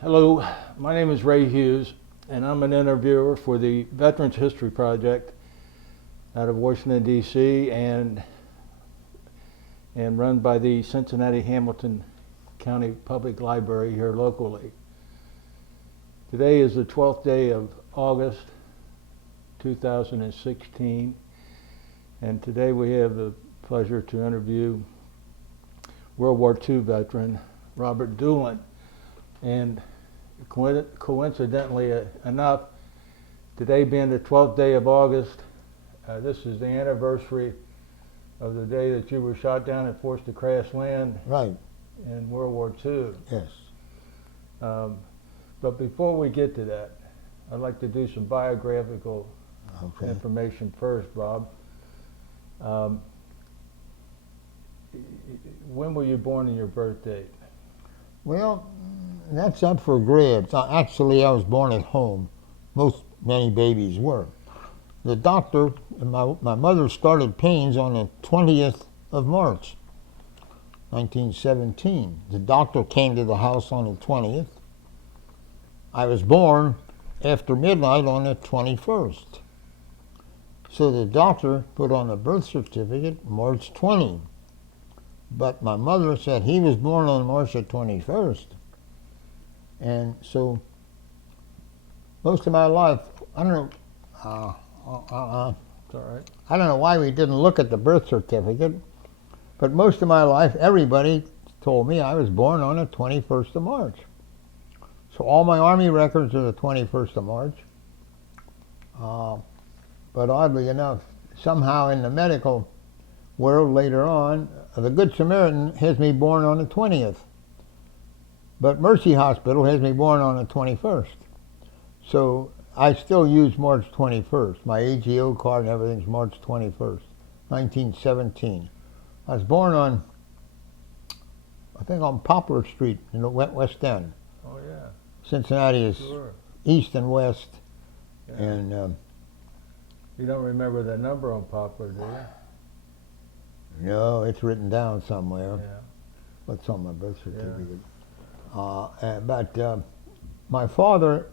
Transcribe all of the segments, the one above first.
Hello, my name is Ray Hughes, and I'm an interviewer for the Veterans History Project out of Washington, D.C., and run by the Cincinnati Hamilton County Public Library here locally. Today is the 12th day of August 2016, and today we have the pleasure to interview World War II veteran Robert Doolan. And coincidentally enough, today being the 12th day of August, this is the anniversary of the day that you were shot down and forced to crash land Right. in World War II. Yes. But before we get to that, I'd like to do some biographical information first, Bob. When were you born and your birth date? Well, that's up for grabs. Actually, I was born at home. Many babies were. The doctor, my mother started pains on the 20th of March, 1917. The doctor came to the house on the 20th. I was born after midnight on the 21st. So the doctor put on the birth certificate March 20. But my mother said he was born on March the 21st. And so most of my life, I don't know, It's all right. I don't know why we didn't look at the birth certificate, but most of my life, everybody told me I was born on the 21st of March. So all my Army records are the 21st of March. But oddly enough, somehow in the medical world later on, the Good Samaritan has me born on the 20th. But Mercy Hospital has me born on the 21st. So I still use March 21st. My AGO card and everything's March 21st, 1917. I was born on, I think on Poplar Street in the West End. Oh, yeah. Cincinnati is Sure. east and west. Yeah. And You don't remember the number on Poplar, do you? no, it's written down somewhere. Yeah. What's on my birth certificate? But my father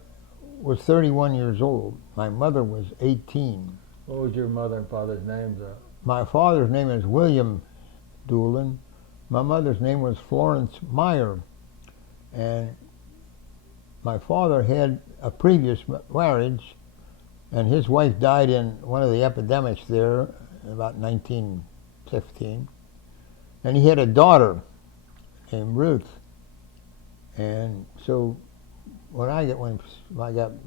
was 31 years old. My mother was 18. What was your mother and father's names? My father's name is William Doolan. My mother's name was Florence Meyer. And my father had a previous marriage, and his wife died in one of the epidemics there about 1915. And he had a daughter named Ruth. And so when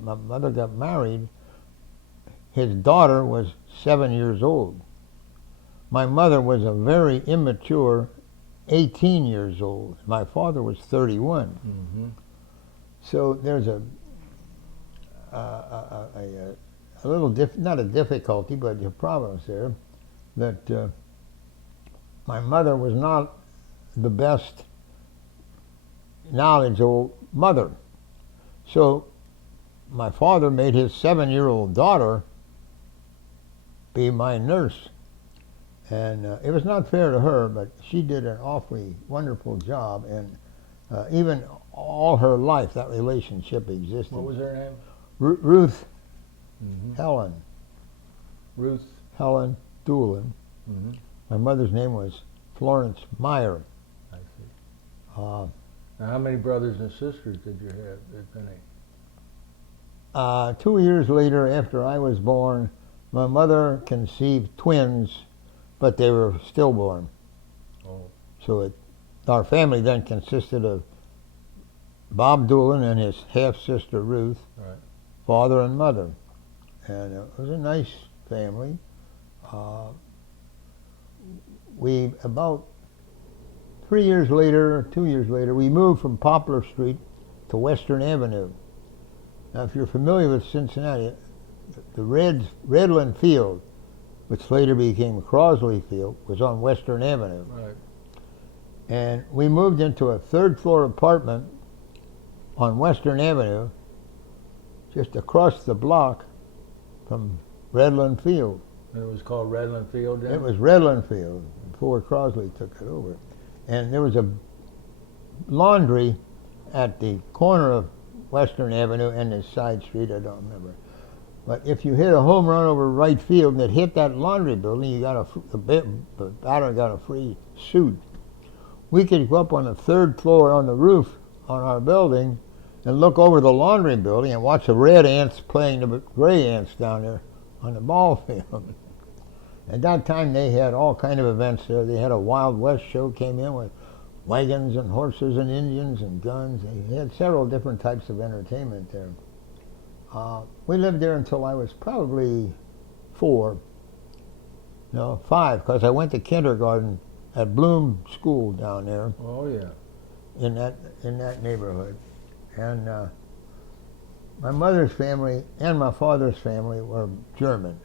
my mother got married, his daughter was 7 years old. My mother was a very immature 18 years old. My father was 31. Mm-hmm. So there's a little, not a difficulty, but a problem there, that my mother was not the best knowledgeable mother. So my father made his 7-year-old daughter be my nurse. And it was not fair to her, but she did an awfully wonderful job. And even all her life, that relationship existed. What was her name? Ruth Mm-hmm. Helen. Ruth. Helen Doolan. Mm-hmm. My mother's name was Florence Meyer. I see. Uh, Now, how many brothers and sisters did you have, if any? 2 years later, after I was born, my mother conceived twins, but they were stillborn. Oh. So our family then consisted of Bob Doolan and his half-sister Ruth, Right. father and mother. And it was a nice family. We, about 3 years later, 2 years later, we moved from Poplar Street to Western Avenue. Now, if you're familiar with Cincinnati, the Redland Field, which later became Crosley Field, was on Western Avenue. Right. And we moved into a third-floor apartment on Western Avenue, just across the block from Redland Field. And it was called Redland Field then? It was Redland Field before Crosley took it over. And there was a laundry at the corner of Western Avenue and this side street, I don't remember. But if you hit a home run over right field and it hit that laundry building, you got the batter got a free suit. We could go up on the third floor on the roof on our building and look over the laundry building and watch the red ants playing the gray ants down there on the ball field. At that time, they had all kind of events there. They had a Wild West show came in with wagons and horses and Indians and guns. They had several different types of entertainment there. We lived there until I was probably 5, because I went to kindergarten at Bloom School down there. Oh yeah. In that neighborhood, and my mother's family and my father's family were German.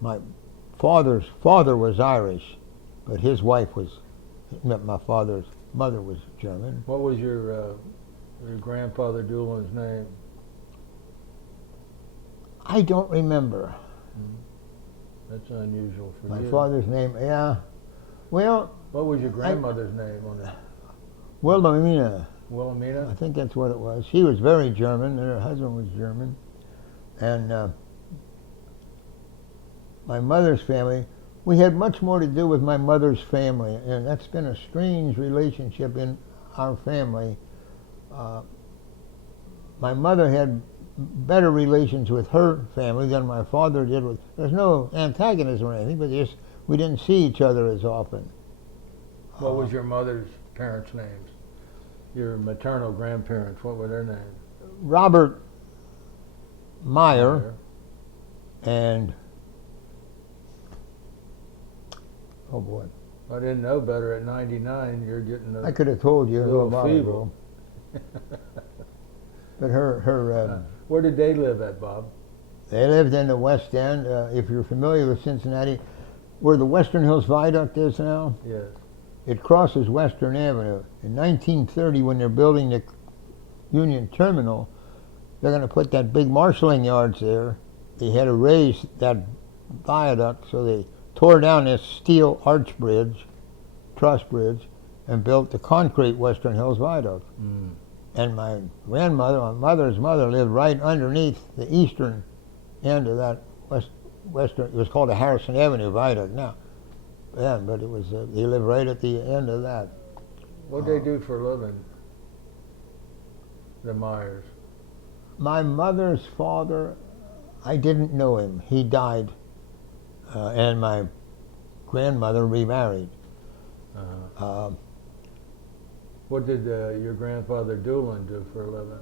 My father's father was Irish, but his wife my father's mother was German. What was your grandfather Doolan's name? I don't remember. That's unusual for My you. father's name, yeah. Well, What was your grandmother's name on it? Wilhelmina. Wilhelmina? I think that's what it was. She was very German, and her husband was German. And my mother's family, we had much more to do with my mother's family, and that's been a strange relationship in our family. My mother had better relations with her family than my father did with. There's no antagonism or anything, but we didn't see each other as often. What was your mother's parents' names? Your maternal grandparents, what were their names? Robert Meyer and oh boy, I didn't know better at 99. You're getting I could have told you a little while feeble. ago. But her Where did they live at, Bob? they lived in the West End. If you're familiar with Cincinnati, where the Western Hills Viaduct is now, Yes. it crosses Western Avenue. In 1930, when they're building the Union Terminal, they're going to put that big marshalling yards there. They had to raise that viaduct, so they tore down this steel arch bridge, truss bridge, and built the concrete Western Hills Viaduct. Mm. And my grandmother, my mother's mother, lived right underneath the eastern end of that western. It was called the Harrison Avenue Viaduct now. Yeah, but it was. They lived right at the end of that. What did they do for a living? The Myers. My mother's father, I didn't know him. He died, and my grandmother remarried. Uh-huh. What did your grandfather Doolan do for a living?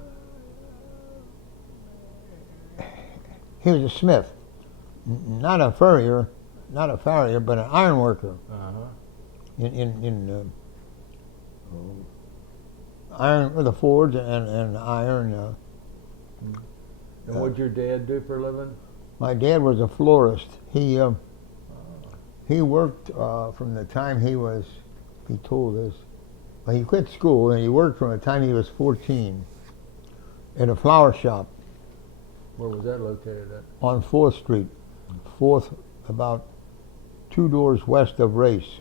He was a smith, not a farrier, but an iron worker. Uh-huh. In iron with a forge and iron. And what'd your dad do for a living? My dad was a florist. He worked from the time he told us. Well, he quit school and he worked from the time he was 14 in a flower shop Where was that located at? on 4th Street, 4th, about 2 doors west of Race,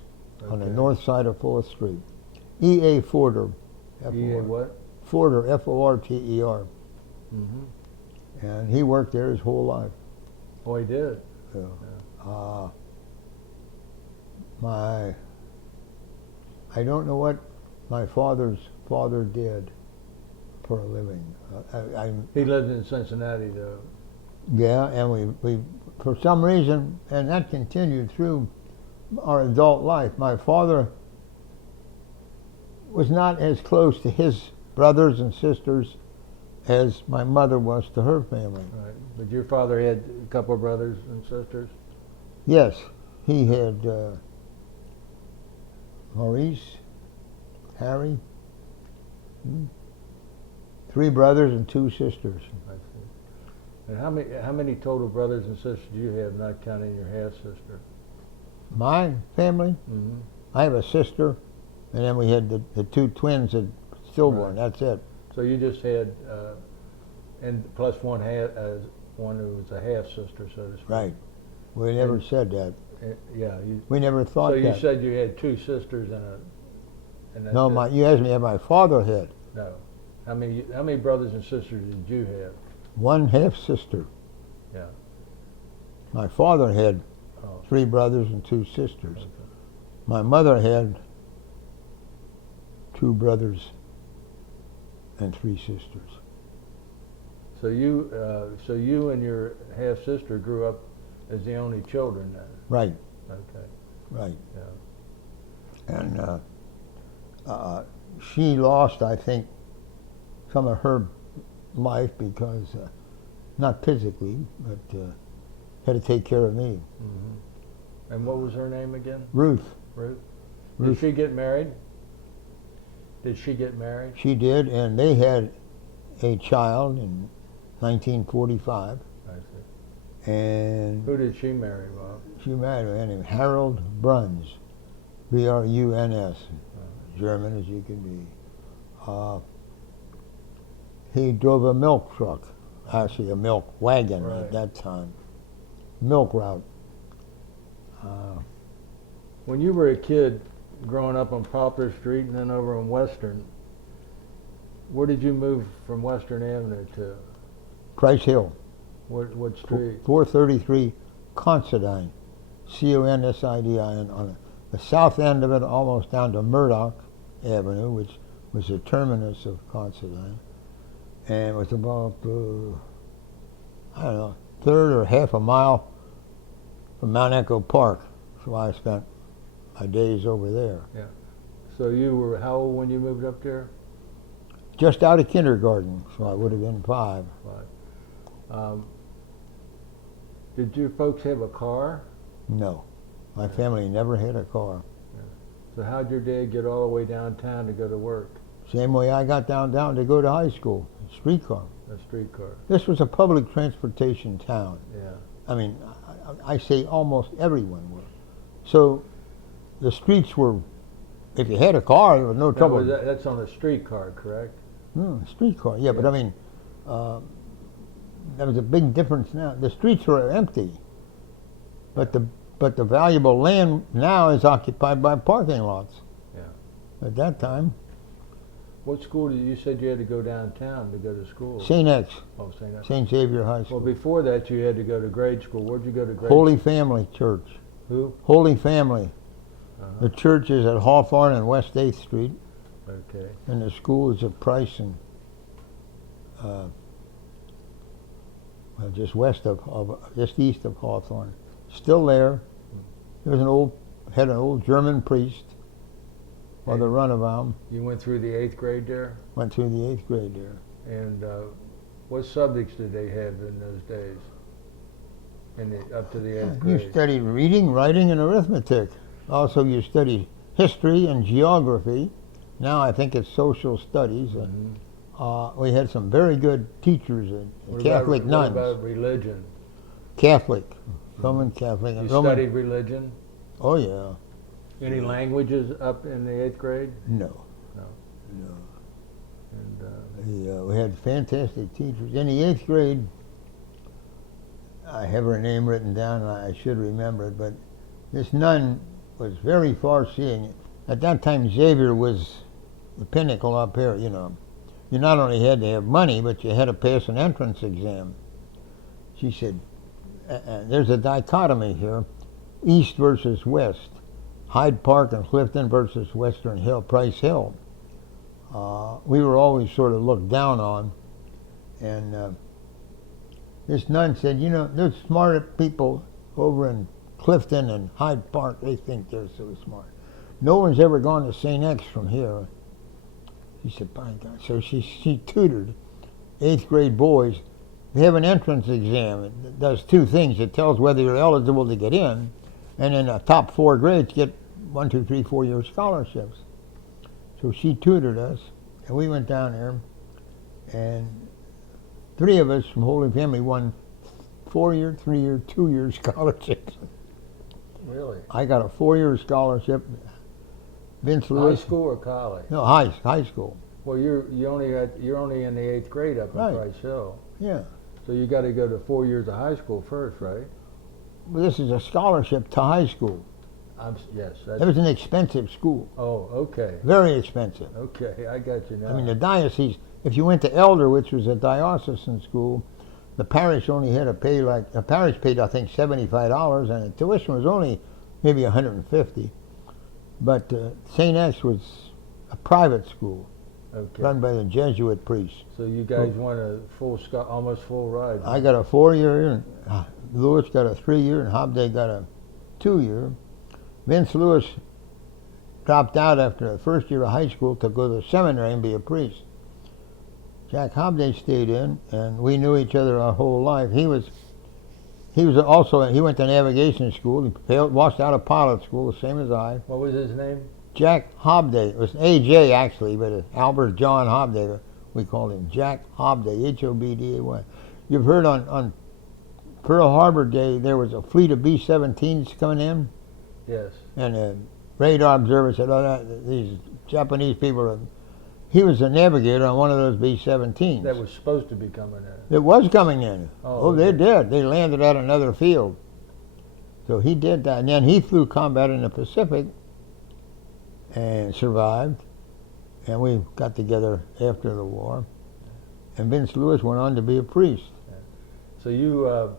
on the Okay. north side of 4th Street. E.A. Forter. E.A. what? Forter, F-O-R-T-E-R. Mm-hmm. And he worked there his whole life. Oh, he did. Yeah. I don't know what my father's father did for a living. He lived in Cincinnati, though. Yeah, and we for some reason, and that continued through our adult life. My father was not as close to his brothers and sisters as my mother was to her family. Right. But your father had a couple of brothers and sisters? Yes, he had Maurice, Harry, 3 brothers and 2 sisters. I see. And how many total brothers and sisters do you have, not counting your half sister? My family, Mm-hmm. I have a sister, and then we had the 2 twins that stillborn. Right. That's it. So you just had, and plus one one who was a half sister, so to speak. Right. We never said that. Yeah. We never thought So you that. said you had 2 sisters and a. And No, that's it? you asked me if my father had. No. How many brothers and sisters did you have? One half sister. Yeah. My father had Oh. 3 brothers and 2 sisters. Okay. My mother had 2 brothers and 3 sisters. So you and your half sister grew up as the only children then. Right, Okay. right. Yeah. And she lost, I think, some of her life because, not physically, but had to take care of me. Mm-hmm. And what was her name again? Ruth. Ruth. Ruth. Did she get married? Did she get married? She did, and they had a child in 1945. I see. And Who did she marry, Bob? she married a man named Harold Bruns, Bruns, German as you can be. He drove a milk truck, actually a milk wagon Right. at that time, milk route. When you were a kid growing up on Poplar Street and then over on Western, where did you move from Western Avenue to? Price Hill, What street? 433 Considine, Considin, on the south end of it, almost down to Murdoch Avenue, which was the terminus of Considine, and it was about, I don't know, third or half a mile from Mount Echo Park. So I spent my days over there. So you were how old when you moved up there? Just out of kindergarten, so I would have been 5. Did your folks have a car? No, my family never had a car. So how'd your dad get all the way downtown to go to work? Same way I got down to go to high school, streetcar. A streetcar. This was a public transportation town. Yeah. I mean, I say almost everyone was. So the streets were, if you had a car, there was no trouble. That's on a streetcar, correct? Streetcar, yeah, but I mean, there was a big difference now. The streets were empty, but the valuable land now is occupied by parking lots. Yeah. At that time, What school did you said you had to go downtown to go to school? St. X, Oh, St. X. St. Xavier High Well, School. before that, you had to go to grade school. Where'd you go to grade Holy Family Church. Who? Holy Family. Uh-huh. The church is at Hawthorne and West 8th Street, Okay. and the school is at Price and just just east of Hawthorne. Still there. There was had an old German priest, Father Runabaum. You went through the 8th grade there? Went through the 8th grade there. And what subjects did they have in those days? Up to the 8th grade? You studied reading, writing, and arithmetic. Also, you studied history and geography. Now I think it's social studies. Mm-hmm. We had some very good teachers, Catholic nuns. What about religion? Catholic, Roman Catholic. You Roman, studied religion? Oh yeah. Any languages up in the 8th grade? No. No. No. And We had fantastic teachers. In the 8th grade, I have her name written down, and I should remember it, but this nun was very far-seeing. At that time, Xavier was the pinnacle up here, you know. You not only had to have money, but you had to pass an entrance exam. She said, there's a dichotomy here, east versus west. Hyde Park and Clifton versus Western Hill, Price Hill. We were always sort of looked down on. And this nun said, you know, there's smarter people over in Clifton and Hyde Park. They think they're so smart. No one's ever gone to St. X from here. She said, by God. So she tutored 8th grade boys. They have an entrance exam. It does 2 things. It tells whether you're eligible to get in, and in the top 4 grades get 1, 2, 3, 4-year scholarships. So she tutored us, and we went down there, and 3 of us from Holy Family won 4-year, 3-year, 2-year scholarships. really? I got a 4-year scholarship. Vince Lewis. High school or college? No, high school. Well, you're only in the 8th grade up in Right. Price Hill. Yeah. So you got to go to 4 years of high school first, right? Well, this is a scholarship to high school. Yes. It was an expensive school. Oh, okay. Very expensive. Okay, I got you now. I mean, the diocese if you went to Elder, which was a diocesan school, the parish only had to pay the parish paid I think $75, and the tuition was only maybe $150. But St. X was a private school run by the Jesuit priests. So you guys won a almost full ride. I got a 4-year, and Lewis got a 3-year, and Hobday got a 2-year. Vince Lewis dropped out after the first year of high school to go to seminary and be a priest. Jack Hobday stayed in, and we knew each other our whole life. He went to navigation school. He washed out of pilot school, the same as I. What was his name? Jack Hobday. It was AJ actually, but it's Albert John Hobday. We called him Jack Hobday, Hobday. You've heard on Pearl Harbor Day there was a fleet of B-17s coming in? Yes. And the radar observer said, these Japanese people are... He was a navigator on one of those B-17s. That was supposed to be coming in. It was coming in. Oh, they did. They landed at another field. So he did that. And then he flew combat in the Pacific and survived. And we got together after the war. And Vince Lewis went on to be a priest. Yeah. So you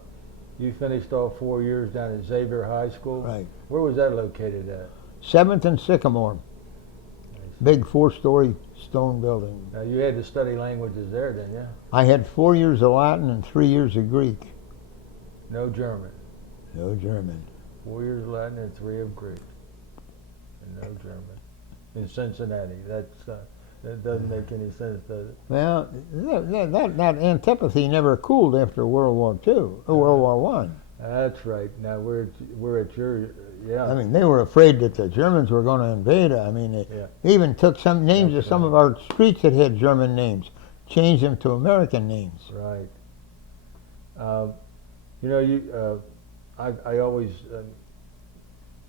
finished all 4 years down at Xavier High School? Right. Where was that located at? 7th and Sycamore. Big 4-story stone building. Now you had to study languages there, didn't you? I had 4 years of Latin and 3 years of Greek. No German. No German. 4 years of Latin and 3 of Greek. And no German. In Cincinnati. That doesn't make any sense, does it? Well, that antipathy never cooled after World War II, or World War One. That's right. Now we're at your, yeah. I mean, they were afraid that the Germans were going to invade. I mean, they even took some names of some of our streets that had German names, changed them to American names. Right. I always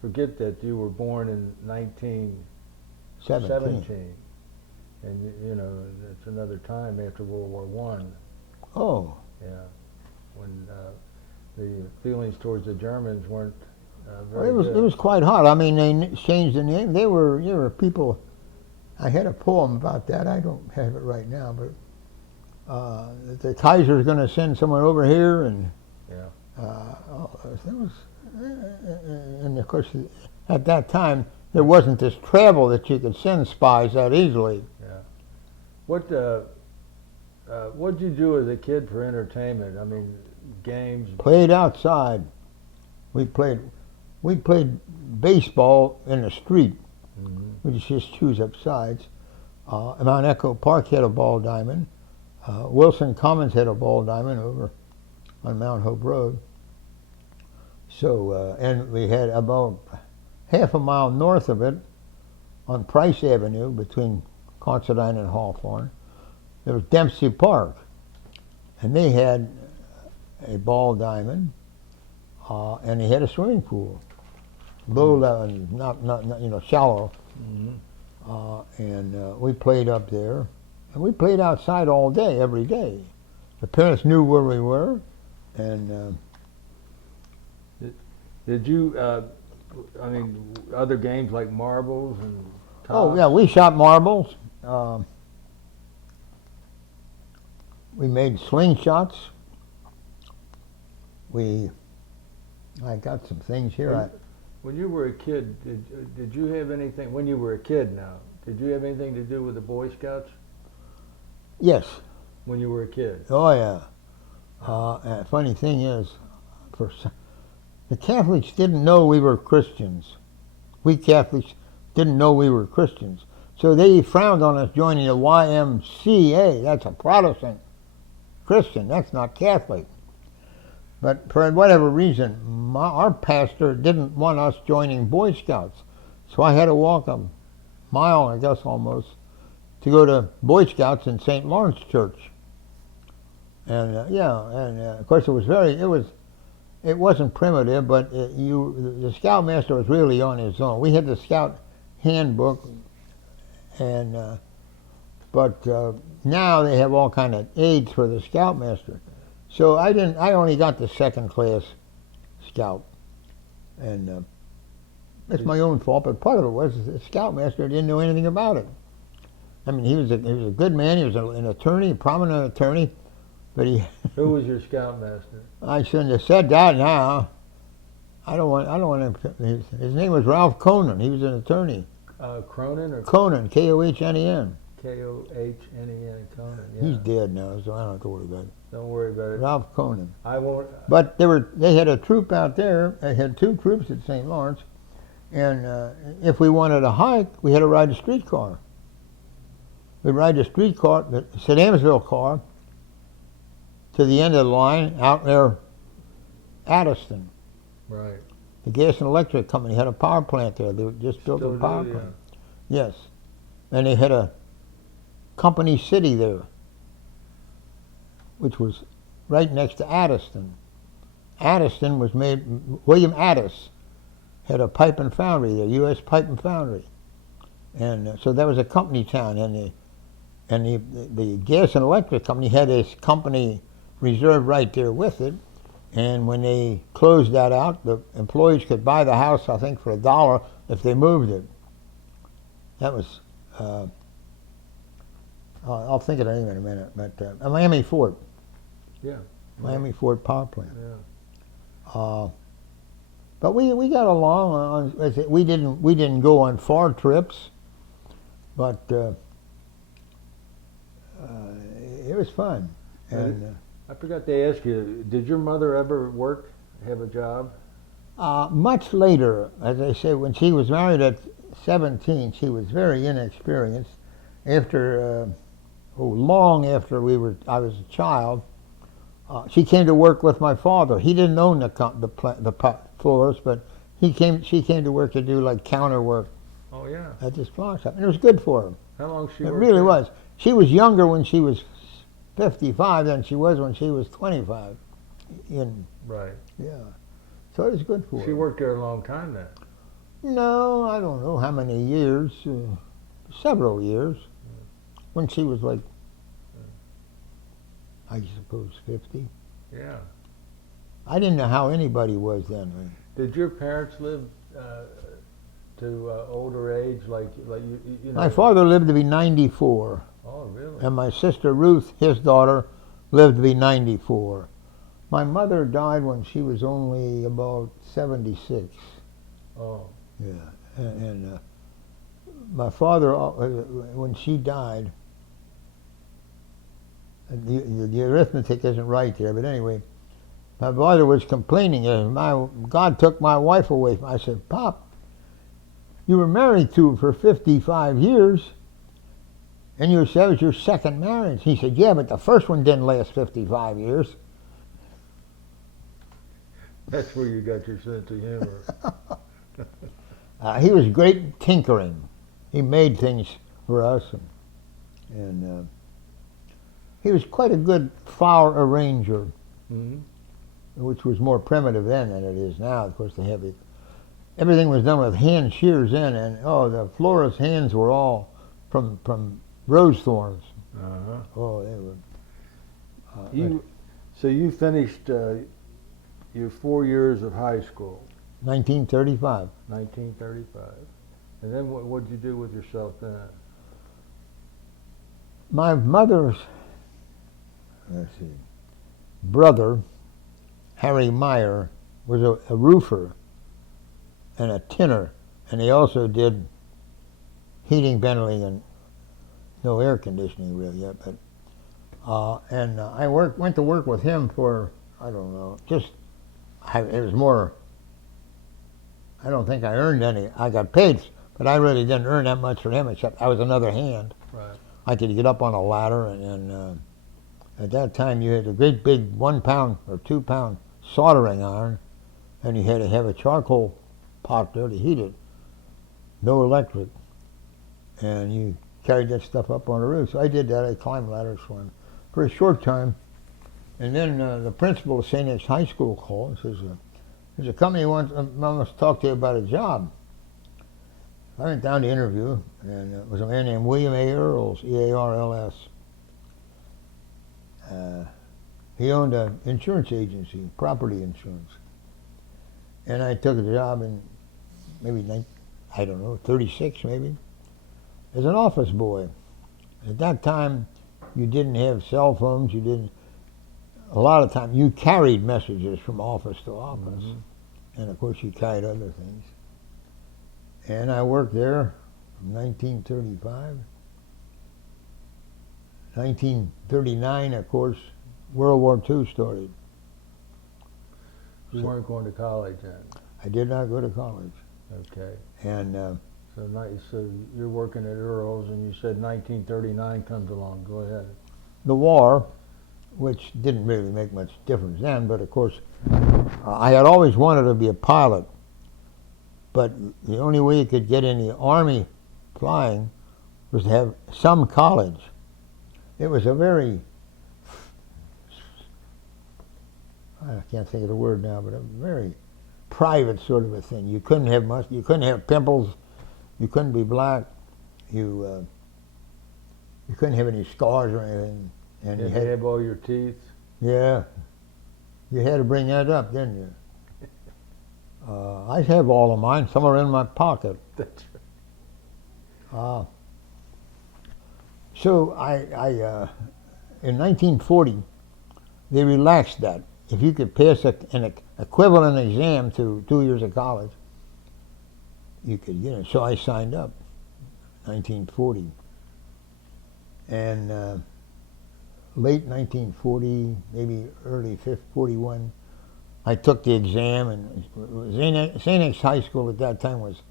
forget that you were born in 1917. And, it's another time after World War One. Oh. Yeah. When the feelings towards the Germans weren't very good. It was quite hot. I mean, they changed the name. They were people. I had a poem about that. I don't have it right now, but the Kaiser's going to send someone over here, and and of course, at that time there wasn't this travel that you could send spies that easily. Yeah. What'd you do as a kid for entertainment? I mean, games. Played outside. We played baseball in the street. Mm-hmm. We just choose up sides. Mount Echo Park had a ball diamond. Wilson Commons had a ball diamond over on Mount Hope Road. So, and we had about half a mile north of it on Price Avenue between Considine and Hawthorne, there was Dempsey Park. And they had a ball diamond, and they had a swimming pool. Low level, not shallow. Mm-hmm. And we played up there. And we played outside all day, every day. The parents knew where we were, and... Did you, other games like marbles and tops? Oh, yeah, we shot marbles. We made slingshots. I got some things here. When you were a kid, did you have anything, when you were a kid now, did you have anything to do with the Boy Scouts? Yes. When you were a kid? Oh, yeah. And funny thing is, the Catholics didn't know we were Christians. We Catholics didn't know we were Christians. So they frowned on us joining the YMCA. That's a Protestant Christian. That's not Catholic. But for whatever reason, our pastor didn't want us joining Boy Scouts. So I had to walk a mile, I guess almost, to go to Boy Scouts in St. Lawrence Church. And of course it wasn't primitive, but the scoutmaster was really on his own. We had the scout handbook, and but now they have all kind of aids for the scoutmaster. So I only got the second class scout, and it's my own fault. But part of it was the scoutmaster didn't know anything about it. I mean, he was a good man. He was an attorney, a prominent attorney, but he. Who was your scoutmaster? I shouldn't have said that now. I don't want to. His name was Ralph Conan. He was an attorney. Cronin or Conan, Kohnen. K-O-H-N-E-N, Conan. Yeah. He's dead now, so I don't have to worry about it. Don't worry about it. Ralph Conan. I won't. But they had a troop out there. They had 2 troops at St. Lawrence, and if we wanted to hike, we had to ride a streetcar. We'd ride the streetcar, the St. Amsville car, to the end of the line out near Addiston. Right. The gas and electric company had a power plant there. They just built Still a power do, plant. Yes, and they had a company city there, which was right next to Addiston. Addiston was made. William Addis had a pipe and foundry there, U.S. Pipe and Foundry, and so that was a company town. And the gas and electric company had this company reserved right there with it. And when they closed that out, the employees could buy the house, I think, for $1 if they moved it. That was. I'll think of the name in a minute, but Miami Fort. Yeah. Miami Fort power plant. Yeah. But we got along. We didn't go on far trips, but it was fun. And I forgot to ask you, did your mother ever work, have a job? much later, as I say, when she was married at 17, she was very inexperienced. After long after I was a child, she came to work with my father. He didn't own the floors, but she came to work to do like counter work. Oh yeah. At this flower shop, and it was good for her. How long she It worked really there? was. She was younger when she was 55 than she was when she was 25. Right. Yeah, so it was good for her. She worked there a long time then. No, I don't know how many years. Several years. When she was like, I suppose 50. Yeah. I didn't know how anybody was then. Did your parents live to older age, like you know? My father lived to be 94, Oh really? and my sister Ruth, his daughter, lived to be 94. My mother died when she was only about 76. Oh. Yeah, and my father, when she died, the arithmetic isn't right there, but anyway, my father was complaining. God took my wife away. I said, Pop, you were married to her for 55 years, and you said it was your second marriage. He said, yeah, but the first one didn't last 55 years. That's where you got your sense of humor. He was great tinkering. He made things for us, and he was quite a good flower arranger, Mm-hmm. which was more primitive then than it is now. Of course, everything was done with hand shears in, and the florist's hands were all from rose thorns. Uh-huh. Oh, they were. So you finished your 4 years of high school, 1935. 1935, and then what'd you do with yourself then? My mother's, brother, Harry Meyer, was a roofer and a tinner, and he also did heating, ventilating, and no air conditioning really yet. But I went to work with him for, I don't know, it was more. I don't think I earned any. I got paid, but I really didn't earn that much for him, except I was another hand. Right. I could get up on a ladder, and at that time you had a great big 1 pound or 2 pound soldering iron, and you had to have a charcoal pot there to heat it. No electric. And you carried that stuff up on the roof. So I did that. I climbed ladders for a short time. And then the principal of St. X High School called and says, there's a company who wants to talk to you about a job. I went down to interview, and it was a man named William A. Earls, E-A-R-L-S. He owned an insurance agency, property insurance. And I took a job in maybe, 36 maybe, as an office boy. At that time, you didn't have cell phones. You didn't. A lot of time, you carried messages from office to office, and of course, you carried other things. And I worked there from 1935. 1939, of course, World War II started. You weren't going to college then? I did not go to college. Okay. And So you're working at Earl's, and you said 1939 comes along. Go ahead. the war, which didn't really make much difference then, but of course, I had always wanted to be a pilot. But the only way you could get in the Army flying was to have some college. It was a very, I can't think of the word now, but a very private sort of a thing. You couldn't have much. You couldn't have pimples. You couldn't be black. You couldn't have any scars or anything. And you had to have all your teeth. Yeah, you had to bring that up, didn't you? I have all of mine. Some are in my pocket. That's So in 1940, they relaxed that. If you could pass an equivalent exam to 2 years of college, you could get it. So I signed up, 1940. And late 1940, maybe early 41, I took the exam, and St. X High School at that time was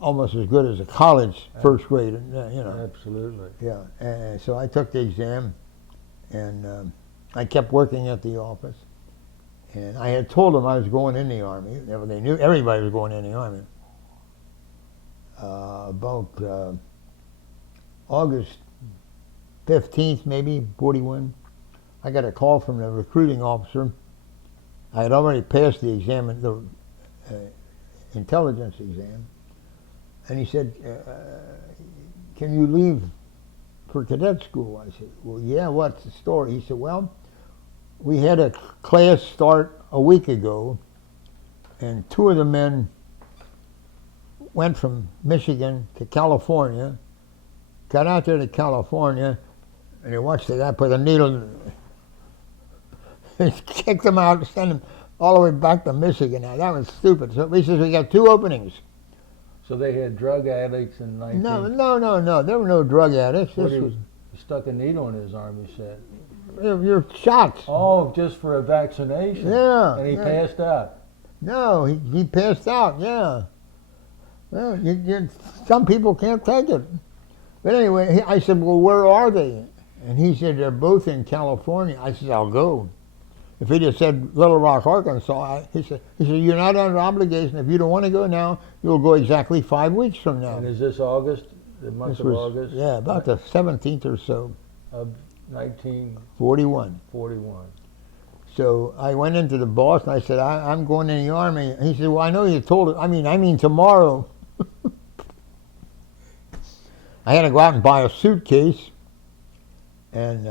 almost as good as a college first grade, you know. Absolutely. Yeah, and so I took the exam, and I kept working at the office. And I had told them I was going in the Army. They knew everybody was going in the Army. About August 15th, maybe, 41, I got a call from the recruiting officer. I had already passed the exam, the intelligence exam. And he said, can you leave for cadet school? I said, well, yeah, what's the story? He said, well, we had a class start a week ago, and 2 of the men went from Michigan to California, got out there to California, and they watched the guy put a needle and kicked them out, sent them all the way back to Michigan. Now, that was stupid. So he says, we got 2 openings. So they had drug addicts in 19... No. There were no drug addicts. He stuck a needle in his arm, you said. You're shots. Oh, just for a vaccination? Yeah. And he passed out? No, he passed out, yeah. Well, some people can't take it. But anyway, I said, well, where are they? And he said, they're both in California. I said, I'll go. If he just said Little Rock, Arkansas, he said, you're not under obligation. If you don't want to go now, you'll go exactly 5 weeks from now. And is this August, the month of August? Yeah, about the 17th or so. Of 1941. 41. So I went into the boss and I said, I'm going in the Army. He said, well, I know you told it. I mean tomorrow. I had to go out and buy a suitcase, and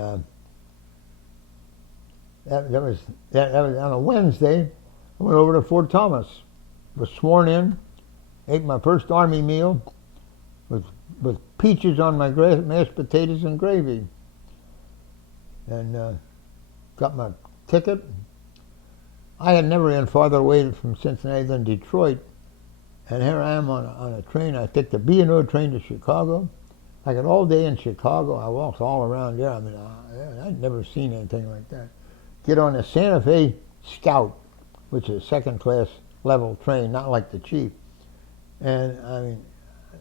that was on a Wednesday. I went over to Fort Thomas, was sworn in, ate my first Army meal with peaches on my mashed potatoes and gravy, and got my ticket. I had never been farther away from Cincinnati than Detroit, and here I am on a train. I took the B&O train to Chicago. I got all day in Chicago. I walked all around there. I mean, I'd never seen anything like that. Get on the Santa Fe Scout, which is a second-class level train, not like the Chief. And, I mean,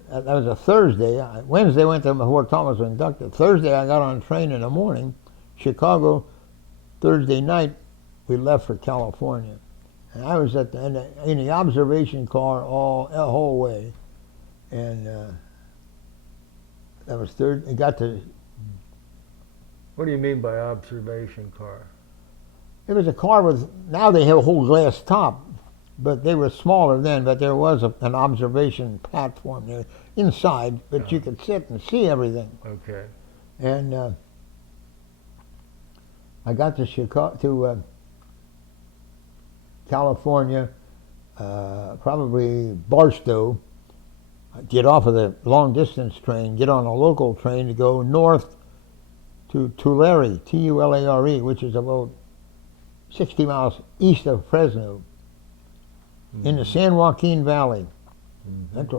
that was a Thursday. Wednesday I went to Fort Thomas was inducted. Thursday I got on a train in the morning, Chicago. Thursday night we left for California. And I was in the observation car the whole way. And that was third. It got to. What do you mean by observation car? It was a car with. Now they have a whole glass top, but they were smaller then. But there was an observation platform there inside, but you could sit and see everything. Okay. And I got to California, probably Barstow. get off of the long distance train, get on a local train to go north to Tulare, Tulare, which is about 60 miles east of Fresno, in the San Joaquin Valley. That's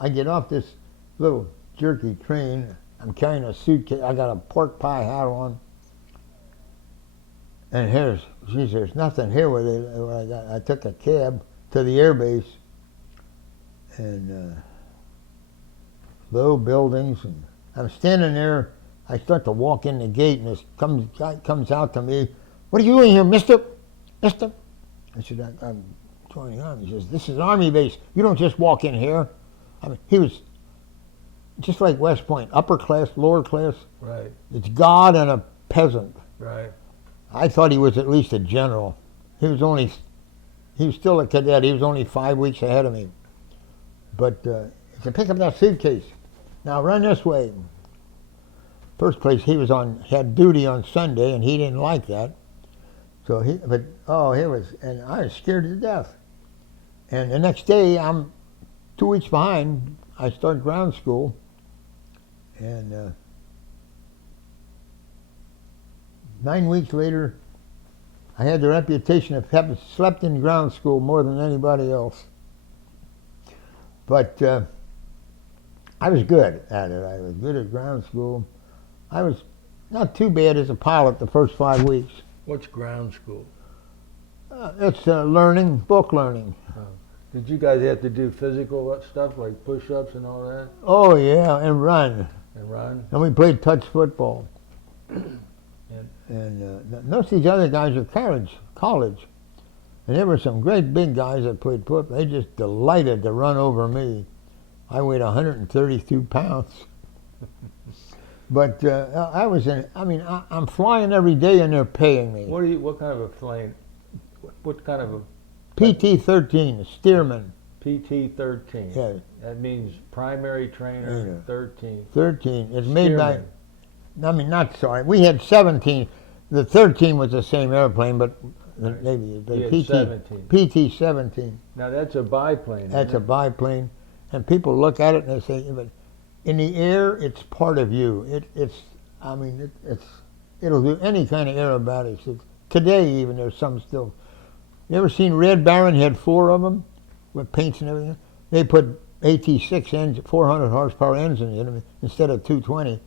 I get off this little jerky train. I'm carrying a suitcase. I got a pork pie hat on, and there's nothing here with it. I took a cab to the air base, and low buildings, and I'm standing there. I start to walk in the gate, and this guy comes out to me. "What are you doing here, mister? Mister?" I said, "I'm joining the Army." He says, "This is an Army base. You don't just walk in here." I mean, he was just like West Point, upper class, lower class. Right. It's God and a peasant. Right. I thought he was at least a general. He was still a cadet. He was only 5 weeks ahead of me. But he said, "Pick up that suitcase. Now run this way." First place, had duty on Sunday, and he didn't like that. So and I was scared to death. And the next day, I'm 2 weeks behind. I start ground school, and 9 weeks later, I had the reputation of having slept in ground school more than anybody else. But I was good at it. I was good at ground school. I was not too bad as a pilot the first 5 weeks. What's ground school? It's learning, book learning. Did you guys have to do physical stuff like push-ups and all that? Oh yeah, and run. And run? And we played touch football. And Most of these other guys are college. And there were some great big guys that played football. They just delighted to run over me. I weighed 132 pounds. But I'm flying every day and they're paying me. What kind of a plane? What kind of a PT-13, Stearman. PT-13? Yeah. That means primary trainer, Yeah. 13. 13. It's made by, Stearman. we had 17. The 13 was the same airplane, but Right. maybe the You had PT, 17. PT-17. Now that's a biplane. That's a isn't it? biplane. And people look at it and they say, but in the air, it's part of you. It'll do any kind of aerobatics. Today even, there's some still. You ever seen Red Baron? Had 4 of them with paints and everything. They put AT6 engine, 400 horsepower engines in them instead of 220.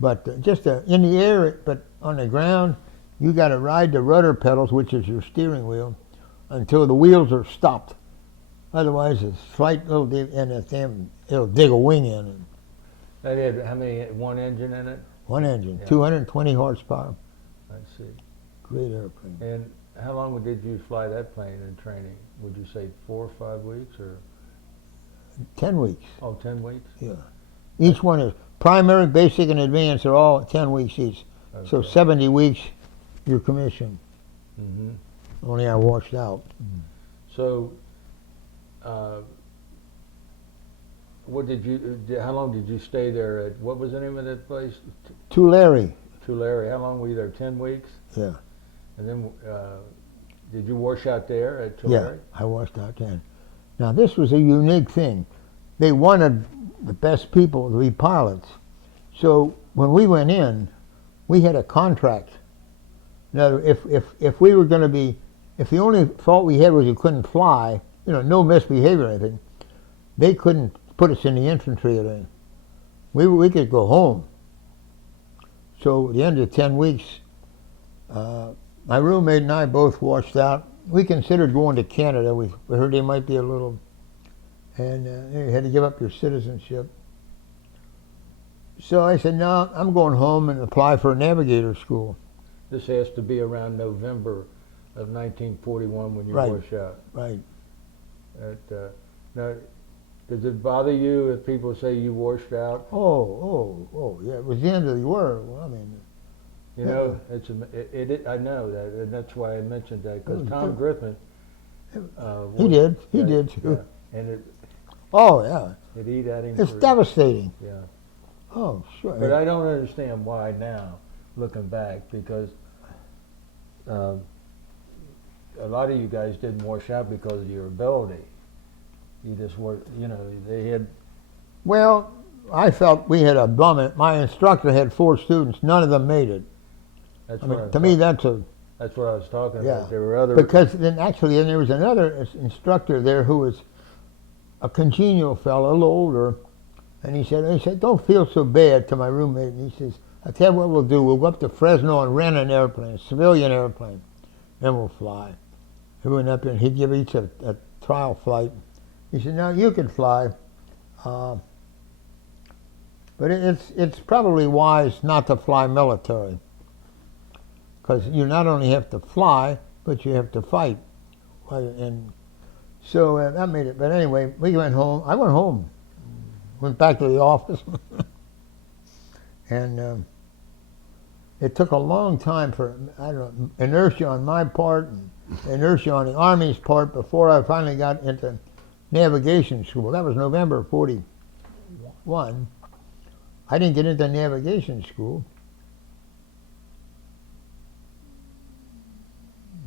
But in the air, but on the ground, you got to ride the rudder pedals, which is your steering wheel, until the wheels are stopped. Otherwise, it's slight little dig, and it'll dig a wing in it. That had how many? One engine in it? One engine, Yeah. 220 horsepower. I see. Great airplane. And how long did you fly that plane in training? Would you say 4 or 5 weeks or? 10 weeks. Oh, 10 weeks? Yeah. Each one is primary, basic, and advanced. They're all 10 weeks each. Okay. So 70 weeks, you're commissioned. Mm-hmm. Only I washed out. So, how long did you stay there at, what was the name of that place? Tulare. Tulare. How long were you there? 10 weeks? Yeah. And then, did you wash out there at Yeah, Tulare? I washed out then. Now, this was a unique thing. They wanted the best people to be pilots. So when we went in, we had a contract. Now, if we were going to be, if the only fault we had was we couldn't fly, no misbehavior or anything, they couldn't put us in the infantry or anything. We could go home. So at the end of 10 weeks, my roommate and I both washed out. We considered going to Canada. We heard they might be a little, and you had to give up your citizenship. So I said, no, I'm going home and apply for a navigator school. This has to be around November of 1941 when you Right. wash out. Right. Now, does it bother you if people say you washed out? Oh, yeah. It was the end of the world. Well, I mean, You know, I know that, and that's why I mentioned that, because Tom Griffin. he did. He yeah, did. Yeah. And Yeah. it eat at him. It's devastating. Yeah. Oh, sure. But I don't understand why now, looking back, because a lot of you guys didn't wash out because of your ability. You just were, you know, they had. Well, I felt we had a bum. My instructor had 4 students. None of them made it. That's I what mean, I to me, thought- that's a That's what I was talking yeah. about. There were other. Because then there was another instructor there who was a congenial fellow, a little older, and he said, "Don't feel so bad," to my roommate. And he says, "I tell you what we'll do. We'll go up to Fresno and rent an airplane, a civilian airplane, and we'll fly." He went up there and he'd give each a trial flight. He said, "Now you can fly, but it's probably wise not to fly military, because you not only have to fly, but you have to fight." And so that made it. But anyway, we went home. I went home, went back to the office, and it took a long time for, I don't know, inertia on my part and inertia on the Army's part before I finally got into navigation school. That was November 41. I didn't get into navigation school.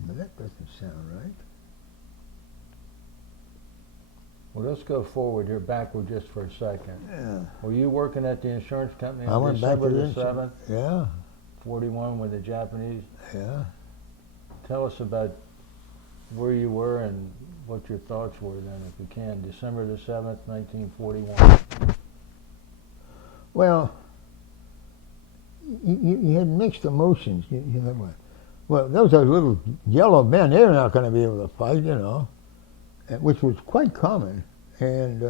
That doesn't sound right. Well, let's go forward here, backward just for a second. Yeah. Were you working at the insurance company I on went back December to the the 7th, Yeah, 41 with the Japanese? yeah. Tell us about where you were and what your thoughts were then, if you can. December the 7th, 1941. Well, you had mixed emotions. You had what? Well, those are little yellow men. They're not going to be able to fight, you know, which was quite common. And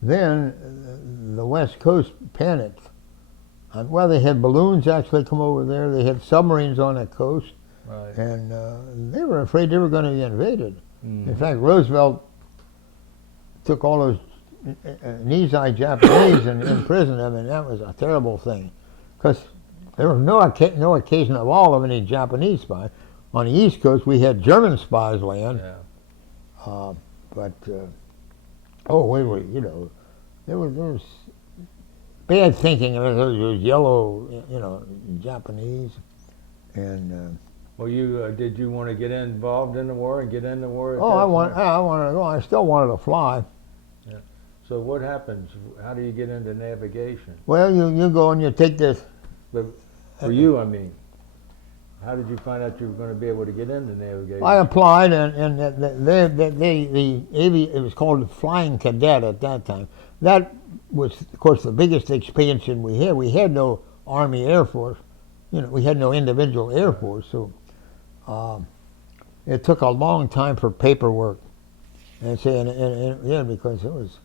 then the West Coast panicked. Well, they had balloons actually come over there. They had submarines on the coast. Right. And they were afraid they were going to be invaded. Mm-hmm. In fact, Roosevelt took all those Nizai Japanese and imprisoned them, and that was a terrible thing, because there was no occasion at all of any Japanese spies. On the East Coast, we had German spies land, Yeah. but we were, you know, there was bad thinking. There was yellow, you know, Japanese, and. Well, did you want to get involved in the war and get in the war? I wanted to go. I still wanted to fly. Yeah. So what happens? How do you get into navigation? Well, you go and you take this. But for you, I mean, how did you find out you were going to be able to get into navigation? I applied, and it was called Flying Cadet at that time. That was, of course, the biggest expansion we had. We had no Army Air Force. You know, we had no individual Air Force, so it took a long time for paperwork. And yeah, because it was.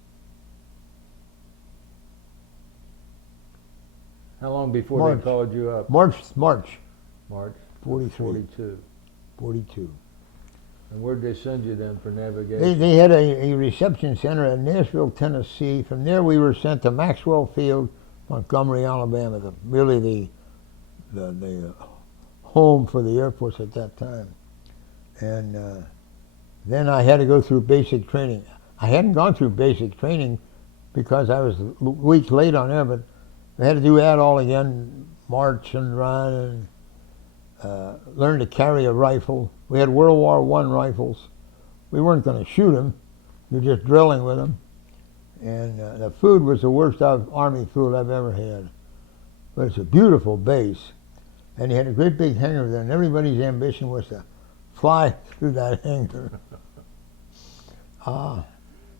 How long before they called you up? March. March. 43. 42. And where'd they send you then for navigation? They had a reception center in Nashville, Tennessee. From there, we were sent to Maxwell Field, Montgomery, Alabama. The home for the Air Force at that time. And then I had to go through basic training. I hadn't gone through basic training because I was weeks late on there, but I had to do that all again, march and run and learn to carry a rifle. We had World War I rifles. We weren't going to shoot them. You're just drilling with them. And the food was the worst Army food I've ever had. But it's a beautiful base. And he had a great big hangar there, and everybody's ambition was to fly through that hangar. Now,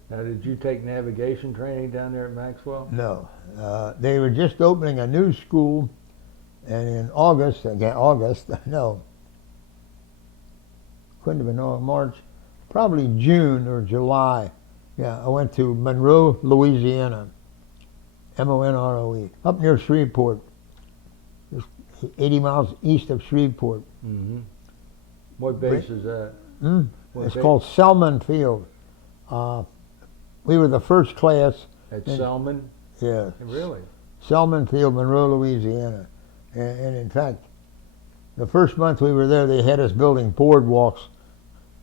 did you take navigation training down there at Maxwell? No. They were just opening a new school, and in August, no, couldn't have been March, probably June or July. Yeah, I went to Monroe, Louisiana, Monroe, up near Shreveport. 80 miles east of Shreveport. Mm-hmm. What base is that? It's called Selman Field. We were the first class. At Selman? Yeah. Really? Selman Field, Monroe, Louisiana. And in fact, the first month we were there, they had us building boardwalks.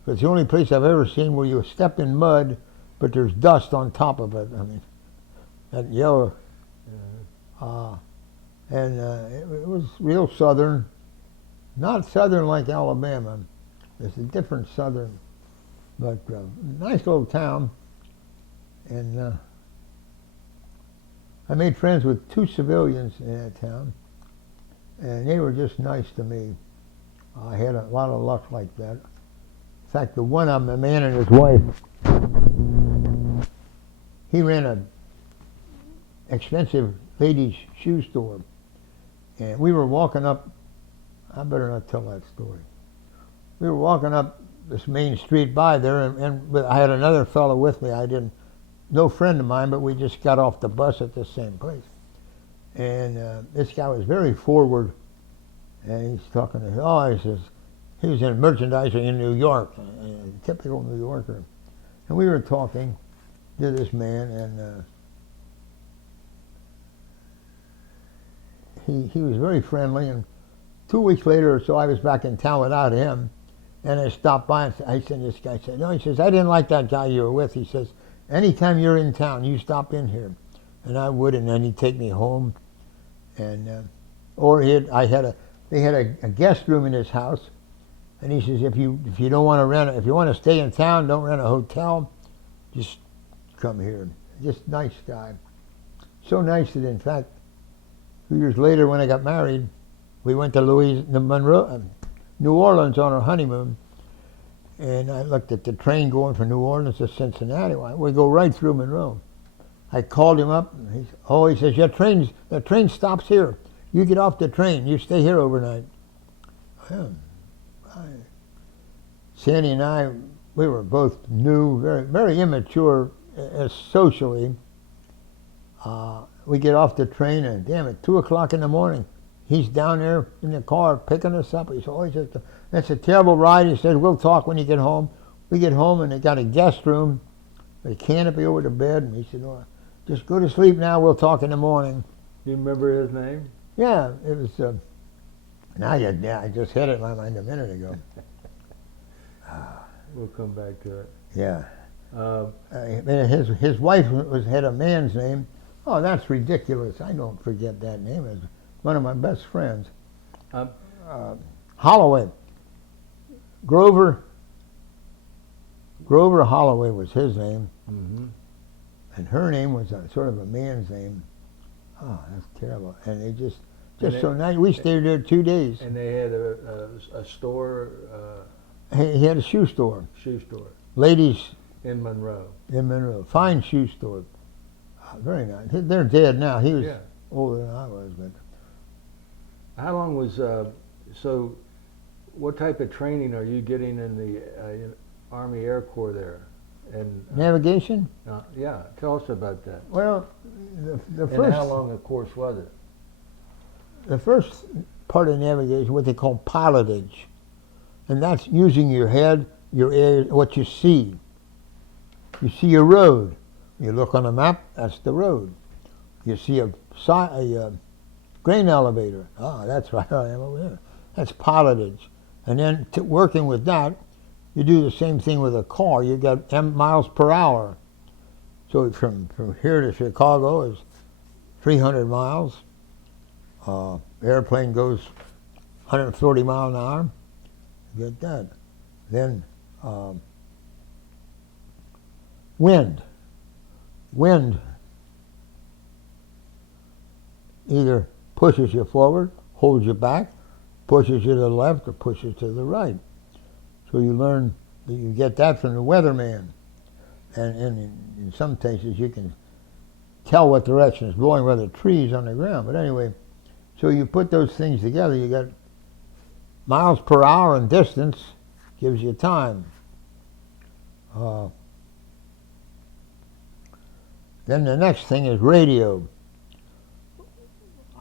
It's the only place I've ever seen where you step in mud, but there's dust on top of it. I mean, that yellow. And it was real southern, not southern like Alabama. It's a different southern, but nice little town. And I made friends with 2 civilians in that town, and they were just nice to me. I had a lot of luck like that. In fact, the one of them, a man and his wife, he ran a expensive ladies' shoe store, and we were walking up. I better not tell that story. We were walking up this main street by there, and I had another fellow with me. No friend of mine, but we just got off the bus at the same place. And this guy was very forward, and he's talking to he says, he was in merchandising in New York, a typical New Yorker. And we were talking to this man, and he was very friendly. And 2 weeks later or so, I was back in town without him, and I stopped by and I said, this guy said, no, he says, I didn't like that guy you were with. He says, anytime you're in town, you stop in here. And I would, and then he'd take me home. And they had a guest room in his house, and he says, if you don't want to rent, if you want to stay in town, don't rent a hotel, just come here. Just nice guy. So nice that, in fact, 2 years later when I got married, we went to New Orleans on our honeymoon, and I looked at the train going from New Orleans to Cincinnati. We go right through Monroe. I called him up, and he says, the train stops here. You get off the train. You stay here overnight. Well, Sandy and I, we were both new, very, very immature socially. We get off the train, and damn it, 2 o'clock in the morning, he's down there in the car picking us up. He said, that's a terrible ride. He said, we'll talk when you get home. We get home, and they got a guest room, a canopy over the bed, and he said, just go to sleep now. We'll talk in the morning. Do you remember his name? Yeah, it was. I just had it in my mind a minute ago. We'll come back to it. Yeah. His wife had a man's name. Oh, that's ridiculous. I don't forget that name. It's one of my best friends. Holloway. Grover Holloway was his name. Mm-hmm. And her name was sort of a man's name. Oh, that's terrible. And they just so nice. We stayed there 2 days. And they had a store. He had a shoe store. Shoe store. Ladies. In Monroe. In Monroe. Fine shoe store. Very nice. They're dead now. He was older than I was. But how long was, so what type of training are you getting in the Army Air Corps there? And navigation? Yeah, tell us about that. Well, the first. And how long a course was it? The first part of navigation, what they call pilotage, and that's using your head, your ear, what you see. You see a road. You look on a map. That's the road. You see a grain elevator. Oh, that's right. I am over here. That's pilotage, and then working with that. You do the same thing with a car. You got miles per hour. So from here to Chicago is 300 miles. Airplane goes 140 miles an hour. You get that. Then wind. Wind either pushes you forward, holds you back, pushes you to the left, or pushes to the right. So you learn that you get that from the weatherman. And in some cases you can tell what direction is blowing, whether trees on the ground. But anyway, so you put those things together, you got miles per hour and distance, gives you time. Then the next thing is radio.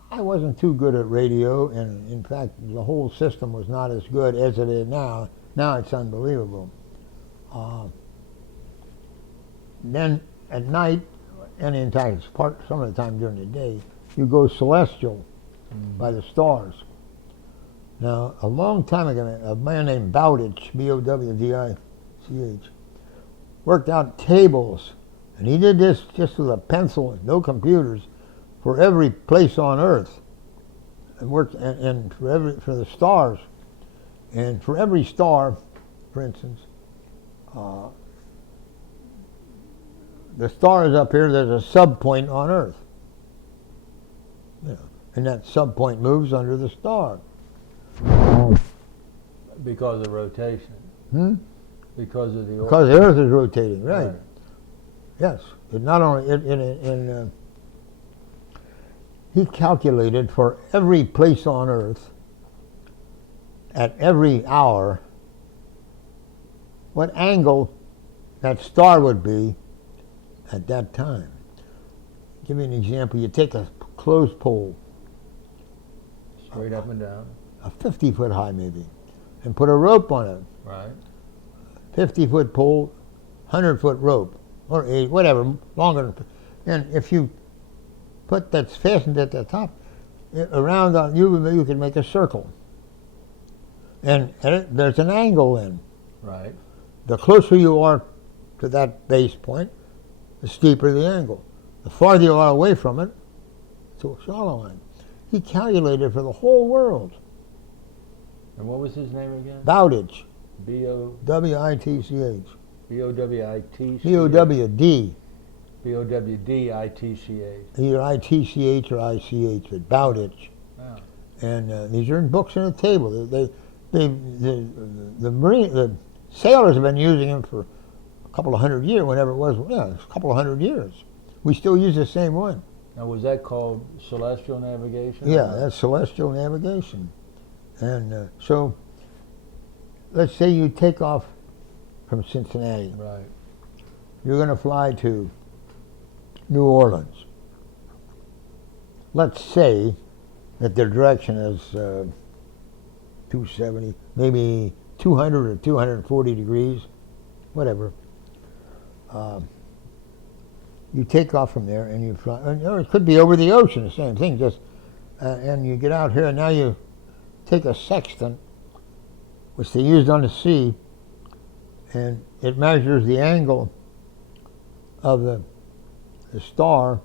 I wasn't too good at radio, and in fact the whole system was not as good as it is now. Now it's unbelievable. Then at night, and in fact some of the time during the day, you go celestial by the stars. Now, a long time ago, a man named Bowditch, B-O-W-D-I-C-H, worked out tables, and he did this just with a pencil, no computers, for every place on Earth, and worked and for the stars. And for every star, for instance, the star is up here, there's a sub point on Earth. You know, and that sub point moves under the star. Because of rotation. Hmm? Because of the Because the Earth is rotating, right? Right. Yes. It not only he calculated for every place on Earth at every hour what angle that star would be at that time. Give me an example. You take a closed pole, Straight up and down. a 50-foot high maybe, and put a rope on it. Right. 50-foot pole, 100-foot rope, or whatever, longer. And if you put that's fastened at the top, around on you can make a circle. And there's an angle then. Right. The closer you are to that base point, the steeper the angle. The farther you are away from it, it's a shallow line. He calculated for the whole world. And what was his name again? Bowditch. B-O... W-I-T-C-H. B-O-W-I-T-C-H. B-O-W-D. B-O-W-D-I-T-C-H. Either I-T-C-H or I-C-H, but Bowditch. Wow. And these are in books on the table. The sailors have been using them for a couple of hundred years, whenever it was. Yeah, a couple of hundred years. We still use the same one. Now, was that called celestial navigation? Yeah, that's celestial navigation. And so, let's say you take off from Cincinnati. Right. You're going to fly to New Orleans. Let's say that their direction is 270, maybe 200 or 240 degrees, whatever. You take off from there and you fly, or it could be over the ocean, the same thing, just, and you get out here and now you take a sextant, which they used on the sea, and it measures the angle of the star.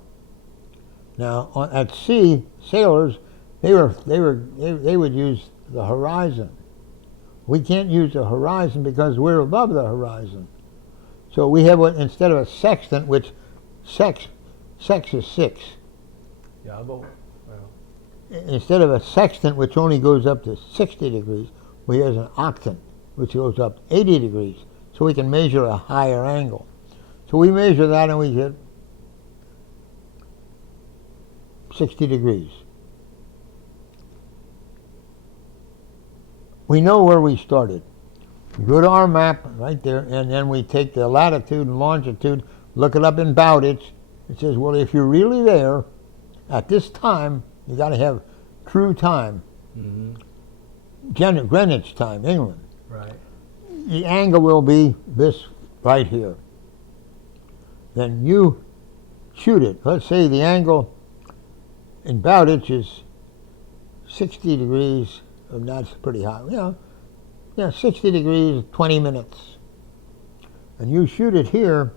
Now, at sea, sailors, they would use the horizon. We can't use the horizon because we're above the horizon. So we have what, instead of a sextant, which sex is 6. Yeah, but, well, Instead of a sextant, which only goes up to 60 degrees, we have an octant, which goes up 80 degrees. So we can measure a higher angle. So we measure that and we get 60 degrees. We know where we started. We go to our map right there, and then we take the latitude and longitude, look it up in Bowditch. It says, well, if you're really there at this time, you got to have true time. mm-hmm. Greenwich time, England. Right. The angle will be this right here. Then you shoot it. Let's say the angle in Bowditch is 60 degrees, and that's pretty high. Yeah, 60 degrees, 20 minutes. And you shoot it here,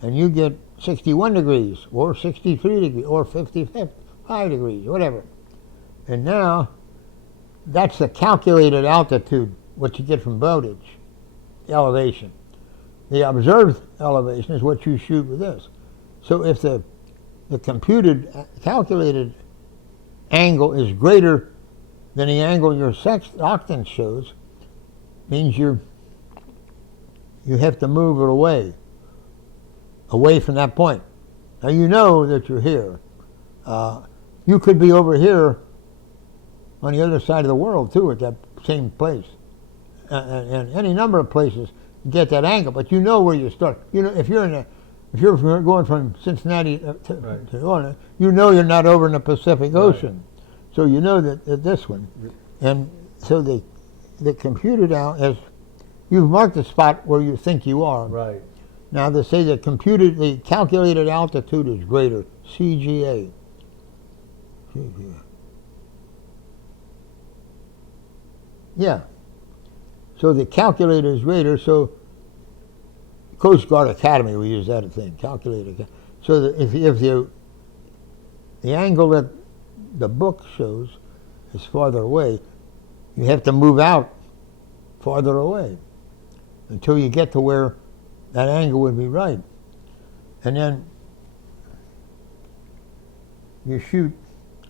and you get 61 degrees, or 63 degrees, or 55 degrees, whatever. And now, that's the calculated altitude, what you get from Bowditch, the elevation. The observed elevation is what you shoot with this. So if the computed, calculated angle is greater than the angle your octant shows, means you have to move it away from that point. Now you know that you're here. You could be over here on the other side of the world too, at that same place, and any number of places you get that angle. But you know where you start. You know if you're going from Cincinnati to New Orleans, you know you're not over in the Pacific Ocean, so you know that this one, and so the computed out as you've marked the spot where you think you are. Right. Now they say the calculated altitude is greater, CGA. Yeah. So the calculator is greater, so Coast Guard Academy, we use that thing, calculator. So that if the angle that the book shows is farther away, you have to move out farther away until you get to where that angle would be right. And then you shoot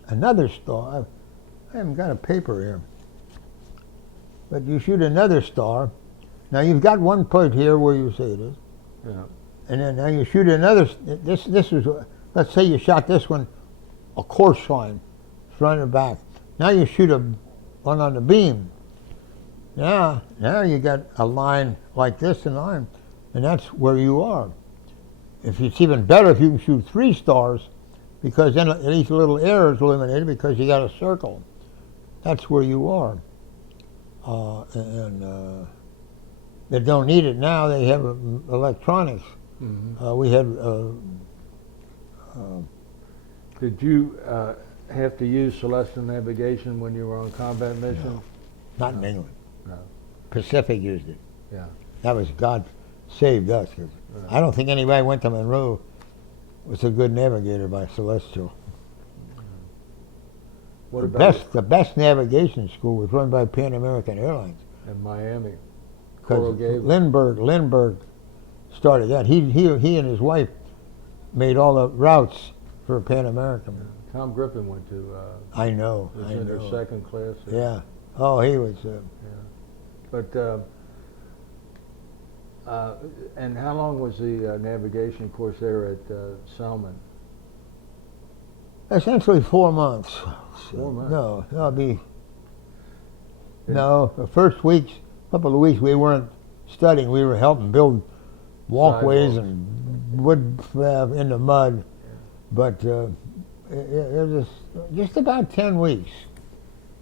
another star. I haven't got a paper here. But you shoot another star. Now you've got one point here where you say it is. Yeah. And then now you shoot another. This was, let's say you shot this one, a course line, front and back. Now you shoot one on the beam. Now you got a line like this and line, and that's where you are. If it's even better if you can shoot 3 stars, because then at least a little air is eliminated because you got a circle. That's where you are. They don't need it now. They have electronics. Mm-hmm. We had. Did you have to use celestial navigation when you were on combat missions? Not in England. No. Pacific used it. Yeah. That was God saved us. 'Cause I don't think anybody went to Monroe was a good navigator by celestial. What about The best navigation school was run by Pan American Airlines. in Miami? Because Gable. Lindbergh started that. He and his wife made all the routes for Pan American. Tom Griffin went to. I know. Was I in their know. second class. Yeah. Oh, he was. But and how long was the navigation course there at Selman? Essentially 4 months. 4 months. No, that'll be. No, the first couple of weeks, we weren't studying. We were helping build walkways Sidewalks. and wood in the mud. Yeah. But it was just about 10 weeks.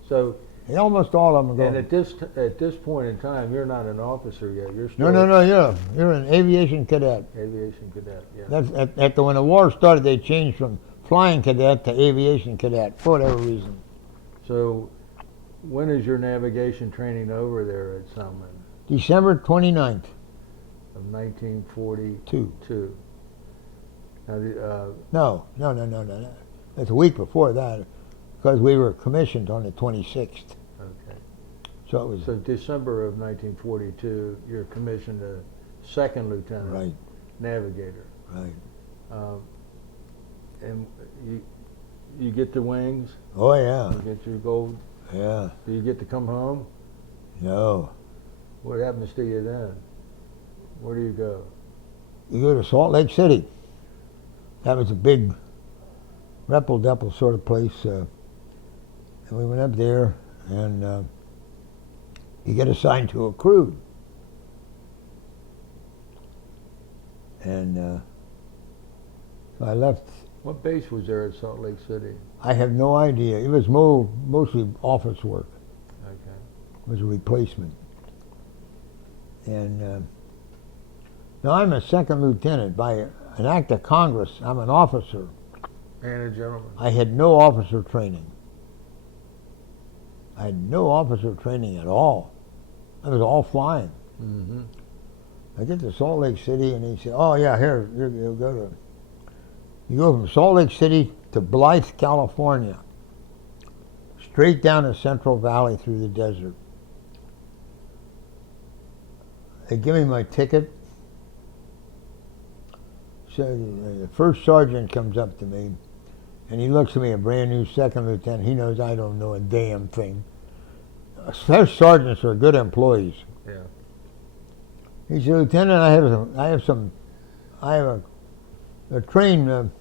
So, Almost all of them go. and at this point in time, you're not an officer yet. You're still No. You're an aviation cadet. aviation cadet. Yeah. That's when the war started. They changed from flying cadet to aviation cadet for whatever reason. So, when is your navigation training over there at Selman? December 29th, Of 1942. 2. Now, No. That's a week before that, because we were commissioned on the 26th. okay. So it was So December of 1942, you're commissioned a second lieutenant right. navigator, Right. and you get the wings. Oh yeah. You get your gold. Yeah. Do you get to come home? No. What happens to you then? Where do you go? You go to Salt Lake City. That was a big repple-depple sort of place. And we went up there, and you get assigned to a crew. And so I left. What base was there at Salt Lake City? I have no idea. It was mostly office work. Okay. It was a replacement. And now I'm a second lieutenant. By an act of Congress, I'm an officer. And a gentleman. I had no officer training. I had no officer training at all. I was all flying. Mm-hmm. I get to Salt Lake City, and he said, "Oh yeah, here you go to." You go from Salt Lake City to Blythe, California, straight down the Central Valley through the desert. They give me my ticket. So the first sergeant comes up to me, and he looks at me, a brand new second lieutenant. He knows I don't know a damn thing. First sergeants are good employees. Yeah. He said, "Lieutenant, I have a train.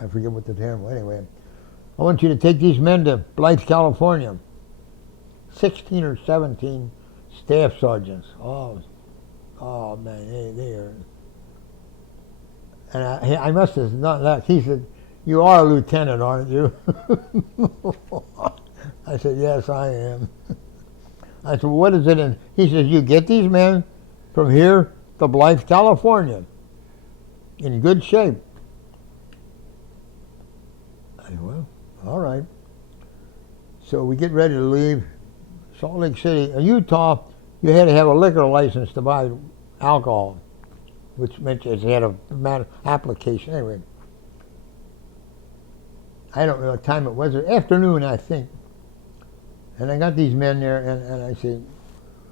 I forget what the term was. Anyway, I want you to take these men to Blythe, California. 16 or 17 staff sergeants. Oh man, they are." And I must have not that. He said, "You are a lieutenant, aren't you?" I said, "Yes, I am." I said, "What is it?" And he says, "You get these men from here to Blythe, California, in good shape." I said, "Well, all right." So we get ready to leave Salt Lake City. In Utah, you had to have a liquor license to buy alcohol, which meant you had a application. Anyway, I don't know what time it was. Afternoon, I think. And I got these men there, and I said,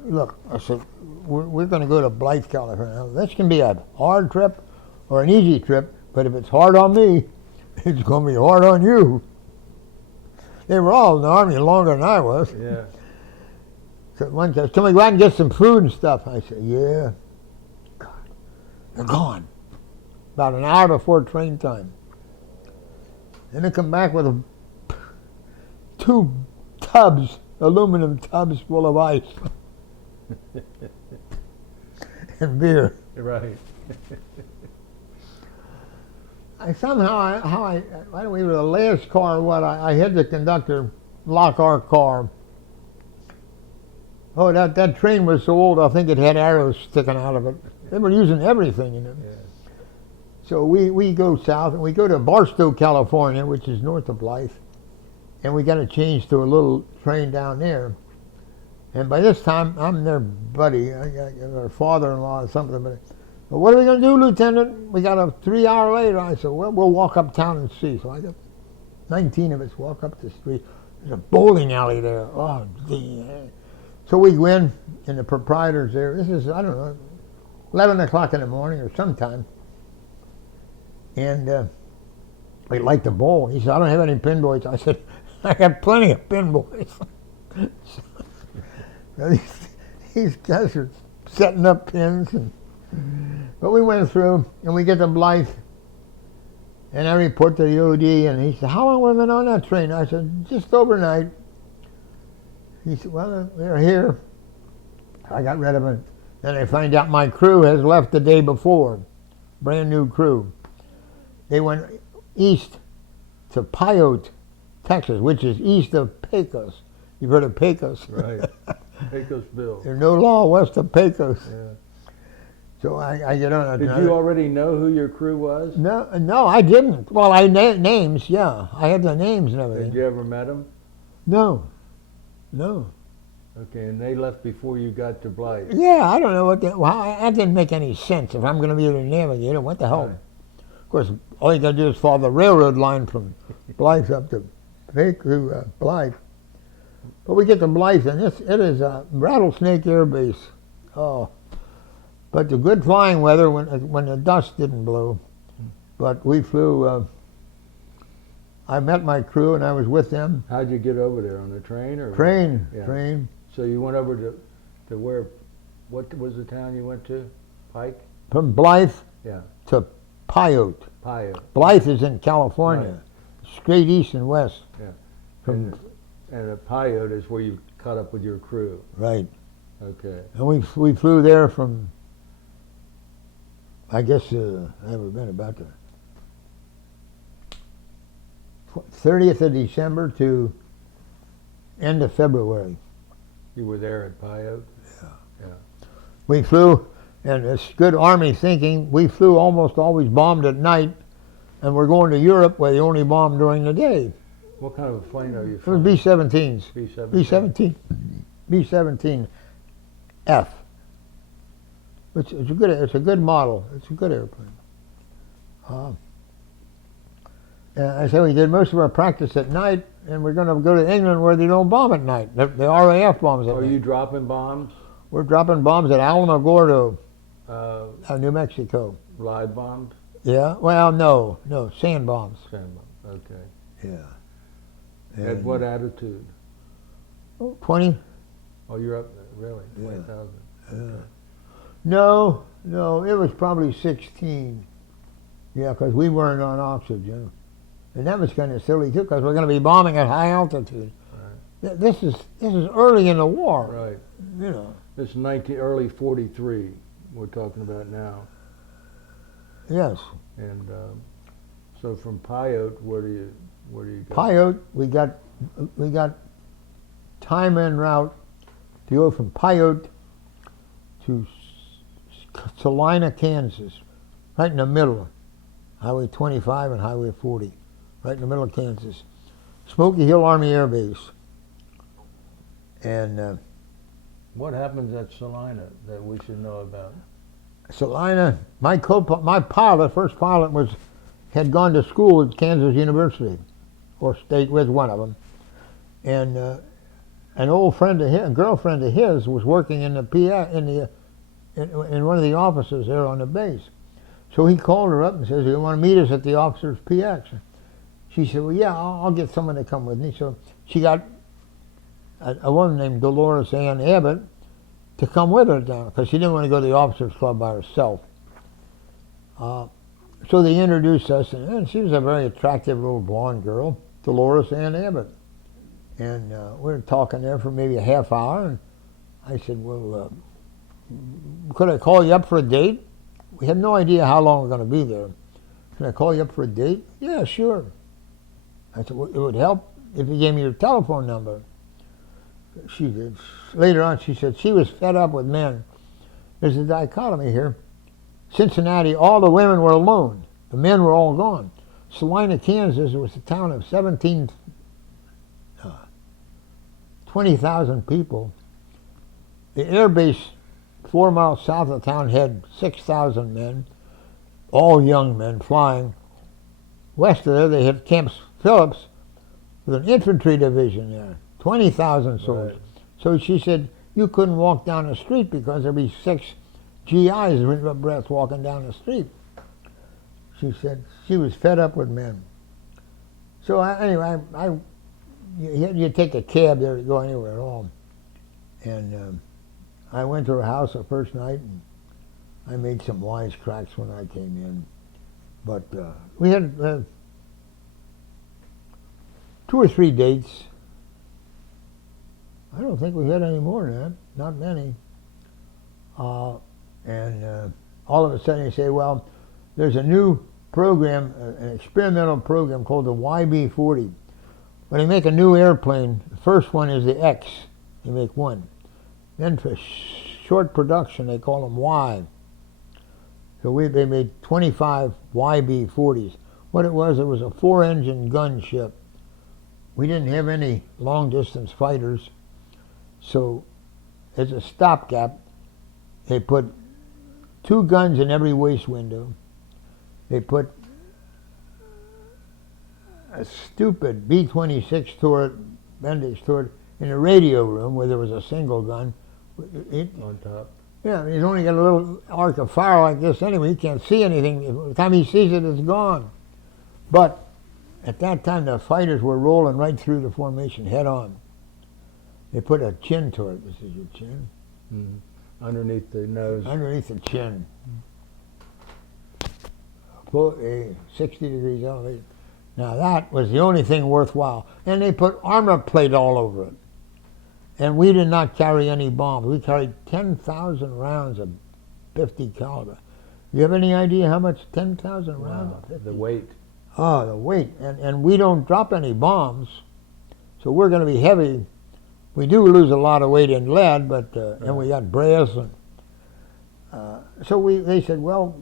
look, I said, we're going to go to Blythe, California. Now, this can be a hard trip or an easy trip, but if it's hard on me, it's going to be hard on you. They were all in the Army longer than I was. Yeah. So one says, can we go out and get some food and stuff? I said, yeah. God, they're gone. About an hour before train time. Then they come back with 2 tubs, aluminum tubs full of ice and beer. Right. We were the last car, I had the conductor lock our car. Oh, that train was so old, I think it had arrows sticking out of it. They were using everything in it. Yeah. So we go south, and we go to Barstow, California, which is north of Blythe, and we got to change to a little train down there. And by this time, I'm their buddy, their father-in-law or something. But what are we going to do, Lieutenant? We got a 3-hour later. I said, well, we'll walk uptown and see. So I got 19 of us walk up the street. There's a bowling alley there. Oh, gee. So we go in, and the proprietor's there. This is, I don't know, 11 o'clock in the morning or sometime. And we like to bowl. He said, I don't have any pinboards. I said, I got plenty of pinboards. So these guys are setting up pins. But we went through, and we get to Blythe, and I report to the OD, and he said, how long have we been on that train? I said, just overnight. He said, well, they're here. I got rid of it. Then I find out my crew has left the day before. Brand new crew. They went east to Pyote, Texas, which is east of Pecos. You've heard of Pecos? Right. Pecosville. There's no law west of Pecos. Yeah. So I get on. Did you already know who your crew was? No, I didn't. Well, names, yeah. I had the names and everything. Did you ever met them? No. Okay, and they left before you got to Blythe. Yeah, I don't know what that didn't make any sense. If I'm going to be the navigator, what the hell? Right. Of course, all you got to do is follow the railroad line from Blythe up to Blythe. But we get to Blythe, and it is a Rattlesnake Air Base. Oh, but the good flying weather when the dust didn't blow. But we flew. I met my crew, and I was with them. How'd you get over there, on the train or? Train. So you went over to where? What was the town you went to? Pike. From Blythe. Yeah. To Pyote. Pyote. Blythe is in California, Right. Straight east and west. Yeah. From And at Pyote is where you caught up with your crew. right. Okay. And we flew there from, I guess, I've been about the 30th of December to end of February. You were there at Pyote? Yeah. We flew, and it's good Army thinking, we flew almost always bombed at night, and we're going to Europe where they only bomb during the day. What kind of a plane are you It was flying? B-17s. B-17. B-17F. It's a good model. It's a good airplane. And I said we did most of our practice at night, and we're going to go to England where they don't bomb at night. The RAF bombs at Are night. you dropping bombs? We're dropping bombs at Alamogordo, New Mexico. Live bombs? Yeah. Well, no, sand bombs. Sand bombs. Okay. Yeah. At what altitude? 20. Oh, you're up there, really? Yeah. 20,000. Okay. No, it was probably 16. Yeah, because we weren't on oxygen. And that was kind of silly, too, because we're going to be bombing at high altitude. Right. This is early in the war. Right. You know. This is early 43 we're talking about now. Yes. And so from Pyote, where do you go? Pyote, we got time en route to go from Pyote to Salina, Kansas, right in the middle, Highway 25 and Highway 40, right in the middle of Kansas. Smoky Hill Army Air Base. And What happens at Salina that we should know about? Salina, my pilot, first pilot, had gone to school at Kansas University, or stayed with one of them, and an old friend of his, a girlfriend of his, was working in the in one of the offices there on the base. So he called her up and says, "You want to meet us at the officers' PX?" She said, "Well, yeah, I'll get someone to come with me." So she got a woman named Dolores Ann Abbott to come with her down because she didn't want to go to the officers' club by herself. So they introduced us, and she was a very attractive little blonde girl, Dolores Ann Abbott. And we were talking there for maybe a half hour, and I said, "Well, could I call you up for a date?" We had no idea how long we're going to be there. "Can I call you up for a date?" "Yeah, sure." I said, "Well, it would help if you gave me your telephone number." She did. Later on, she said she was fed up with men. There's a dichotomy here. Cincinnati, all the women were alone. The men were all gone. Salina, Kansas was a town of 20,000 people. The air base 4 miles south of the town had 6,000 men, all young men flying. West of there, they had Camp Phillips with an infantry division there, 20,000 soldiers. Right. So she said, you couldn't walk down the street because there'd be 6 GIs with breath walking down the street. She said she was fed up with men. So anyway, you take a cab there to go anywhere at all. And I went to her house the first night, and I made some wisecracks when I came in. But we had 2 or 3 dates. I don't think we had any more than that, not many. And all of a sudden they say, well, there's a new program, an experimental program called the YB-40. When they make a new airplane, the first one is the X. They make one. Then for short production, they call them Y. So they made 25 YB-40s. What it was a 4-engine gunship. We didn't have any long-distance fighters. So as a stopgap, they put 2 guns in every waist window. They put a stupid B-26 turret, Bendix turret, in the radio room where there was a single gun. On top. Yeah, he's only got a little arc of fire like this anyway. He can't see anything. By the time he sees it, it's gone. But at that time, the fighters were rolling right through the formation head on. They put a chin turret. This is your chin. Mm-hmm. Underneath the nose. Underneath the chin. 60 degrees elevation. Now that was the only thing worthwhile. And they put armor plate all over it. And we did not carry any bombs. We carried 10,000 rounds of 50 caliber. You have any idea how much 10,000 rounds of 50? The weight. Oh, the weight. And we don't drop any bombs. So we're going to be heavy. We do lose a lot of weight in lead, but and we got brass. And, so they said, well,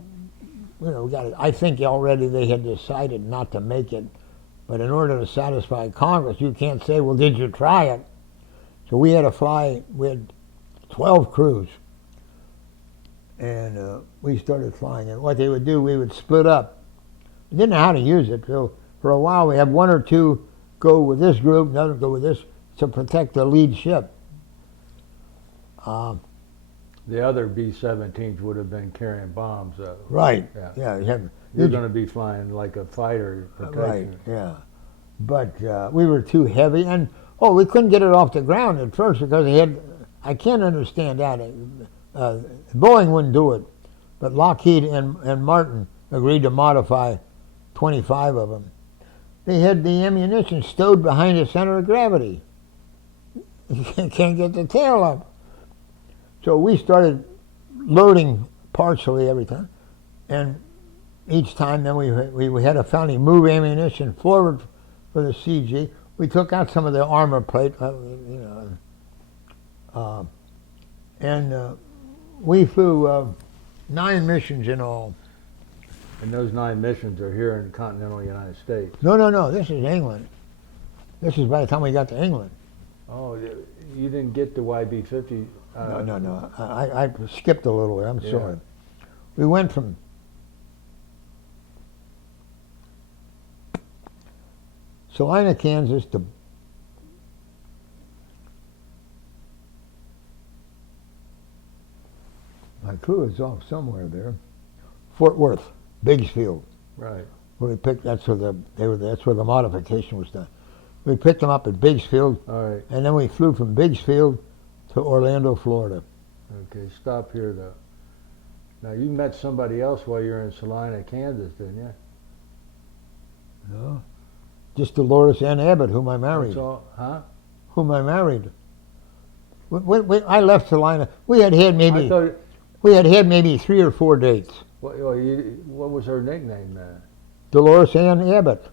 we got it. I think already they had decided not to make it. But in order to satisfy Congress, you can't say, well, did you try it? So we had to fly, we had 12 crews. And we started flying. And what they would do, we would split up. We didn't know how to use it. So for a while, we had 1 or 2 go with this group, another go with this, to protect the lead ship. The other B-17s would have been carrying bombs, though. Right. Yeah. You're going to be flying like a fighter protection. Right, yeah. But we were too heavy. And, we couldn't get it off the ground at first because I can't understand that. Boeing wouldn't do it. But Lockheed and Martin agreed to modify 25 of them. They had the ammunition stowed behind the center of gravity. You can't get the tail up. So we started loading partially every time. And each time then we had to finally move ammunition forward for the CG. We took out some of the armor plate, and we flew 9 missions in all. And those 9 missions are here in the continental United States. No, this is England. This is by the time we got to England. Oh, you didn't get the YB-50? No. I skipped a little bit. I'm sorry. We went from Salina, Kansas to My crew is off somewhere there. Fort Worth, Biggsfield. Right. Where we picked. That's where that's where the modification was done. We picked them up at Biggsfield, All right. and then we flew from Biggsfield to Orlando, Florida. Okay, stop here though. Now you met somebody else while you were in Salina, Kansas, didn't you? No, just Dolores Ann Abbott, whom I married. That's all, huh? Whom I married. I left Salina. We had maybe I thought, maybe 3 or 4 dates. what was her nickname then? Dolores Ann Abbott.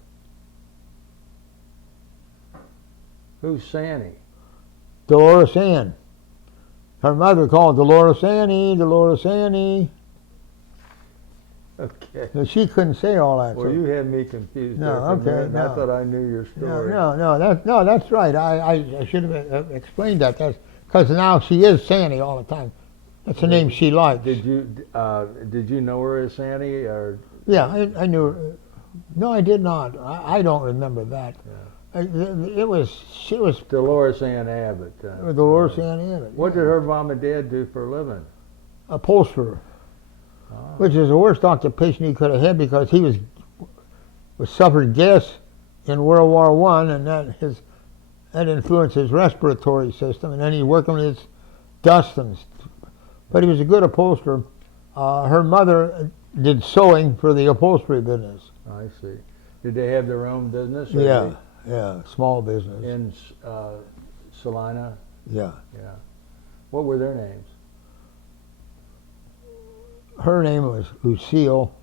Who's Sandy? Dolores Ann. Her mother called Dolores Annie, Dolores Annie. Okay. So she couldn't say all that. Well, so. you had me confused. No, there for a okay, minute, and no. I thought I knew your story. No, that's right. I should have explained that. That's because now she is Sandy all the time. That's the name she likes. Did you know her as Sandy or? Yeah, I knew her. No, I did not. I don't remember that. Yeah. She was Dolores Ann Abbott. Dolores Ann Abbott. What did her mom and dad do for a living? Upholsterer, which is the worst occupation he could have had because he was suffered gas in World War I, and that influenced his respiratory system, and then he worked on his dust but he was a good upholsterer. Her mother did sewing for the upholstery business. I see. Did they have their own business? Or Yeah, small business. In Salina? Yeah. Yeah. What were their names? Her name was Lucille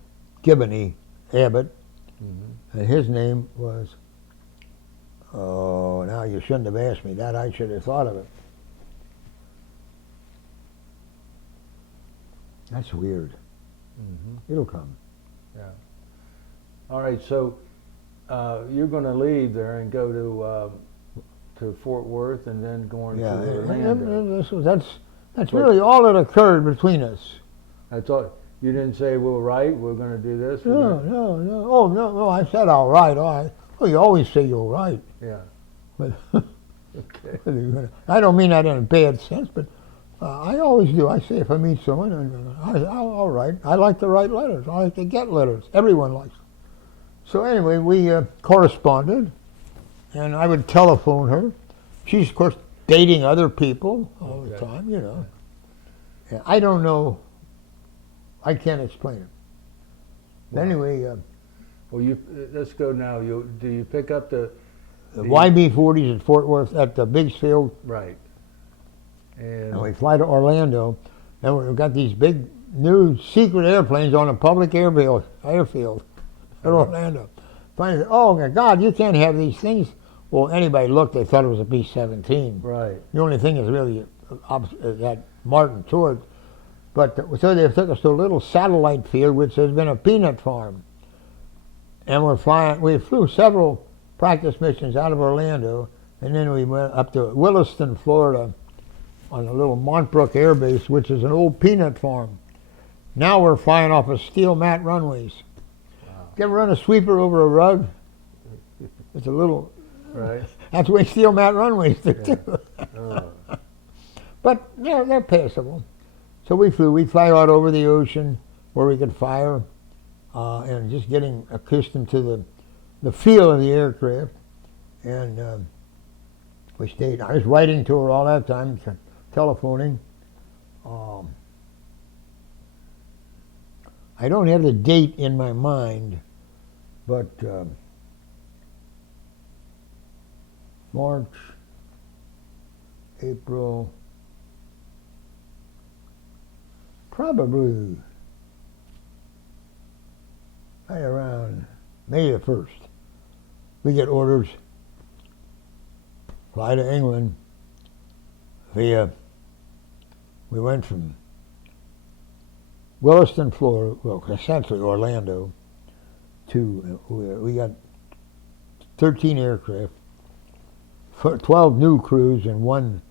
Giboney Abbott, Mm-hmm. and his name was, oh, now you shouldn't have asked me that. I should have thought of it. That's weird. Mm-hmm. It'll come. Yeah. All right, so you're going to leave there and go to Fort Worth and then going Yeah, to Orlando. that's really all that occurred between us. I thought you didn't say, well, right, we're going to do this. No. Oh, no, I said all right. Well, you always say you're right. Yeah. But Okay. I don't mean that in a bad sense, but I always do. I say if I meet someone, all right. I like to write letters. I like to get letters. Everyone likes them. So anyway, we corresponded, and I would telephone her. She's, of course, dating other people all the time, you know. Yeah, I don't know. I can't explain it. Wow. Anyway, Well, let's go now. Do you pick up the YB-40s at Fort Worth at the Biggsfield, right? and we fly to Orlando, and we've got these big new secret airplanes on a public airfield at Orlando. Finally, oh my God, you can't have these things. Well, anybody looked, they thought it was a B-17. Right. The only thing is really that Martin toured. But so they took us to a little satellite field, which has been a peanut farm. And we flew several practice missions out of Orlando, and then we went up to Williston, Florida, on a little Montbrook Air Base, which is an old peanut farm. Now we're flying off of steel mat runways. Wow. You ever run a sweeper over a rug? It's a little... Right. That's the way steel mat runways do, too. Oh. But they're passable. So we flew. We'd fly out over the ocean where we could fire, and just getting accustomed to the feel of the aircraft. And we stayed. I was writing to her all that time, telephoning. I don't have the date in my mind, but March, April, probably right around May the 1st. We get orders, fly to England we went from Williston, Florida, well, essentially Orlando, to, we got 13 aircraft, 12 new crews, and one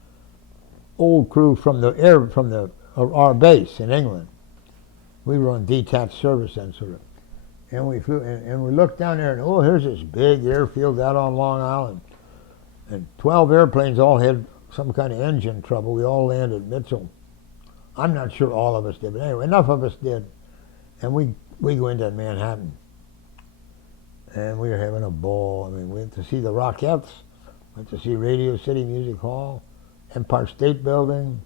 old crew from our base in England. We were on detached service then, sort of. And we flew, and we looked down there, and oh, here's this big airfield out on Long Island. And 12 airplanes all had some kind of engine trouble. We all landed Mitchell I'm not sure all of us did, but anyway, enough of us did. And we go into Manhattan. And we were having a ball. I mean, we went to see the Rockettes, went to see Radio City Music Hall, Empire State Building,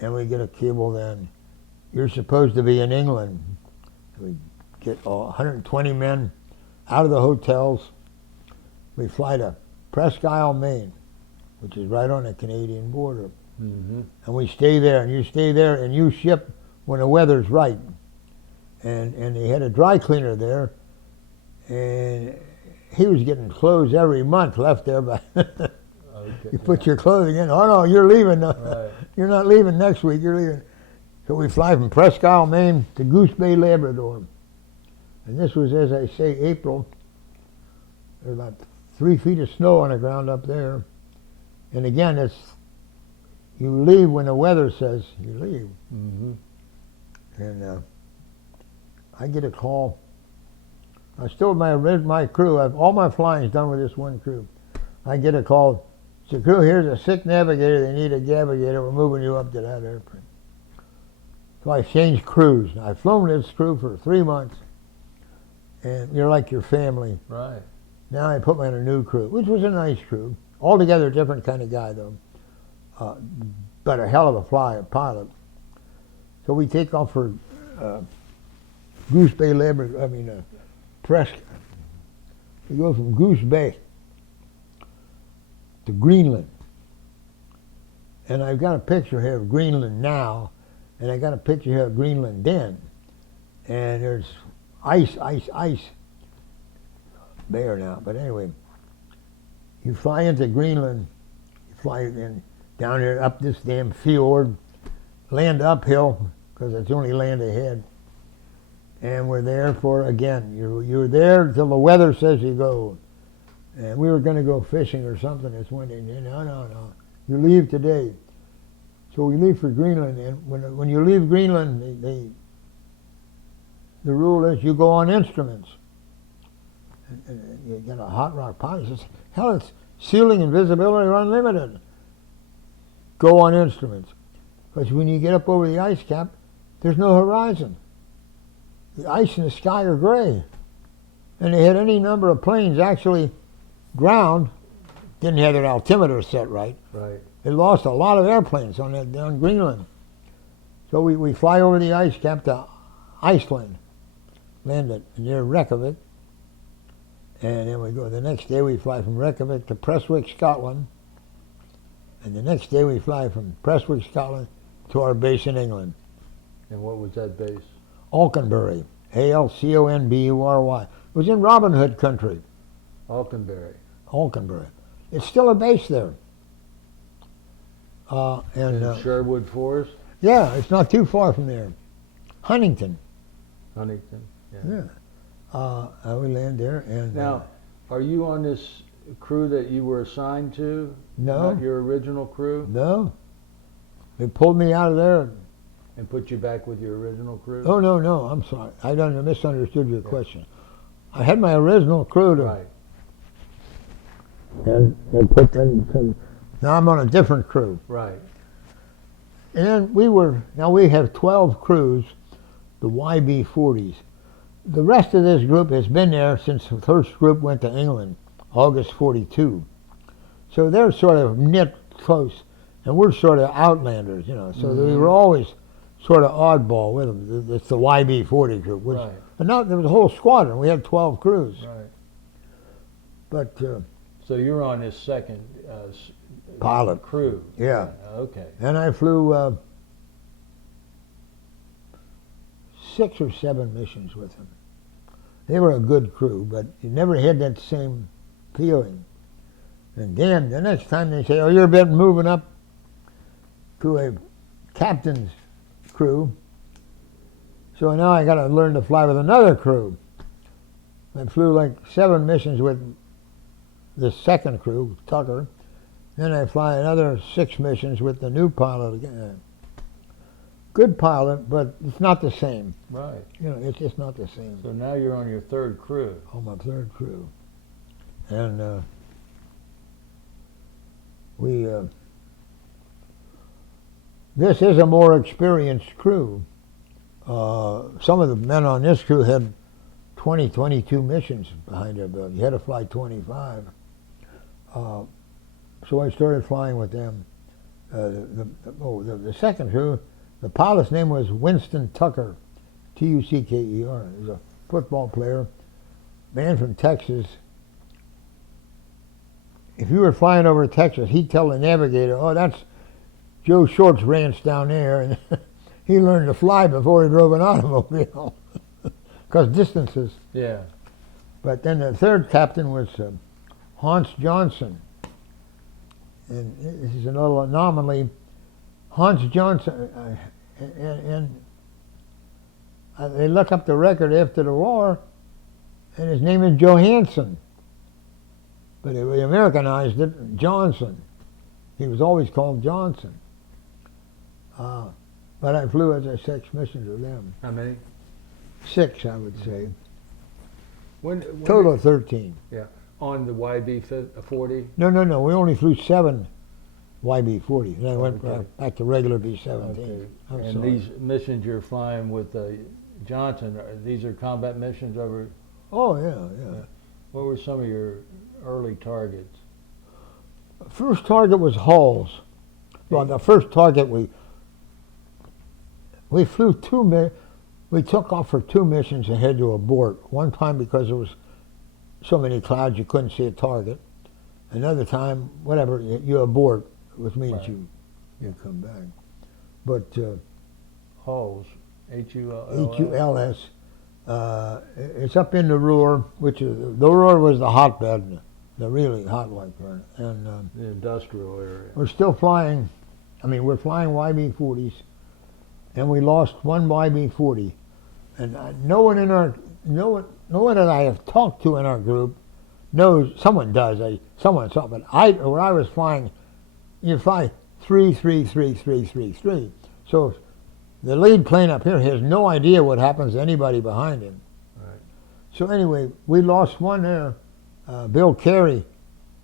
and we get a cable then. You're supposed to be in England. We get 120 men out of the hotels. We fly to Presque Isle, Maine, which is right on the Canadian border. Mm-hmm. And we stay there, and you stay there, and you ship when the weather's right. And they had a dry cleaner there, and he was getting clothes every month left there. By Okay, you put your clothing in. Oh no, you're leaving. Right. You're not leaving next week. You're leaving. So we fly from Presque Isle, Maine, to Goose Bay, Labrador, and this was, as I say, April. There's about 3 feet of snow on the ground up there, and again, it's you leave when the weather says you leave. Mm-hmm. And I get a call. I still my crew. All my flying's done with this one crew. I get a call. So crew, here's a sick navigator. They need a navigator. We're moving you up to that airplane. So I changed crews. I've flown this crew for 3 months, and you're like your family. Right. Now I put me on a new crew, which was a nice crew. Altogether different kind of guy though, but a hell of a pilot. So we take off for Goose Bay, Labrador. Presque. We go from Goose Bay to Greenland. And I've got a picture here of Greenland now, and I got a picture here of Greenland then. And there's ice there now. But anyway, you fly into Greenland, you fly in down here up this damn fjord, land uphill, because it's the only land ahead. And we're there for, again, you're there until the weather says you go. And we were going to go fishing or something this one day. No. You leave today. So we leave for Greenland. And when you leave Greenland, the rule is you go on instruments. And you get a hot rock pilot. He says, hell, it's ceiling and visibility are unlimited. Go on instruments. Because when you get up over the ice cap, there's no horizon. The ice and the sky are gray. And they had any number of planes actually ground, didn't have their altimeter set right. Right. They lost a lot of airplanes on Greenland. So we fly over the ice cap to Iceland, landed near Reykjavik, and then we go. The next day we fly from Reykjavik to Prestwick, Scotland, and the next day we fly from Prestwick, Scotland to our base in England. And what was that base? Alconbury, Alconbury. It was in Robin Hood country. Alconbury. Alconbury. It's still a base there. And Sherwood Forest? Yeah, it's not too far from there. Huntington. Huntington, Yeah. We land there. And now, are you on this crew that you were assigned to? No. Not your original crew? No. They pulled me out of there. And put you back with your original crew? Oh, no, I'm sorry. I misunderstood your question. I had my original crew to... Right. And they put them... Now I'm on a different crew. Right. And now we have 12 crews, the YB-40s. The rest of this group has been there since the first group went to England, August 42. So they're sort of knit close, and we're sort of outlanders, So we were always sort of oddball with them. It's the YB-40 group. Right. But now there was a whole squadron. We had 12 crews. Right. But... so you're on this second pilot crew? Yeah. Okay. And I flew 6 or 7 missions with them. They were a good crew, but you never had that same feeling. And then the next time they say, oh, you're moving up to a captain's crew. So now I got to learn to fly with another crew. I flew like 7 missions with the second crew, Tucker. Then I fly another 6 missions with the new pilot again. Good pilot, but it's not the same. Right. It's just not the same. So now you're on your third crew. On my third crew. And we This is a more experienced crew. Some of the men on this crew had 20, 22 missions behind their belt. You had to fly 25. So I started flying with them. The second crew, the pilot's name was Winston Tucker, Tucker. He was a football player, man from Texas. If you were flying over Texas, he'd tell the navigator, "Oh, that's Joe Short's ranch down there," and he learned to fly before he drove an automobile, because distances. Yeah. But then the third captain was Hans Johnson. And this is another anomaly. Hans Johnson, they look up the record after the war, and his name is Johansson. But they Americanized it, Johnson. He was always called Johnson. But I flew, as I said, 6 missions with them. How many? 6, I would say. When Total of 13. Yeah. On the YB-40? No. We only flew 7 YB-40. And I went Okay. back to regular B-17. Okay. I'm And sorry. these missions you're flying with Johnson, these are combat missions over... Oh, yeah. What were some of your early targets? First target was hulls. Well, the first target we flew we took off for 2 missions and had to abort. One time because there was so many clouds you couldn't see a target. Another time, whatever, you abort, which means Right. you come back. But Hulls, H-U-L-L? HULS, it's up in the Ruhr, which is, the Ruhr was the hotbed, the really hot like part. And The industrial area. we're still flying, we're flying YB-40s, and we lost 1 YB-40. And no one that I have talked to in our group knows. Someone does. Someone saw. But where I was flying, you fly 3, 3, 3, 3, 3, 3. So the lead plane up here has no idea what happens to anybody behind him. Right. So anyway, we lost one there. Bill Carey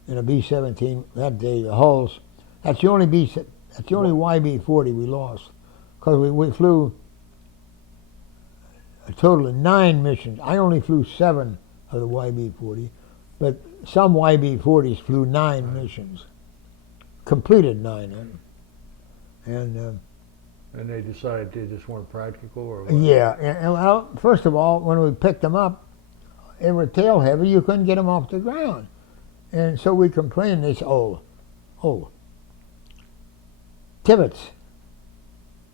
in a B-17 that day. The hulls. That's the only YB-40 we lost, because we flew a total of 9 missions. I only flew 7 of the YB-40, but some YB-40s flew 9 missions, completed 9. And they decided they just weren't practical, or what? yeah, and well, first of all, when we picked them up, they were tail heavy. You couldn't get them off the ground, and so we complained. They said, "Oh, Tibbets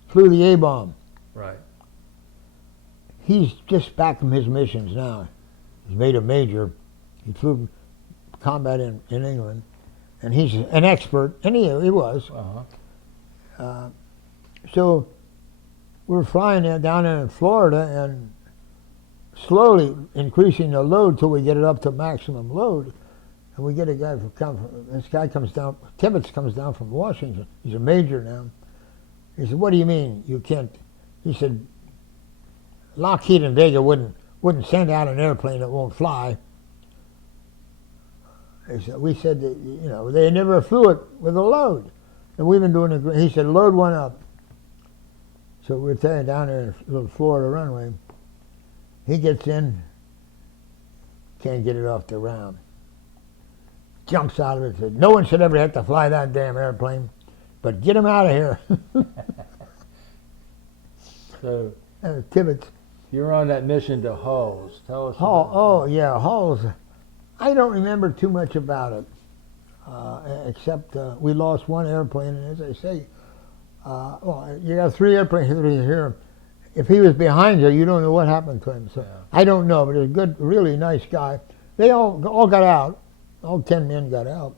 flew the A-bomb. Right. He's just back from his missions now. He's made a major. He flew combat in England, and he's an expert, and he was. Uh-huh. So we're flying down there in Florida and slowly increasing the load till we get it up to maximum load. And we get a guy this guy comes down, Tibbets comes down from Washington. He's a major now. He said, "What do you mean you can't?" He said, "Lockheed and Vega wouldn't send out an airplane that won't fly." We said that, they never flew it with a load. And we've been doing it. He said, "Load one up." So we're down there in a little Florida runway. He gets in, can't get it off the ground. Jumps out of it and said, "No one should ever have to fly that damn airplane, but get him out of here." So Tibbets. you're on that mission to Hulls. Tell us. Hulls. I don't remember too much about it, except we lost 1 airplane, and as I say, you got 3 airplanes here. If he was behind you, you don't know what happened to him. So Yeah. I don't know, but he's a good, really nice guy. They all got out. All 10 men got out.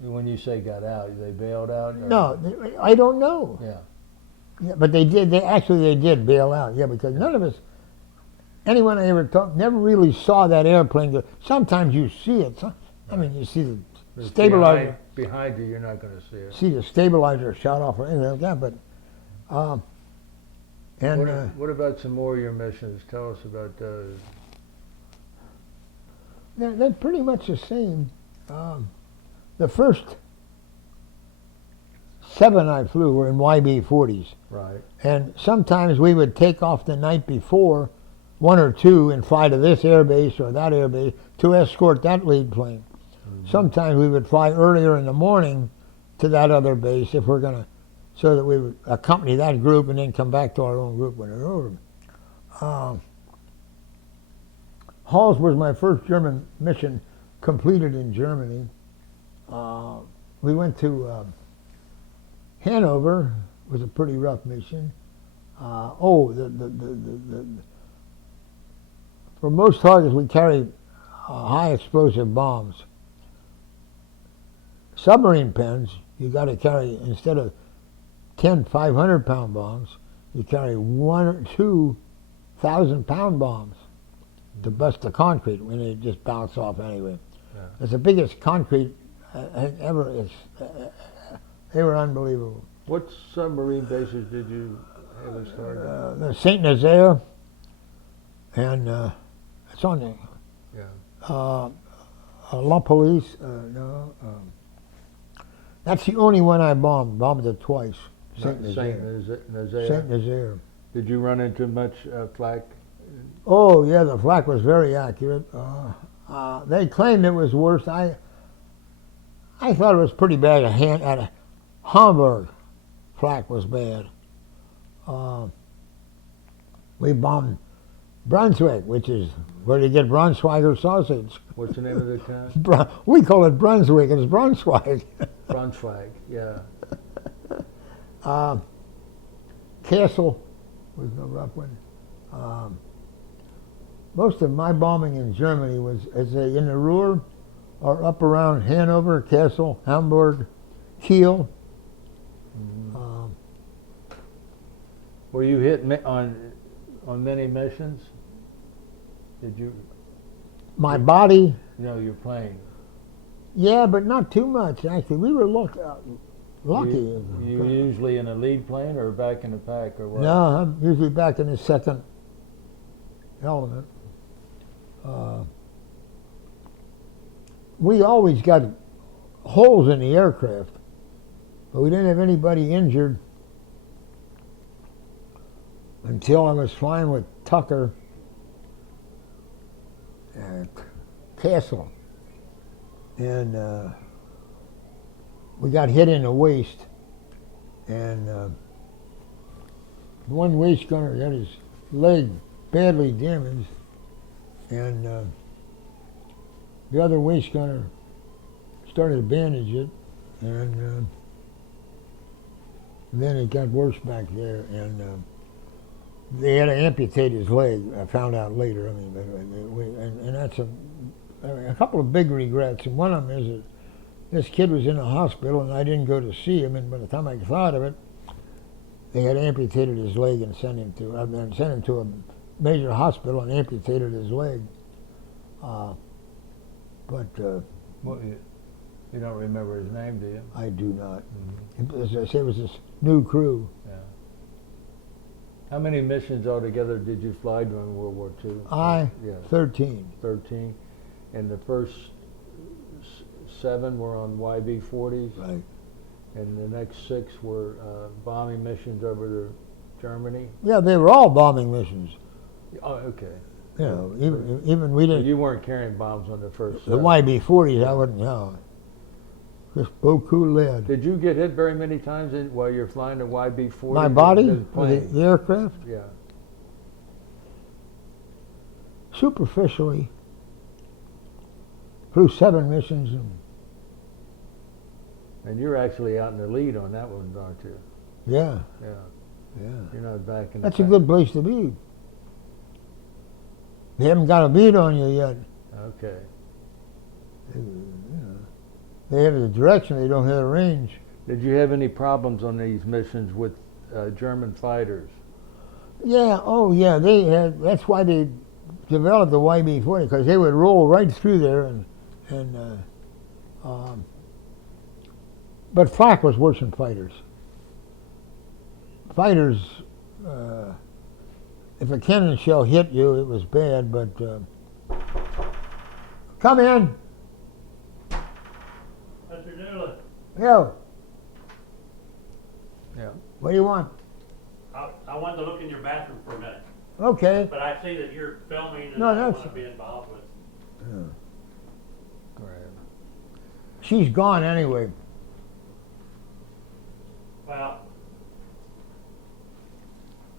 When you say got out, they bailed out? Or? No, I don't know. Yeah. But they did. They did bail out. Yeah, because none of us, anyone I ever talked, never really saw that airplane go. Sometimes you see it. You see the But stabilizer. Behind you, you're not going to see it. See the stabilizer shot off or anything like that. But What about some more of your missions? Tell us about those. they're pretty much the same. The first 7 I flew were in YB-40s. Right. And sometimes we would take off the night before, 1 or 2, and fly to this air base or that air base to escort that lead plane. Mm-hmm. Sometimes we would fly earlier in the morning to that other base if we're going to, so that we would accompany that group and then come back to our own group when they're over. Hals was my first German mission completed in Germany. We went to Hanover. Was a pretty rough mission. For most targets we carried high explosive bombs. Submarine pens, you got to carry, instead of 10 500-pound bombs, you carry 1 or 2 1,000-pound bombs to bust the concrete when they just bounce off anyway. Yeah. It's the biggest concrete ever. They were unbelievable. What submarine bases did you have us target? The Saint Nazaire, and it's on the Yeah. La Police. That's the only one I bombed. Bombed it twice. Saint Nazaire. Saint Nazaire. Did you run into much flak? Oh yeah, the flak was very accurate. They claimed it was worse. I thought it was pretty bad at Hamburg. Flak was bad. We bombed Brunswick, which is where you get Braunschweiger sausage. What's the name of the town? We call it Brunswick. It's Braunschweig. Braunschweig, yeah. Kassel was a rough one. Most of my bombing in Germany was in the Ruhr or up around Hanover, Kassel, Hamburg, Kiel. Mm-hmm. Were you hit on many missions? Did you? My body? No, your plane. Yeah, but not too much, actually. We were lucky. You usually in a lead plane or back in the pack or what? No, I'm usually back in the second element. We always got holes in the aircraft, but we didn't have anybody injured until I was flying with Tucker at Kassel. And we got hit in the waist, and one waist gunner got his leg badly damaged, and the other waist gunner started to bandage it, and then it got worse back there, and they had to amputate his leg. I found out later. I mean, and that's a couple of big regrets, and one of them is that this kid was in the hospital, and I didn't go to see him. And by the time I thought of it, they had amputated his leg and sent him to a major hospital and amputated his leg. Well, you don't remember his name, do you? I do not. Mm-hmm. As I say, it was this new crew. Yeah. How many missions altogether did you fly during World War II? 13. 13. And the first 7 were on YB-40s? Right. And the next 6 were bombing missions over to Germany? Yeah, they were all bombing missions. Oh, okay. You know, even we didn't. You weren't carrying bombs on the first The 7. YB-40s, I wouldn't know. Just beaucoup lead. Did you get hit very many times while you're flying the YB-40? My body? The aircraft? Yeah. Superficially. Flew 7 missions. And you're actually out in the lead on that one, aren't you? Yeah. Yeah. Yeah. You're not back in That's the a good place to be. They haven't got a beat on you yet. Okay. They have the direction, they don't have the range. Did you have any problems on these missions with German fighters? Yeah, oh yeah, they had. That's why they developed the YB-40, because they would roll right through there, but flak was worse than fighters. Fighters, if a cannon shell hit you, it was bad, but come in. Mr. Doolan, Yo. What do you want? I wanted to look in your bathroom for a minute, Okay. but I see that you're filming and No, I don't that's- want to be involved with. She's gone anyway. Well,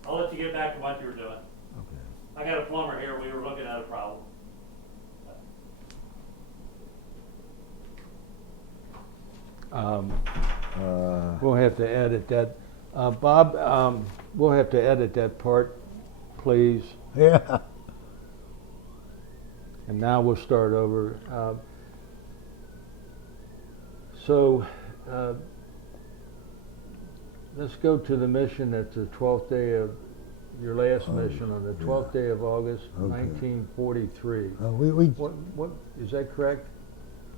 I'll let you get back to what you were doing. Okay. I got a plumber here, we were looking at a problem. We'll have to edit that. Bob, we'll have to edit that part, please. Yeah. And now we'll start over. So let's go to the mission at the 12th day of your last mission on the 12th day of August, Okay. 1943. We What is that correct?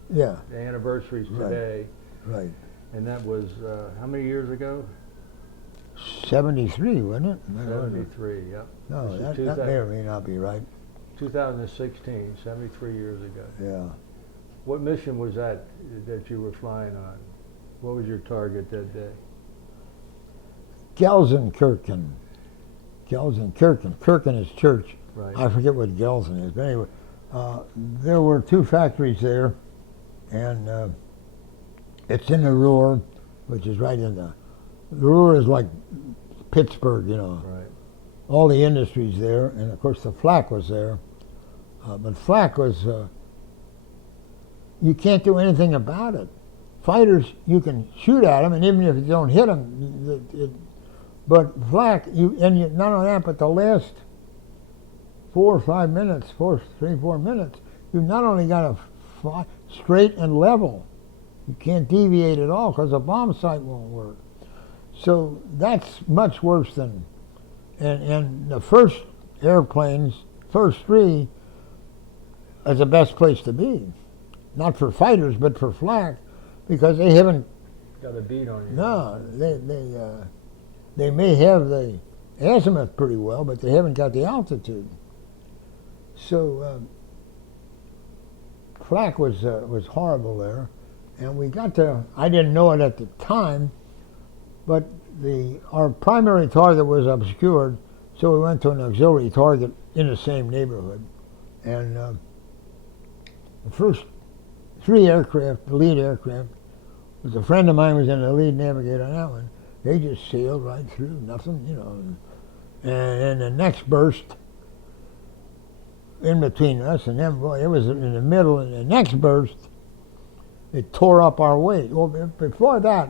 yeah, The anniversary's Right. today, right. and that was how many years ago? 73, wasn't it? 73. Yep. No, This is that 2000 may or may not be right. 2016, 73 years ago. Yeah. What mission was that you were flying on? What was your target that day? Gelsenkirchen. Gelsenkirchen. Kirchen is church. Right. I forget what Gelsen is. But anyway, there were 2 factories there, and it's in the Ruhr, which is right in the Ruhr is like Pittsburgh, you know. Right. All the industries there, and of course the flak was there. But flak was, you can't do anything about it. Fighters, you can shoot at them, and even if you don't hit them, but flak, not only that, but the last 4 or 5 minutes, 3 or 4 minutes, you've not only got to fly straight and level, you can't deviate at all because the bomb sight won't work. So that's much worse than, and the first airplanes, first 3, is the best place to be. Not for fighters, but for flak, because they haven't, Got a beat on you. no, they may have the azimuth pretty well, but they haven't got the altitude. So flak was horrible there, and we got to, I didn't know it at the time, but our primary target was obscured, so we went to an auxiliary target in the same neighborhood. And the first 3 aircraft, the lead aircraft, was a friend of mine was in the lead navigator on that one. They just sailed right through, nothing, you know. And the next burst in between us and them, boy, it was in the middle, and the next burst, it tore up our way. Well, before that,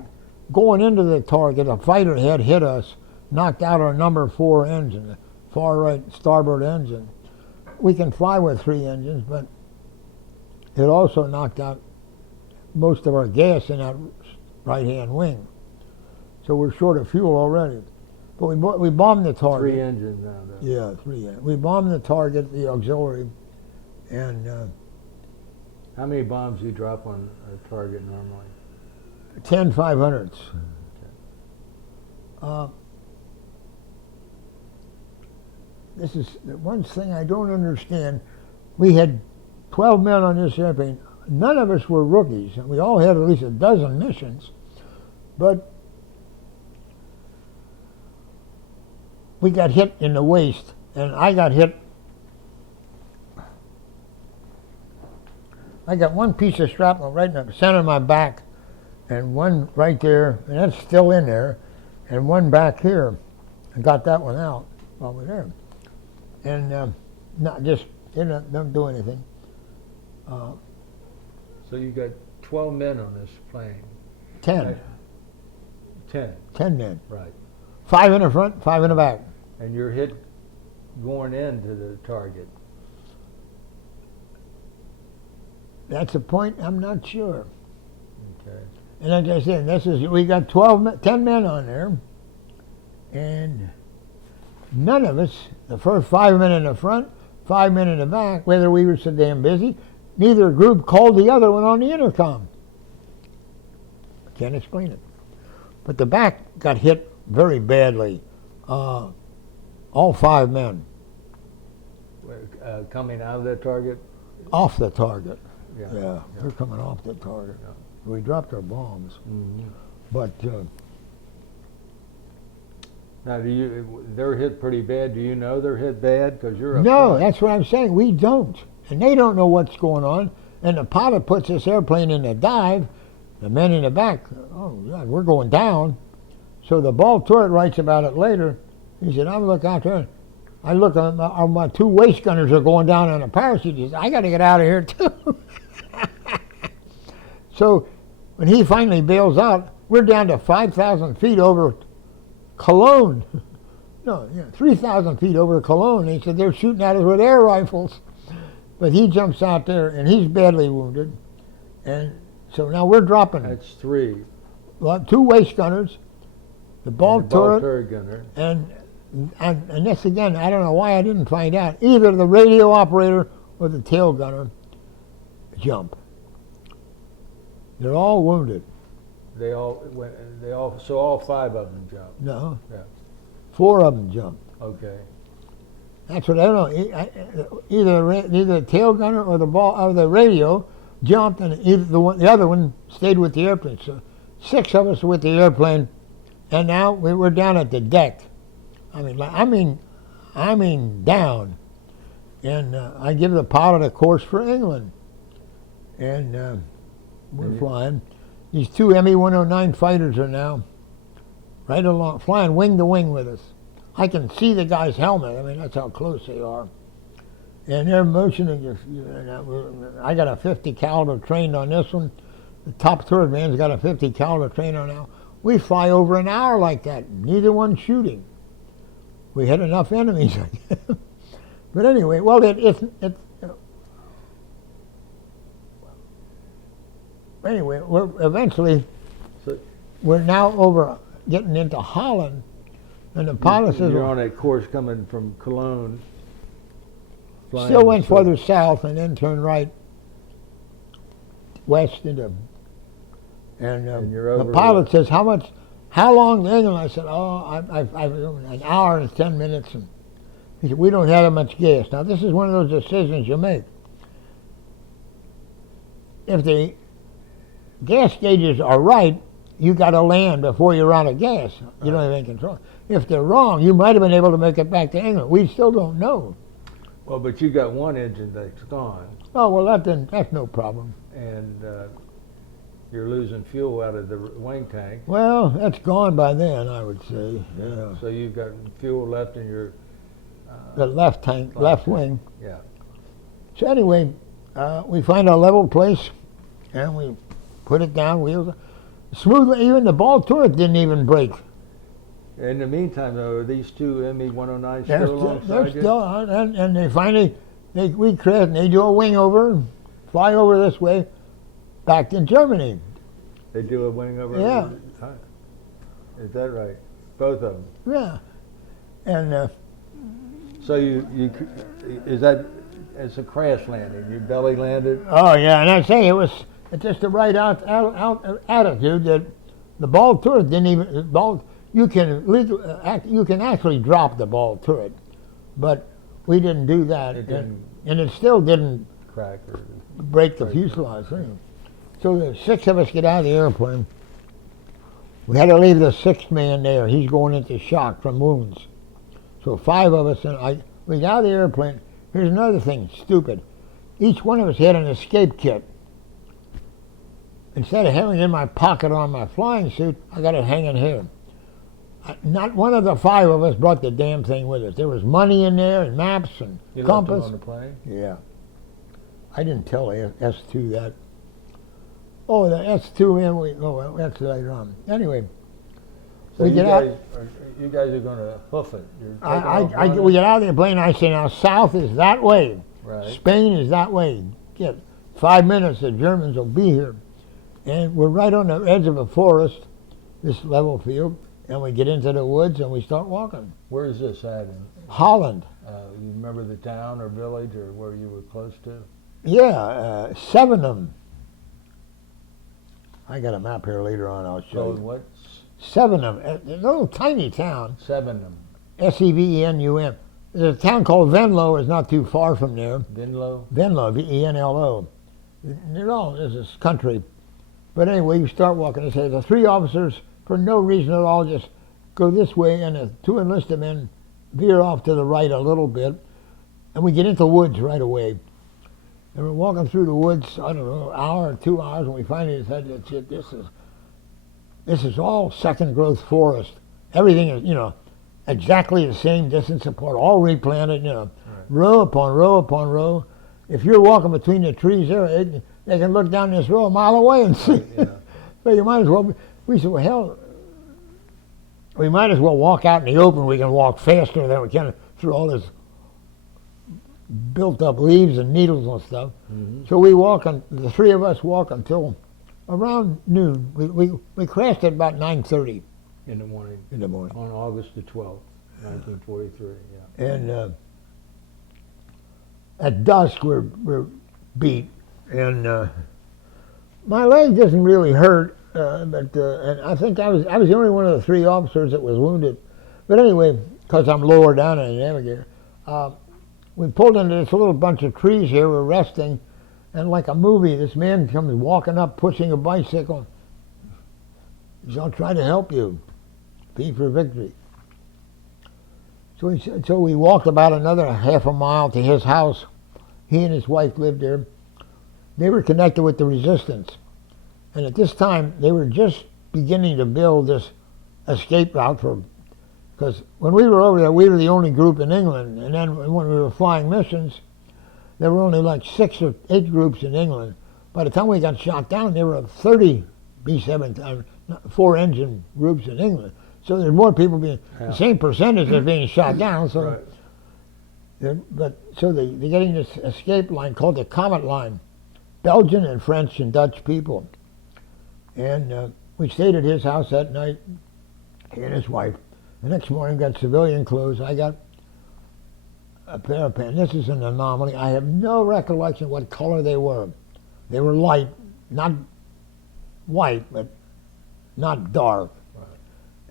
going into the target, a fighter had hit us, knocked out our number 4 engine, the far right starboard engine. We can fly with 3 engines, but it also knocked out most of our gas in that right-hand wing. So we're short of fuel already. But we bombed the target. 3 engines now, though. Yeah, 3. We bombed the target, the auxiliary, and How many bombs do you drop on a target normally? 10 500s. This is the one thing I don't understand. We had 12 men on this airplane. None of us were rookies, and we all had at least a dozen missions. But we got hit in the waist, and I got hit. I got one piece of shrapnel right in the center of my back, and one right there, and that's still in there, and one back here. I got that one out while we're there. And not just, don't do anything. So you got 12 men on this plane. 10. Right. 10, 10 men. right. 5 in the front, 5 in the back. And you're hit going into the target. That's a point I'm not sure. Okay. And like I said, we got 10 men on there, and none of us, the first 5 men in the front, 5 men in the back, whether we were so damn busy, neither group called the other one on the intercom. Can't explain it. But the back got hit very badly. All 5 men Coming out of that target? off the target. Yeah. Yeah, they're coming off the target. Yeah. We dropped our bombs. Mhm. But Now, they're hit pretty bad. Do you know they're hit bad? Because you're up No, front. that's what I'm saying. We don't. And they don't know what's going on. And the pilot puts this airplane in a dive. The men in the back, oh, God, we're going down. So the ball turret writes about it later. He said, I'm looking out there. I look, my two waist gunners are going down on a parachute. He said, I got to get out of here, too. So when he finally bails out, we're down to 5,000 feet over Cologne. No, 3,000 feet over Cologne. He said, they're shooting at us with air rifles. But he jumps out there, and he's badly wounded. And so now we're dropping. That's three. Well, two waist gunners, the ball And the ball turret, turret gunner. and this again, I don't know why I didn't find out. Either the radio operator or the tail gunner jump. They're all wounded. So all five of them jumped. No. Yeah. 4 of them jumped. Okay. That's what I don't know. Either the tail gunner or the radio jumped, and the other one stayed with the airplane. So 6 of us were with the airplane, and now we're down at the deck. I mean down. And I give the pilot a course for England, and we're flying. These 2 Me-109 fighters are now right along, flying wing to wing with us. I can see the guy's helmet. I mean, that's how close they are. And they're motioning. I got a 50 caliber trained on this one. The top turret man's got a 50 caliber trained on now. We fly over an hour like that. Neither one shooting. We had enough enemies. But anyway, well, anyway, we're now over getting into Holland, and the pilot says, You're on a course coming from Cologne. still went further south and then turned right west into, and you're the over pilot says, how long to England? I said, I've an hour and 10 minutes. And he said, we don't have that much gas. Now, this is one of those decisions you make. If the gas gauges are right, you got to land before you're out of gas. You don't have any control. If they're wrong, you might have been able to make it back to England. We still don't know. Well, but you got one engine that's gone, Oh, well, that's no problem. and you're losing fuel out of the wing tank. Well, that's gone by then, I would say. Yeah. So you've got fuel left in your The left tank, left wing. Yeah. So anyway, we find a level place, and we put it down, wheels smoothly. Even the ball turret didn't even break. In the meantime, though, are these 2 Me-109 They're still alongside they're you? still on, and they finally, we crash, and they do a wing over, fly over this way, back to Germany. They do a wing over Yeah. every time. Is that right? Both of them. Yeah. And So it's a crash landing. You belly landed. oh yeah, and I say it's just the right attitude that the ball turret didn't even you can actually drop the ball turret, but we didn't do that, It didn't and it still didn't crack or break the fuselage thing. So the 6 of us get out of the airplane. We had to leave the 6th man there. He's going into shock from wounds. So 5 of us, and we got out of the airplane. Here's another thing, stupid. Each one of us had an escape kit. Instead of having it in my pocket on my flying suit, I got it hanging here. Not one of the 5 of us brought the damn thing with us. There was money in there, and maps, and you compass. left them on the plane? Yeah. I didn't tell S2 that. Oh, the S2 man, well, that's later on. Anyway, So we get out. You guys are going to hoof it. You're taking off We running? get out of the plane. I say, now south is that way. Right. Spain is that way. Get 5 minutes. The Germans will be here, and we're right on the edge of a forest, this level field, and we get into the woods and we start walking. Where is this at? Holland. You remember the town or village or where you were close to? Yeah, 7 of them. I got a map here later on. I'll show So you. what? 7 of them. A little tiny town. 7 of them. Sevenum. There's a town called Venlo. Is not too far from there. Venlo? Venlo, Venlo. There's this country. But anyway, you start walking. They say the 3 officers, for no reason at all, just go this way, and the two enlisted men veer off to the right a little bit, and we get into the woods right away. And we're walking through the woods, I don't know, an hour or 2 hours, and we finally decided, shit, this is all second growth forest. Everything is, exactly the same distance apart, all replanted, Right. row upon row upon row. If you're walking between the trees there, they can look down this row a mile away and see. Right, yeah. So you might as well, we said, well, hell, we might as well walk out in the open. We can walk faster than we can through all this built up leaves and needles and stuff. Mhm. So we walk, the three of us walk until around noon. We crashed at about 9:30 In the morning, in the morning. on August the 12th, 1943, yeah. And at dusk we're beat, and my leg doesn't really hurt, but and I think I was the only one of the three officers that was wounded. But anyway, because I'm lower down in the navigator, we pulled into this little bunch of trees here. We're resting, and like a movie, this man comes walking up, pushing a bicycle. He says, "I'll try to help you. P for victory." So we walked about another half a mile to his house. He and his wife lived there. They were connected with the resistance. And at this time, they were just beginning to build this escape route because when we were over there, we were the only group in England. And then when we were flying missions, there were only like 6 or 8 groups in England. By the time we got shot down, there were 30 B-7, 4-engine groups in England. So there's more people being, Yeah. the same percentage are being shot down. So, Right. they're getting this escape line called the Comet Line, Belgian and French and Dutch people. And we stayed at his house that night, he and his wife. The next morning, got civilian clothes. I got a pair of pants. This is an anomaly. I have no recollection what color they were. They were light, not white, but not dark.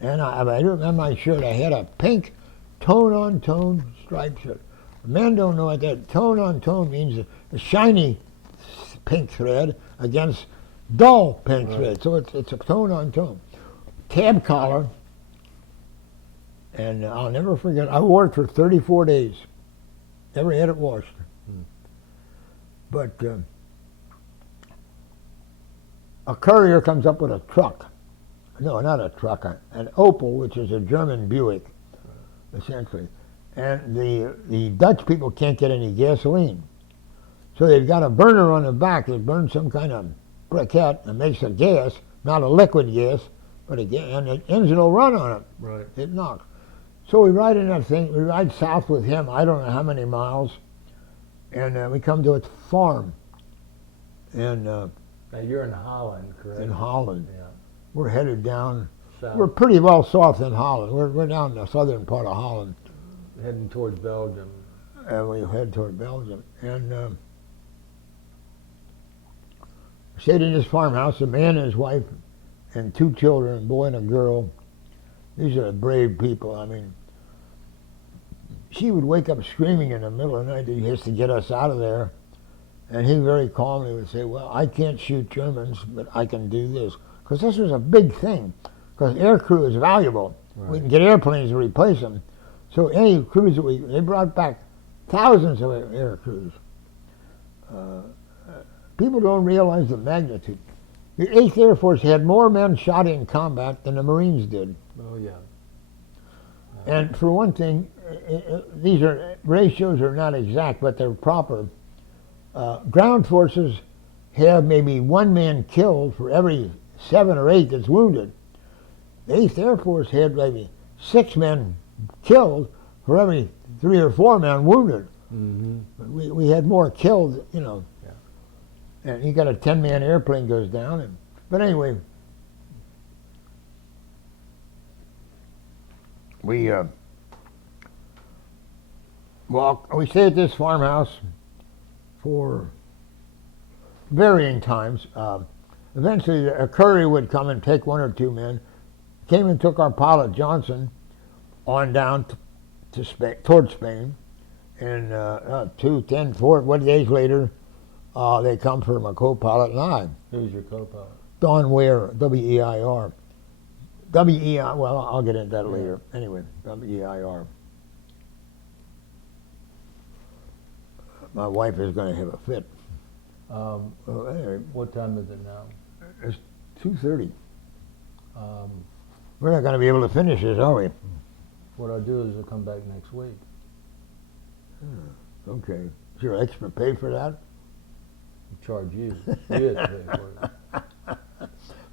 And I remember my shirt. I had a pink tone-on-tone striped shirt. Men don't know what that tone-on-tone means. A shiny pink thread against dull pink Right. thread. So it's a tone-on-tone. Tab collar. And I'll never forget, I wore it for 34 days. Never had it washed. But a courier comes up with a truck. No, not a truck, an Opel, which is a German Buick, essentially. And the Dutch people can't get any gasoline. So they've got a burner on the back that burns some kind of briquette and makes a gas, not a liquid gas, but and the engine will run on it. Right. It knocks. So we ride in that thing, we ride south with him, I don't know how many miles, and we come to a farm. And Now you're in Holland, correct? in Holland. Yeah. We're headed down. South, We're pretty well south in Holland. We're down in the southern part of Holland, heading towards Belgium. and we head toward Belgium. And stayed in this farmhouse, a man and his wife, and 2 children, a boy and a girl. These are brave people. I mean, she would wake up screaming in the middle of the night that he has to get us out of there. And he very calmly would say, well, I can't shoot Germans, but I can do this. Because this was a big thing, because air crew is valuable. Right. We can get airplanes to replace them. So any crews that they brought back thousands of air crews. People don't realize the magnitude. The 8th Air Force had more men shot in combat than the Marines did. Oh, yeah. And for one thing, these ratios are not exact, but they're proper. Ground forces have maybe 1 man killed for every 7 or 8 that's wounded. The 8th Air Force had maybe 6 men killed for every 3 or 4 men wounded. Mm-hmm. We had more killed, you know. Yeah. And you got a 10-man airplane goes down. But anyway, we stayed at this farmhouse for varying times. Eventually, a courier would come and take 1 or 2 men. Came and took our pilot Johnson on down to Spain, towards Spain. And 2, 10, 4 days later, they come for my co-pilot and I. Who's your co-pilot? Don Weir, W-E-I-R. W-E-I, well, I'll get into that later. Anyway, W-E-I-R. My wife is going to have a fit. Anyway, What time is it now? it's 2:30. Um, We're not going to be able to finish this, are we? what I'll do is I'll come back next week. Okay. Is your extra pay for that? Charge you. You have to pay for it.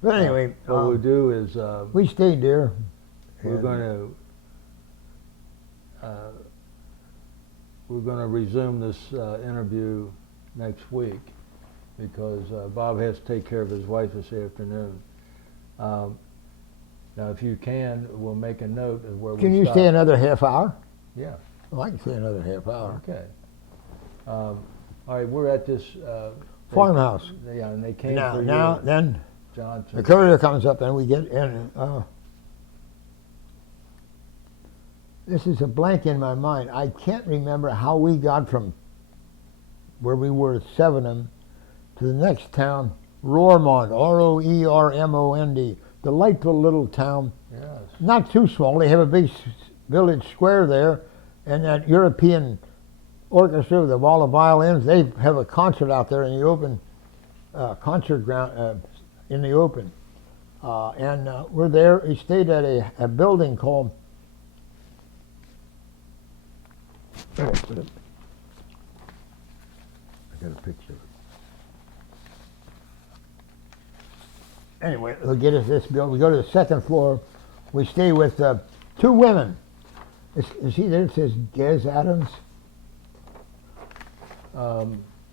But anyway, What we'll do is we stayed there. we're and- going to resume this interview next week because Bob has to take care of his wife this afternoon. Now, if you can, we'll make a note of where Can we you stop. stay another half hour? Yeah. Well, I can stay another half hour. Okay. All right, we're at this Farmhouse. Yeah, and they came Now, for now, you, then Johnson. the courier comes up and we get in. This is a blank in my mind. I can't remember how we got from where we were at Sevenham to the next town, Roermond, R-O-E-R-M-O-N-D. Delightful little town. Yes. Not too small. They have a big village square there, and that European orchestra with all the violins. They have a concert out there in the open, concert ground in the open. And we're there. We stayed at a building called. I got a picture. Anyway, they'll get us this building. We go to the second floor. We stay with two women. You see there it says Gez Adams?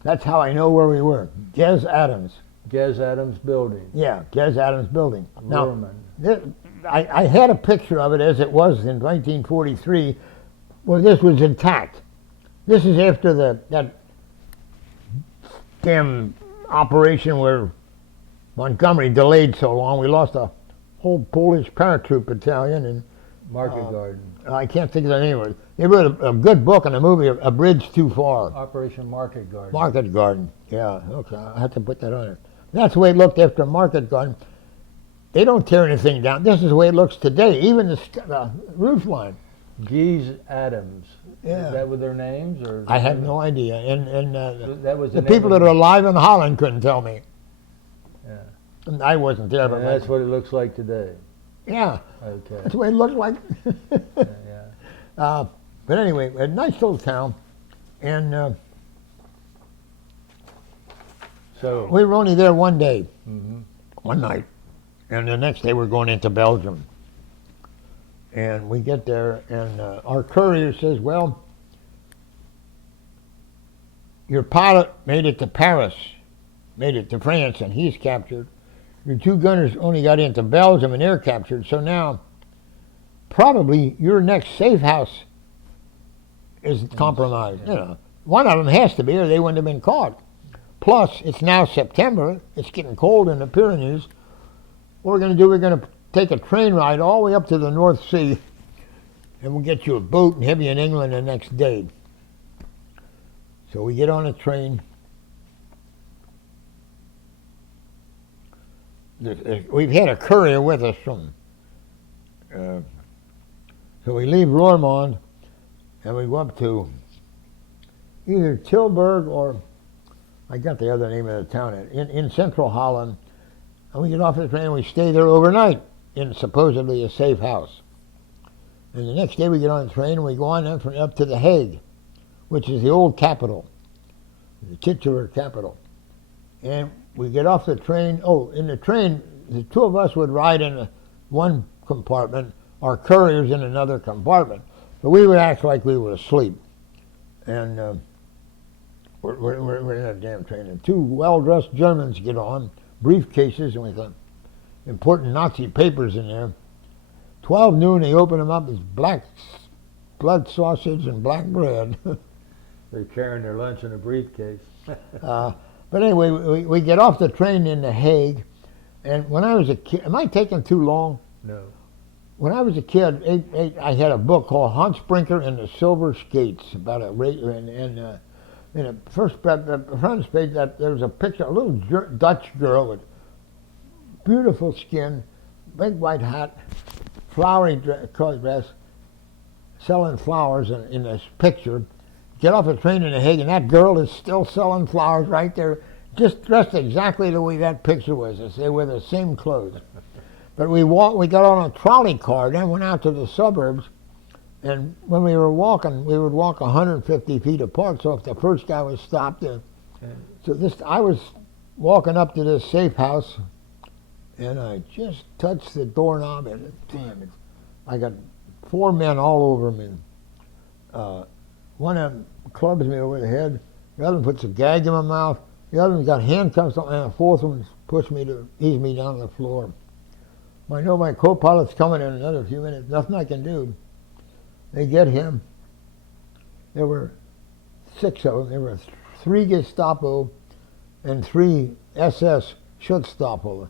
That's how I know where we were. Gez Adams. Gez Adams Building. Yeah, Gez Adams Building. Now, Roermond. I had a picture of it as it was in 1943. Well, this was intact. This is after that damn operation where Montgomery delayed so long. We lost a whole Polish paratroop battalion, and Market Garden. I can't think of the name of it. They wrote a good book and a movie, A Bridge Too Far. Operation Market Garden. Market Garden. Yeah, okay. I have to put that on it. That's the way it looked after Market Garden. They don't tear anything down. This is the way it looks today. Even the roof line. Gez Adams. Yeah. Is that with their names, or? I have no idea. And That was the name people of that are alive in Holland couldn't tell me. Yeah. And I wasn't there, but And that's what it looks like today. yeah, Okay. that's the way it looked like. Yeah. But anyway, a nice little town, and So. we were only there one day, Mhm. one night, and the next day we're going into Belgium. And we get there, and our courier says, well, your pilot made it to Paris, made it to France, and he's captured. Your two gunners only got into Belgium, and they're captured. So now, probably your next safe house is compromised. Yeah. You know, one of them has to be, or they wouldn't have been caught. Plus, it's now September. It's getting cold in the Pyrenees. What we're going to do, we're going to take a train ride all the way up to the North Sea, and we'll get you a boat and have you in England the next day. So we get on a train. We've had a courier with us from. So we leave Roermond, and we go up to either Tilburg or I got the other name of the town in central Holland. And we get off the train and we stay there overnight in supposedly a safe house. And the next day we get on the train and we go on up to The Hague, which is the old capital, the titular capital. And we get off the train. Oh, in the train, the two of us would ride in one compartment, our couriers in another compartment. But we would act like we were asleep. And we're in a damn train. And two well-dressed Germans get on, briefcases, and we thought, important Nazi papers in there. 12 noon, they open them up as black blood sausage and black bread. They're carrying their lunch in a briefcase. But anyway, we get off the train in The Hague, and when I was a kid, am I taking too long? No. When I was a kid, I had a book called Hans Brinker and the Silver Skates about a and in the front page that there was a picture, a little Dutch girl with beautiful skin, big white hat, flowery dress, selling flowers in this picture. Get off a train in The Hague, and that girl is still selling flowers right there, just dressed exactly the way that picture was. They were the same clothes. But we got on a trolley car, then went out to the suburbs, and when we were walking, we would walk 150 feet apart. So if the first guy was stopped, I was walking up to this safe house, and I just touched the doorknob, and damn, I got 4 men all over me. One of them clubs me over the head, the other one puts a gag in my mouth, the other one's got handcuffs on, and the fourth one pushed me to ease me down to the floor. I know my co-pilot's coming in another few minutes, nothing I can do. They get him. There were 6 of them. There were 3 Gestapo and 3 SS Schutzstaffel.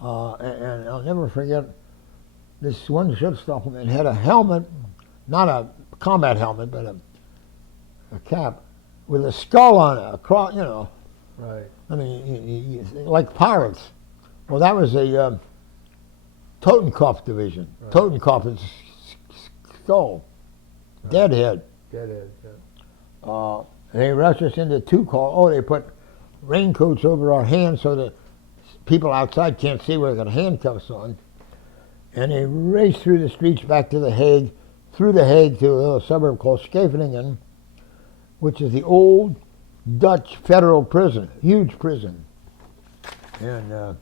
And I'll never forget, this one Schutzstaffel man had a helmet, not a combat helmet, but a cap with a skull on it, across, Right. I mean, like pirates. Well, that was a Totenkopf division. Right. Totenkopf is skull, Right. deadhead. Deadhead. Yeah. They rushed us into 2 cars. They put raincoats over our hands so that people outside can't see where they got handcuffs on. And they raced through the streets back to The Hague, through The Hague to a little suburb called Scheveningen, which is the old Dutch federal prison, huge prison. And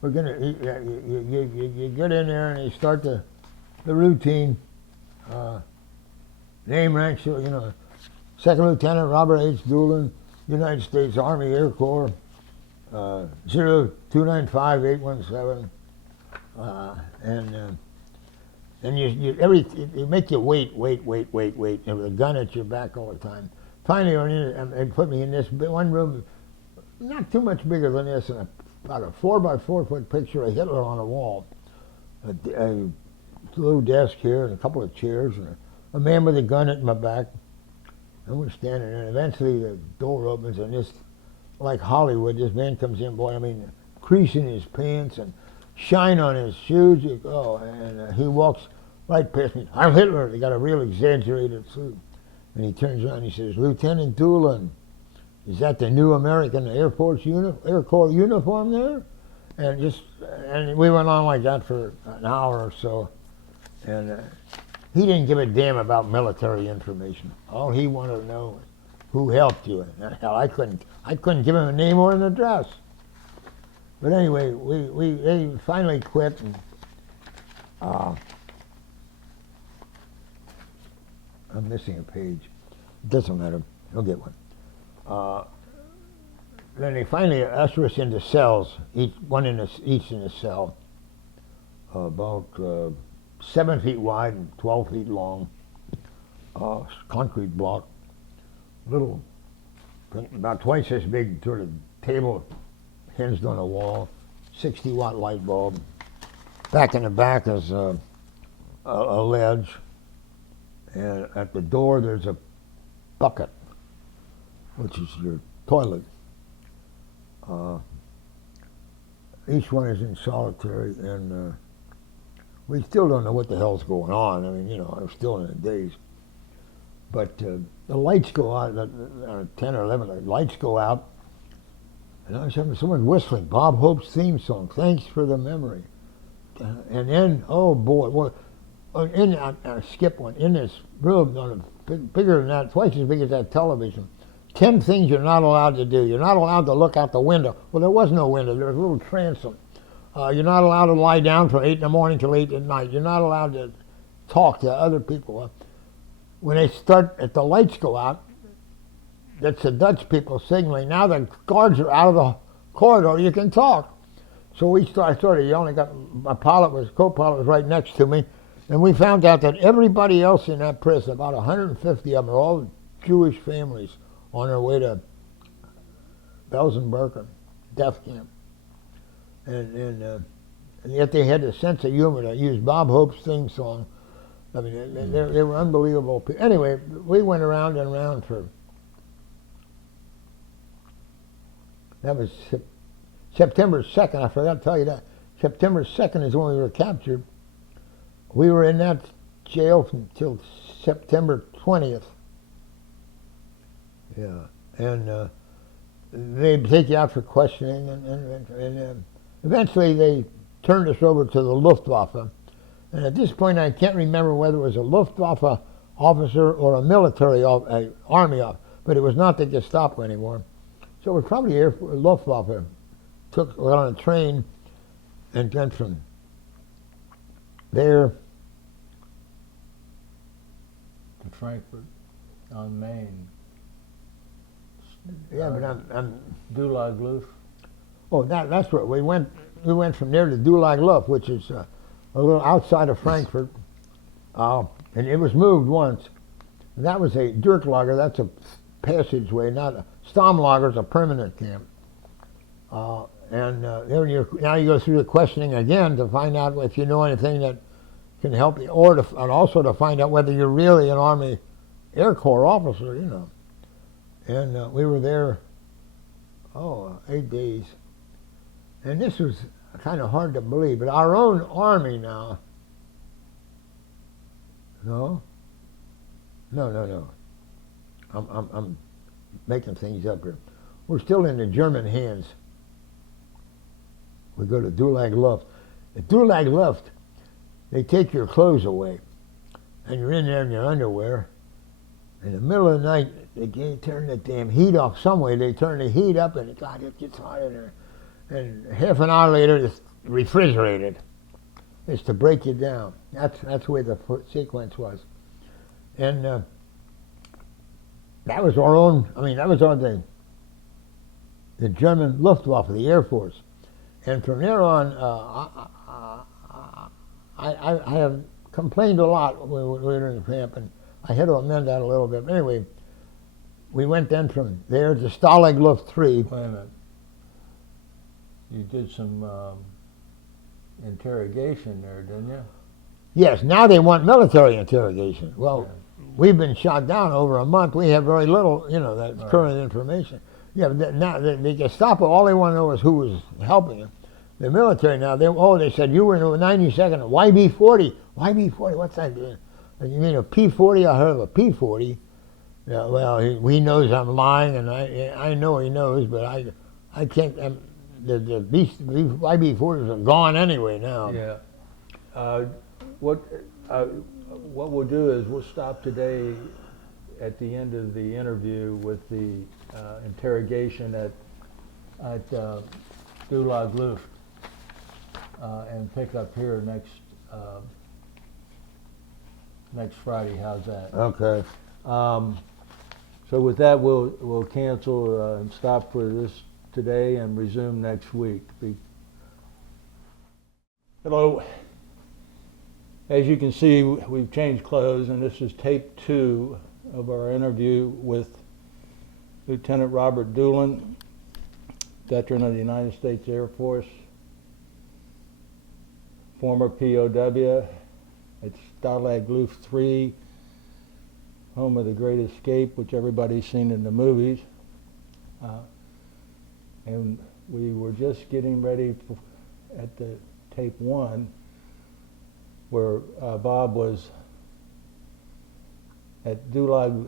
we're gonna you get in there and you start the routine. Name, rank, Second Lieutenant Robert H. Doolan, United States Army Air Corps, 0295817, and you make you wait, and with a gun at your back all the time. Finally, they put me in this one room, not too much bigger than this, and about a 4x4 picture of Hitler on the wall. A little desk here and a couple of chairs and a man with a gun at my back. And we're standing there, and eventually the door opens, and this, like Hollywood, this man comes in, crease in his pants and shine on his shoes. And he walks right past me. I'm Hitler. He got a real exaggerated suit. And he turns around and he says, Lieutenant Doolan, is that the new American Air Corps uniform there? And we went on like that for an hour or so. And he didn't give a damn about military information. All he wanted to know was who helped you. And hell, I couldn't give him a name or an address. But anyway, they finally quit. And, I'm missing a page. It doesn't matter. I'll get one. Then they finally usher us into cells, each in a cell, about 7 feet wide and 12 feet long, concrete block, little, about twice as big sort of table hinged on a wall, 60-watt light bulb. Back in the back is a ledge, and at the door there's a bucket, which is your toilet. Each one is in solitary, and we still don't know what the hell's going on. I mean, I'm still in a daze. But the lights go out, 10 or 11, the lights go out, and I was having someone whistling Bob Hope's theme song, Thanks for the Memory. And then, oh boy, skip one, in this room, bigger than that, twice as big as that television, 10 things you're not allowed to do. You're not allowed to look out the window. Well, there was no window. There was a little transom. You're not allowed to lie down from 8 in the morning till 8 at night. You're not allowed to talk to other people. When the lights go out, that's the Dutch people signaling. Now the guards are out of the corridor. You can talk. So I started yelling. My co-pilot was right next to me. And we found out that everybody else in that prison, about 150 of them, are all Jewish families on their way to Belsenbergen, death camp. And yet they had a sense of humor to use Bob Hope's theme song. I mean, they were unbelievable people. Anyway, we went around and around that was September 2nd, I forgot to tell you that. September 2nd is when we were captured. We were in that jail until September 20th. Yeah, and they take you out for questioning, and eventually they turned us over to the Luftwaffe. And at this point, I can't remember whether it was a Luftwaffe officer or a military army officer, but it was not the Gestapo anymore. So it was probably Luftwaffe. Took on a train and went from there To Frankfurt on Main. Yeah, but I'm Dulag Luft. oh, that's where we went. We went from there to Dulag Luft, which is a little outside of Frankfurt, and it was moved once. And that was a Durchlager. That's a passageway, not a Stammlager is a permanent camp. Now you go through the questioning again to find out if you know anything that can help you, and also to find out whether you're really an Army Air Corps officer, you know. And we were there, 8 days. And this was kind of hard to believe, but our own Army now, no. I'm making things up here. We're still in the German hands. We go to Dulag Luft. At Dulag Luft, they take your clothes away, and you're in there in your underwear. In the middle of the night, they turn the damn heat off some way. They turn the heat up, and God, it gets hot in there. And half an hour later, it's refrigerated. It's to break you down. That's where the sequence was. And that was our own. I mean, that was on the German Luftwaffe, the Air Force. And from there on, I have complained a lot when we were in the camp, and I had to amend that a little bit. But anyway, we went then from there to Stalag Luft 3. Wait a minute. You did some interrogation there, didn't you? Yes, now they want military interrogation. Well, Yeah. we've been shot down over a month. We have very little, that's Right. current information. Yeah, but now the Gestapo, all they want to know is who was helping them. The military now, they said you were in the 92nd YB-40. YB-40, what's that? You mean a P-40? I heard of a P-40. Yeah, well, he knows I'm lying, and I know he knows, but I can't. The YB-40s are gone anyway now. Yeah. What we'll do is we'll stop today at the end of the interview with the interrogation at Dulag Luft and pick up here next Friday. How's that? Okay. So with that, we'll cancel and stop for this today and resume next week. Hello. As you can see, we've changed clothes, and this is tape 2 of our interview with Lieutenant Robert Doolan, veteran of the United States Air Force, former POW at Stalag Luft 3, home of the Great Escape, which everybody's seen in the movies. And we were just getting ready at the tape 1, where Bob was at Dulag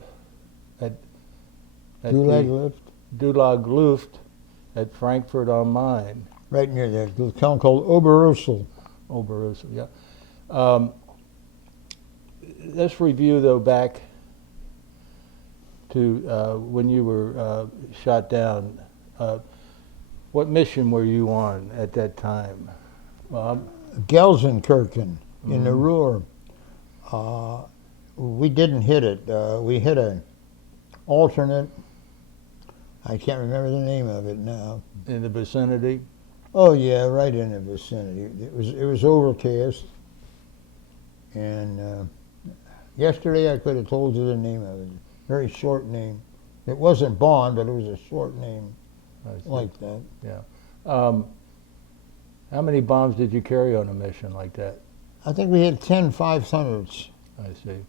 Luft at Frankfurt am Main. Right near there, the town called Oberursel. Oberursel, yeah. Let's review though back to when you were shot down. What mission were you on at that time, Bob? Gelsenkirchen in the Ruhr. We didn't hit it. We hit an alternate. I can't remember the name of it now. In the vicinity? Oh yeah, right in the vicinity. It was overcast, and yesterday I could have told you the name of it. Very short name. It wasn't Bond, but it was a short name like that. Yeah. How many bombs did you carry on a mission like that? I think we had 10 500s. I see.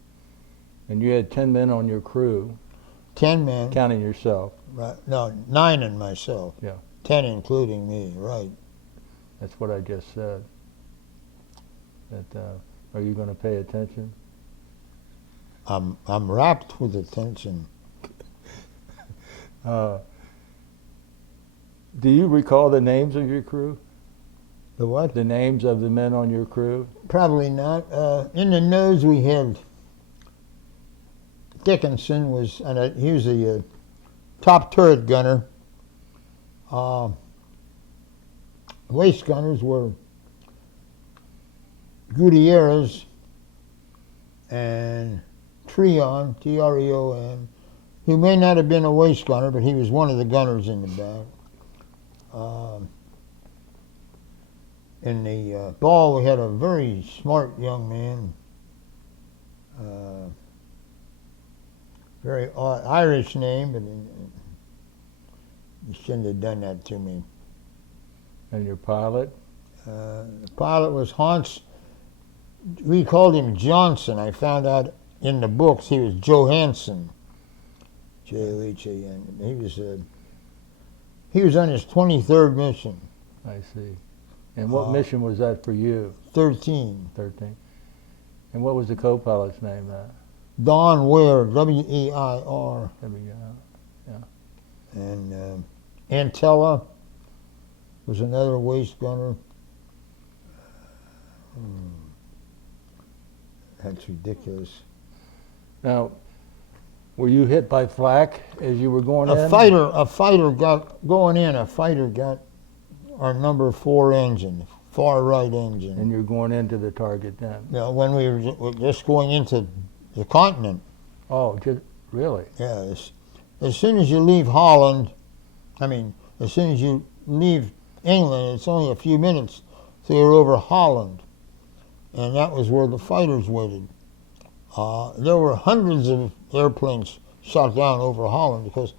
And you had 10 men on your crew, 10 men. counting yourself. Right. No, 9 and myself. Yeah. 10 including me, right. That's what I just said. That, are you going to pay attention? I'm rapt with attention. Do you recall the names of your crew? The what? The names of the men on your crew? Probably not. In the nose we had Dickinson he was the top turret gunner. Waist gunners were Gutierrez and Treon, Treon. He may not have been a waist gunner, but he was one of the gunners in the back. In the ball, we had a very smart young man, very odd Irish name, but he shouldn't have done that to me. And your pilot? The pilot was Hans. We called him Johnson. I found out in the books he was Johansson. Johan. He was on his 23rd mission. I see. And what mission was that for you? 13. 13. And what was the co-pilot's name? Don Weir, W-E-I-R. There we go. And Antella was another waist gunner. That's ridiculous. Now, were you hit by flak as you were going in? A fighter got going in. A fighter got our number 4 engine, far right engine. And you're going into the target then? Yeah, when we were just going into the continent. Oh, really? Yeah. As soon as you leave Holland, as soon as you leave England, it's only a few minutes, so you're over Holland. And that was where the fighters waited. There were hundreds of airplanes shot down over Holland because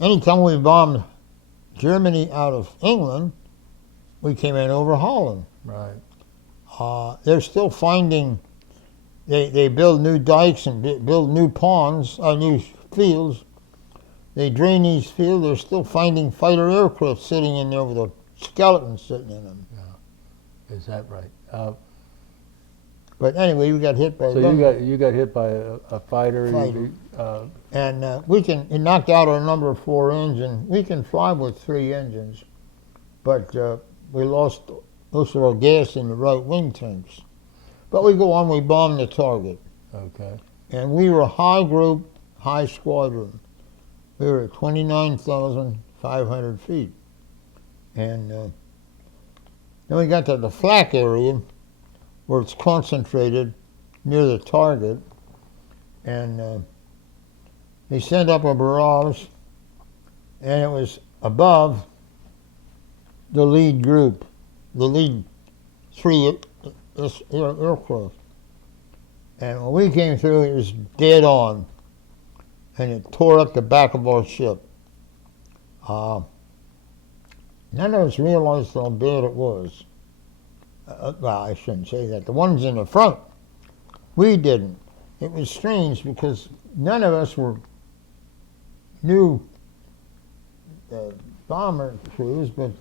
anytime we bombed Germany out of England, we came in over Holland. Right. They're still finding, they build new dikes and build new ponds, new fields. They drain these fields. They're still finding fighter aircraft sitting in there with a skeleton sitting in them. Yeah. Is that right? But anyway, we got hit by. So you got hit by a fighter. And it knocked out our number 4 engine. We can fly with 3 engines, but we lost most of our gas in the right wing tanks. But we go on. We bombed the target. Okay. And we were high group, high squadron. We were at 29,500 feet. And then we got to the flak area where it's concentrated near the target. And they sent up a barrage, and it was above the lead group, the lead 3 aircraft. And when we came through, it was dead on. And it tore up the back of our ship. None of us realized how bad it was. Well, I shouldn't say that. The ones in the front, we didn't. It was strange because none of us were new bomber crews, but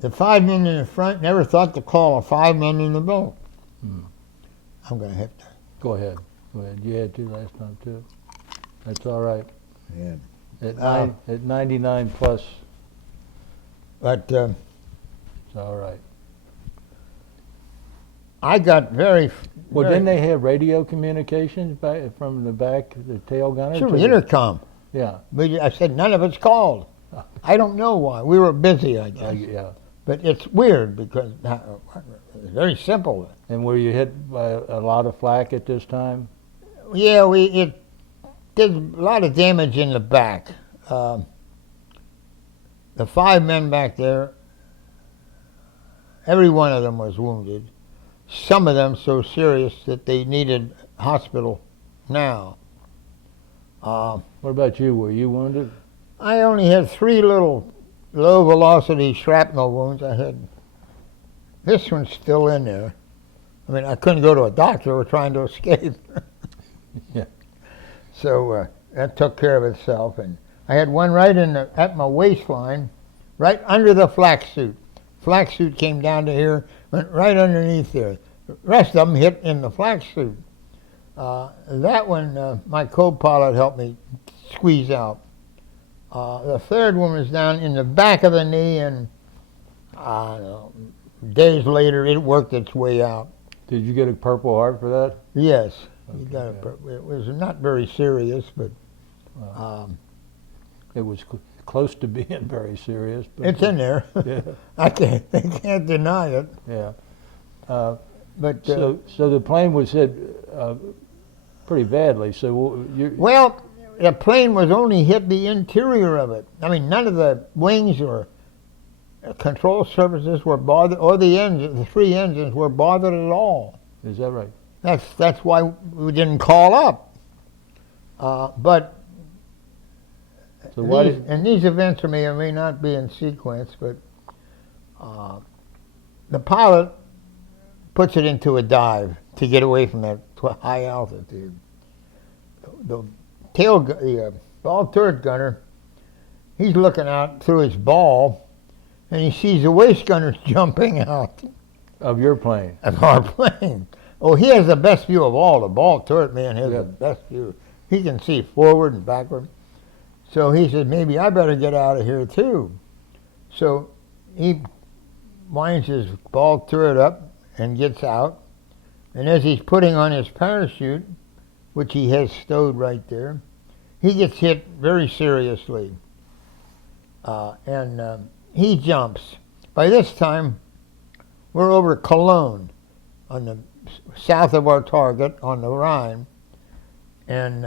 the 5 men in the front never thought to call a 5 men in the back. I'm going to have to. Go ahead. You had to last time too. That's all right. Yeah. At 99 plus, But it's all right. I got very. Well, didn't they have radio communications from the back, the tail gunner? Sure, intercom. Yeah. I said none of it's called. I don't know why. We were busy, I guess. Yeah. But it's weird because it's very simple. And were you hit by a lot of flak at this time? Yeah, it did a lot of damage in the back. The 5 men back there, every one of them was wounded. Some of them so serious that they needed hospital now. What about you? Were you wounded? I only had 3 little low-velocity shrapnel wounds. I had this one's still in there. I mean, I couldn't go to a doctor. We're trying to escape. Yeah. So that took care of itself. And I had one right at my waistline, right under the flak suit. Flak suit came down to here, went right underneath there. The rest of them hit in the flak suit. That one, my co-pilot helped me squeeze out. The third one was down in the back of the knee, and I don't know, days later it worked its way out. Did you get a Purple Heart for that? Yes, Okay, it was not very serious, but It was close to being very serious. But it's in there. Yeah, They can't deny it. yeah. But So the plane was hit pretty badly. So you. well, the plane was only hit the interior of it. I mean, none of the wings or control surfaces were bothered, or the three engines were bothered at all. Is that right? That's why we didn't call up. But So why these events may or may not be in sequence, but the pilot puts it into a dive to get away from that high altitude. The ball turret gunner, he's looking out through his ball, and he sees the waist gunners jumping out of your plane? of our plane. Oh, he has the best view of all. The ball turret man has Yeah. the best view. He can see forward and backward. So he said, maybe I better get out of here too. So he winds his ball turret up and gets out. And as he's putting on his parachute, which he has stowed right there, he gets hit very seriously. And he jumps. By this time, we're over Cologne, on the south of our target on the Rhine. And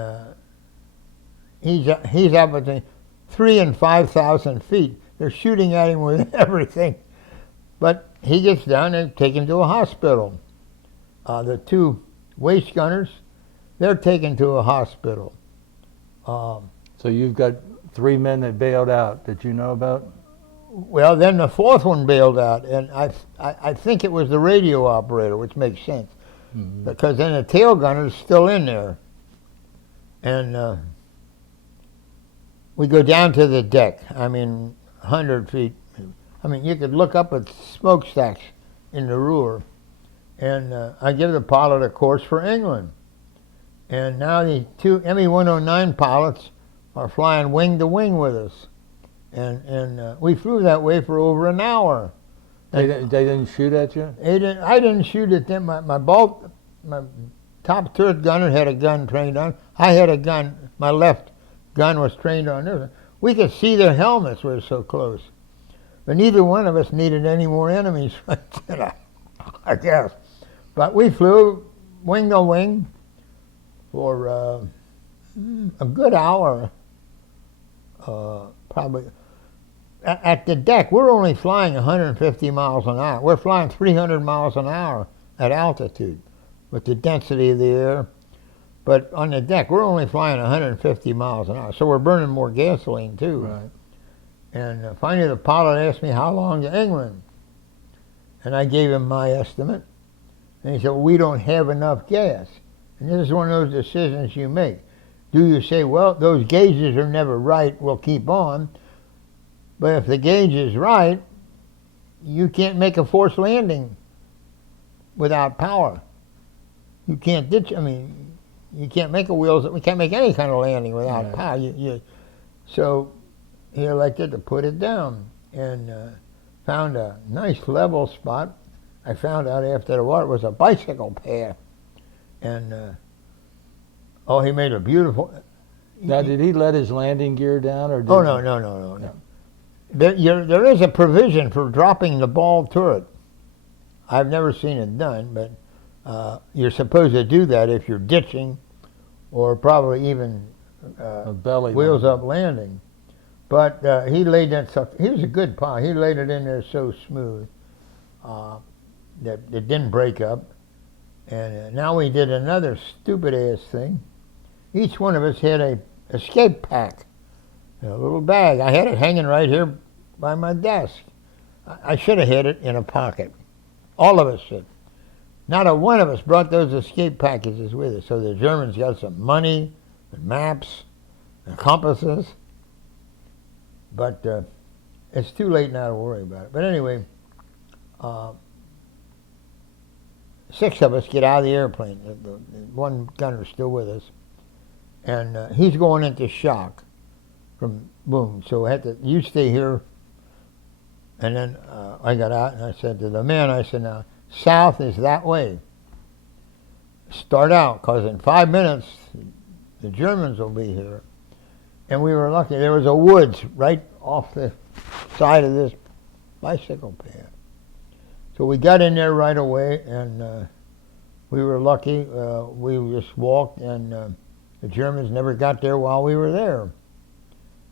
he's up between 3,000 and 5,000 feet. They're shooting at him with everything. But he gets down and taken to a hospital. The two waist gunners, they're taken to a hospital. So you've got 3 men that bailed out that you know about? Well, then the fourth one bailed out, and I think it was the radio operator, which makes sense. Mm-hmm. Because then the tail gunner's still in there. And we go down to the deck, 100 feet. You could look up at smokestacks in the Ruhr. And I give the pilot a course for England. And now the two ME-109 pilots are flying wing to wing with us. And we flew that way for over an hour. They didn't shoot at you? I didn't shoot at them. My top turret gunner had a gun trained on. I had a gun. My left gun was trained on this. We could see their helmets. We were so close. But neither one of us needed any more enemies, I guess. But we flew wing to wing for a good hour, probably. At the deck, we're only flying 150 miles an hour. We're flying 300 miles an hour at altitude with the density of the air. But on the deck, we're only flying 150 miles an hour. So we're burning more gasoline, too. Right. And finally, the pilot asked me, how long to England? And I gave him my estimate. And he said, well, we don't have enough gas. And this is one of those decisions you make. Do you say, well, those gauges are never right, we'll keep on. But if the gauge is right, you can't make a forced landing without power. You can't ditch, you can't make we can't make any kind of landing without Right. power. So he elected to put it down and found a nice level spot. I found out after a while it was a bicycle path. And, he made a beautiful... Now, did he let his landing gear down? Or did Oh, no. There is a provision for dropping the ball turret. I've never seen it done, but you're supposed to do that if you're ditching or probably even A belly wheels landing. up landing. But he laid that stuff, he was a good pilot. He laid it in there so smooth that it didn't break up. And now we did another stupid-ass thing. Each one of us had a escape pack. A little bag. I had it hanging right here by my desk. I should have had it in a pocket. All of us should. Not a one of us brought those escape packages with us. So the Germans got some money and maps and compasses. But it's too late now to worry about it. But anyway, 6 of us get out of the airplane. The one gunner's still with us. And he's going into shock from boom. So I had to, you stay here. And then I got out and I said to the man, I said, now, south is that way. Start out, because in 5 minutes, the Germans will be here. And we were lucky. There was a woods right off the side of this bicycle path. So we got in there right away, and we were lucky. We just walked, and the Germans never got there while we were there.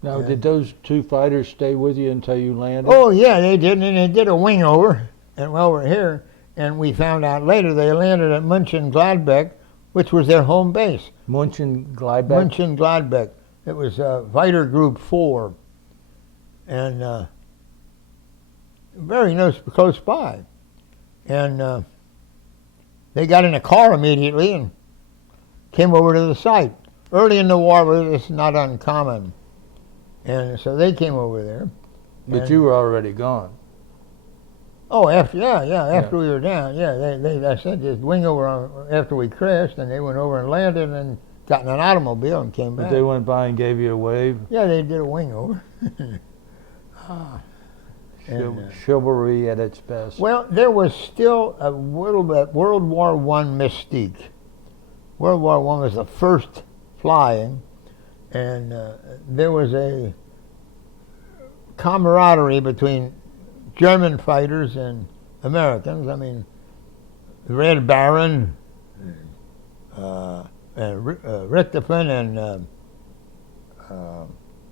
Now, And- did those 2 fighters stay with you until you landed? Oh, yeah, they did, and they did a wing over, and while we're here, and we found out later they landed at Mönchengladbach, which was their home base. Mönchengladbach? Mönchengladbach. It was Fighter Group 4, and very close by. And they got in a car immediately and came over to the site. Early in the war, it's not uncommon. And so they came over there. But and- you were already gone. Oh, after after we were down, I said just wing over after we crashed, and they went over and landed and got in an automobile and came But back. they went by and gave you a wave? Yeah, they did a wing over. And, Chivalry at its best. well, there was still a little bit World War I mystique. World War I was the first flying, and there was a camaraderie between German fighters and Americans. I mean, Red Baron, and Richtofen, and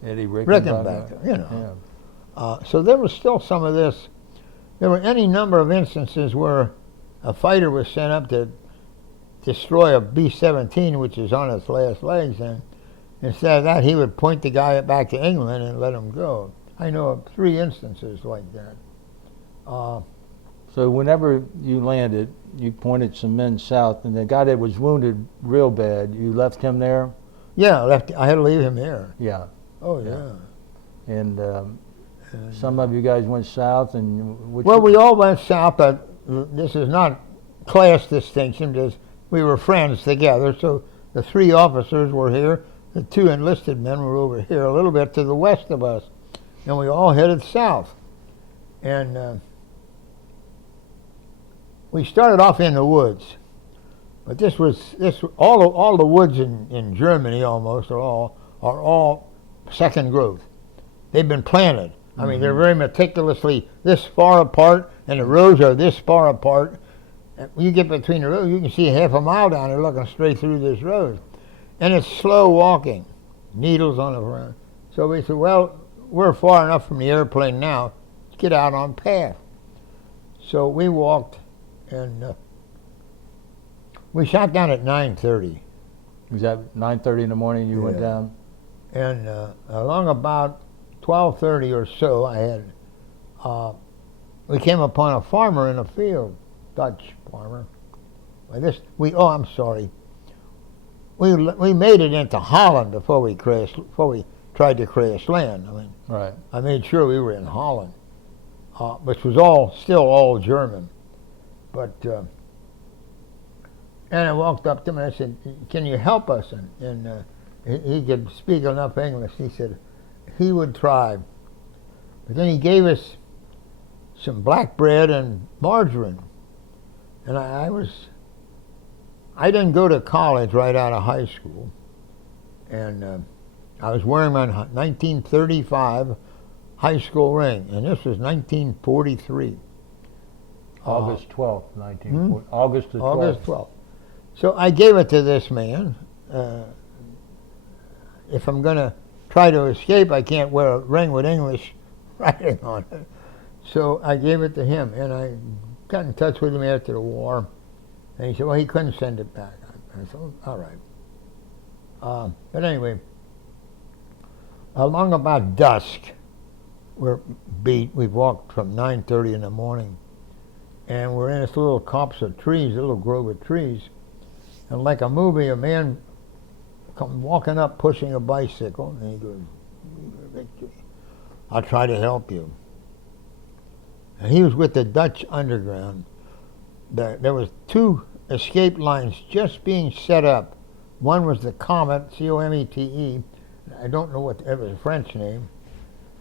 Eddie Rickenbacker, you know. So there was still some of this. There were any number of instances where a fighter was sent up to destroy a B-17, which is on its last legs, and instead of that, he would point the guy back to England and let him go. I know of 3 instances like that. So whenever you landed, you pointed some men south, and the guy that was wounded real bad, you left him there? Yeah, I had to leave him there. Yeah. Oh, Yeah. yeah. And some of you guys went south, and which Well, we all went south, but this is not class distinction, because we were friends together. So the 3 officers were here, the 2 enlisted men were over here, a little bit to the west of us, and we all headed south. And we started off in the woods, but all the woods in Germany almost are all second growth. They've been planted. I mean, they're very meticulously this far apart, and the roads are this far apart. And you get between the roads, you can see half a mile down there looking straight through this road. And it's slow walking, needles on the ground. So we said, well, we're far enough from the airplane now, let's get out on path. So we walked, and we shot down at 9:30. was that 9:30 in the morning you went Yeah. down? And along about 12:30 or so, we came upon a farmer in a field, Dutch farmer. I'm sorry. We made it into Holland before we tried to crash land. I mean, Right. I made sure we were in Holland, which was still all German. But and I walked up to him and I said, "Can you help us?" And he could speak enough English. He said he would try. But then he gave us some black bread and margarine. And I didn't go to college right out of high school. And I was wearing my 1935 high school ring. And this was 1943. August 12th, 1940. August the 12th. August 12th. So I gave it to this man. If I'm going to try to escape, I can't wear a ring with English writing on it. So I gave it to him, and I got in touch with him after the war. And he said, well, he couldn't send it back. I said, all right. But anyway, along about dusk, we're beat. We've walked from 9:30 in the morning, and we're in this little copse of trees, a little grove of trees. And like a movie, a man come walking up pushing a bicycle, and he goes, I'll try to help you. And he was with the Dutch underground. There was 2 escape lines just being set up. One was the Comet, C-O-M-E-T-E. I don't know what, it was a French name.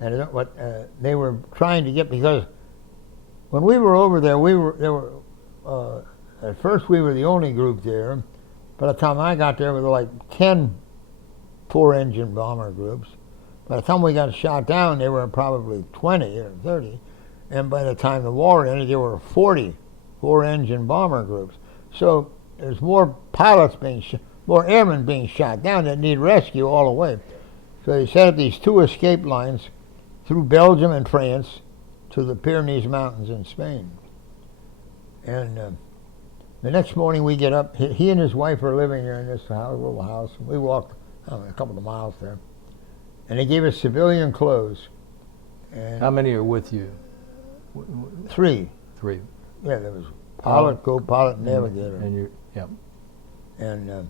And I don't what they were trying to get, because when we were over there, at first we were the only group there. By the time I got there, there were like 10 4-engine bomber groups. By the time we got shot down, there were probably 20 or 30. And by the time the war ended, there were 40 4-engine bomber groups. So there's more pilots more airmen being shot down that need rescue all the way. So they set up these 2 escape lines through Belgium and France to the Pyrenees Mountains in Spain. And the next morning we get up. He and his wife are living there in this little house. We walked a couple of miles there. And they gave us civilian clothes. And How many are with you? 3. 3. Yeah, there was pilot, co-pilot, navigator. And you, yeah. And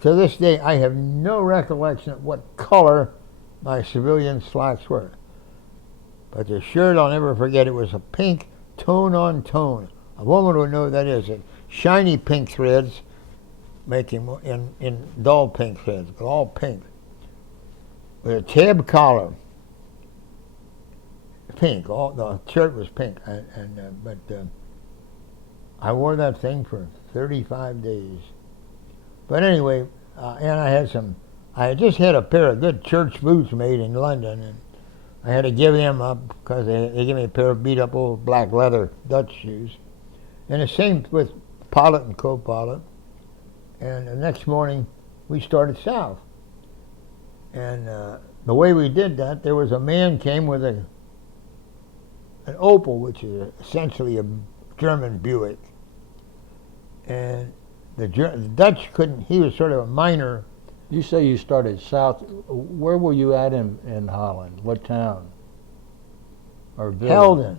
to this day, I have no recollection of what color my civilian slacks were. But the shirt, I'll never forget, it was a pink, tone on tone. A woman would know what that is. Shiny pink threads making in dull pink threads, but all pink. With a tab collar. Pink. All the shirt was pink. But I wore that thing for 35 days. But anyway, and I had just had a pair of good church boots made in London, and I had to give them up because they gave me a pair of beat up old black leather Dutch shoes. And the same with pilot and co-pilot. And the next morning, we started south. And the way we did that, there was a man came with an Opel, which is essentially a German Buick. And the Dutch couldn't, he was sort of a minor. You say you started south. Where were you at in Holland? What town? Or village? Helden.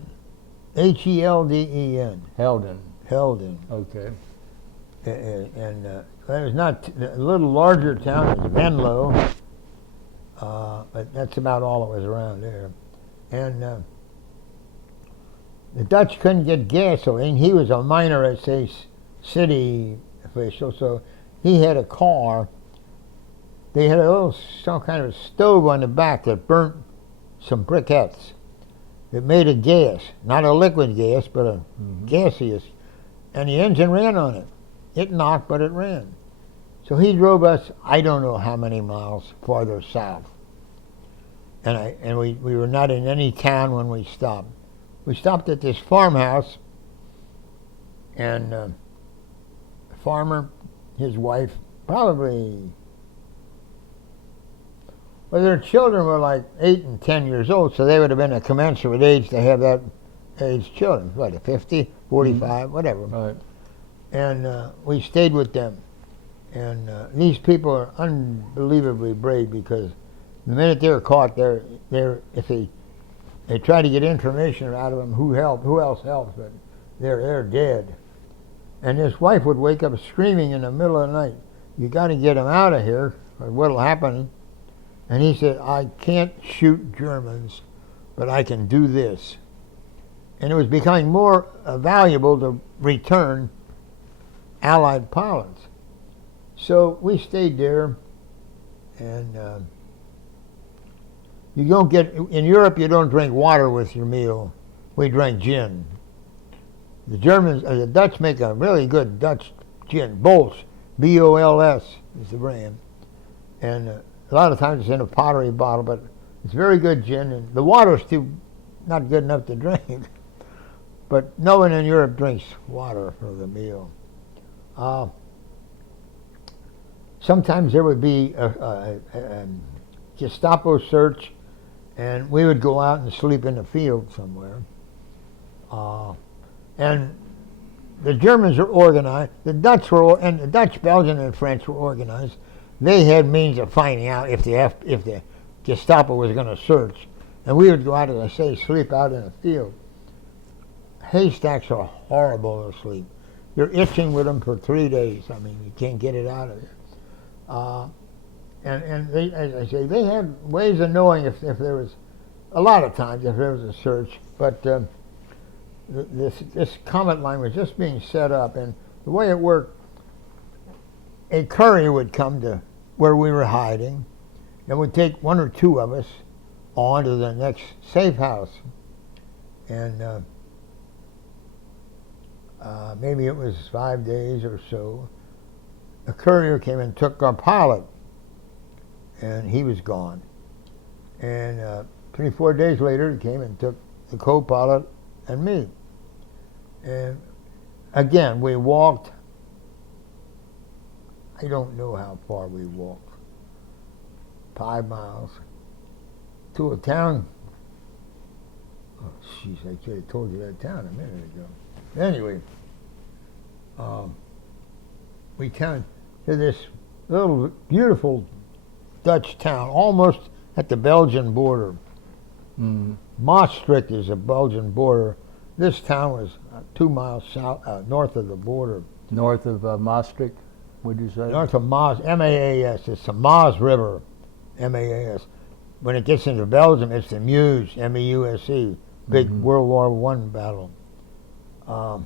H-E-L-D-E-N. Helden. Helden. Okay. And it was not, a little larger town is Venlo, but that's about all that was around there. And the Dutch couldn't get gasoline. He was a minor, I'd say, city official, so he had a car. They had some kind of stove on the back that burnt some briquettes. It made a gas, not a liquid gas, but a gaseous, and the engine ran on it. It knocked, but it ran. So he drove us, I don't know how many miles farther south. And we were not in any town when we stopped. We stopped at this farmhouse, and the farmer, his wife, probably, well, their children were like 8 and 10 years old, so they would have been a commensurate age to have that age children, what, 50, 45, whatever. Right. And we stayed with them. And these people are unbelievably brave, because the minute they're caught, if they try to get information out of them, who else helps, but they're dead. And his wife would wake up screaming in the middle of the night, "You got to get them out of here, or what'll happen?" And he said, "I can't shoot Germans, but I can do this." And it was becoming more valuable to return Allied pilots. So we stayed there, and you don't get, in Europe you don't drink water with your meal. We drank gin. The Dutch make a really good Dutch gin. Bols, B-O-L-S is the brand. And a lot of times it's in a pottery bottle, but it's very good gin. And the water's not good enough to drink. But no one in Europe drinks water for the meal. Sometimes there would be a Gestapo search, and we would go out and sleep in the field somewhere. And the Germans were organized. The Dutch, Belgian, and French were organized. They had means of finding out if the Gestapo was going to search. And we would go out, as I say, sleep out in the field. Haystacks are horrible to sleep. You're itching with them for 3 days. I mean, you can't get it out of you. and they, as I say, they had ways of knowing if there was, a lot of times if there was a search, but this comet line was just being set up, and the way it worked, a courier would come to where we were hiding, and would take one or two of us on to the next safe house, and maybe it was 5 days or so. A courier came and took our pilot, and he was gone. And 3-4 days later, he came and took the co-pilot and me. And again, we walked, I don't know how far we walked, 5 miles, to a town. Oh, jeez, I could have told you that town a minute ago. Anyway, we came to this little beautiful Dutch town, almost at the Belgian border. Maastricht is the Belgian border. This town was 2 miles north of the border. North of Maastricht, would you say? North of Maas, M-A-A-S. It's the Maas River, M-A-A-S. When it gets into Belgium, it's the Meuse, M-E-U-S-E. Big World War I battle. God,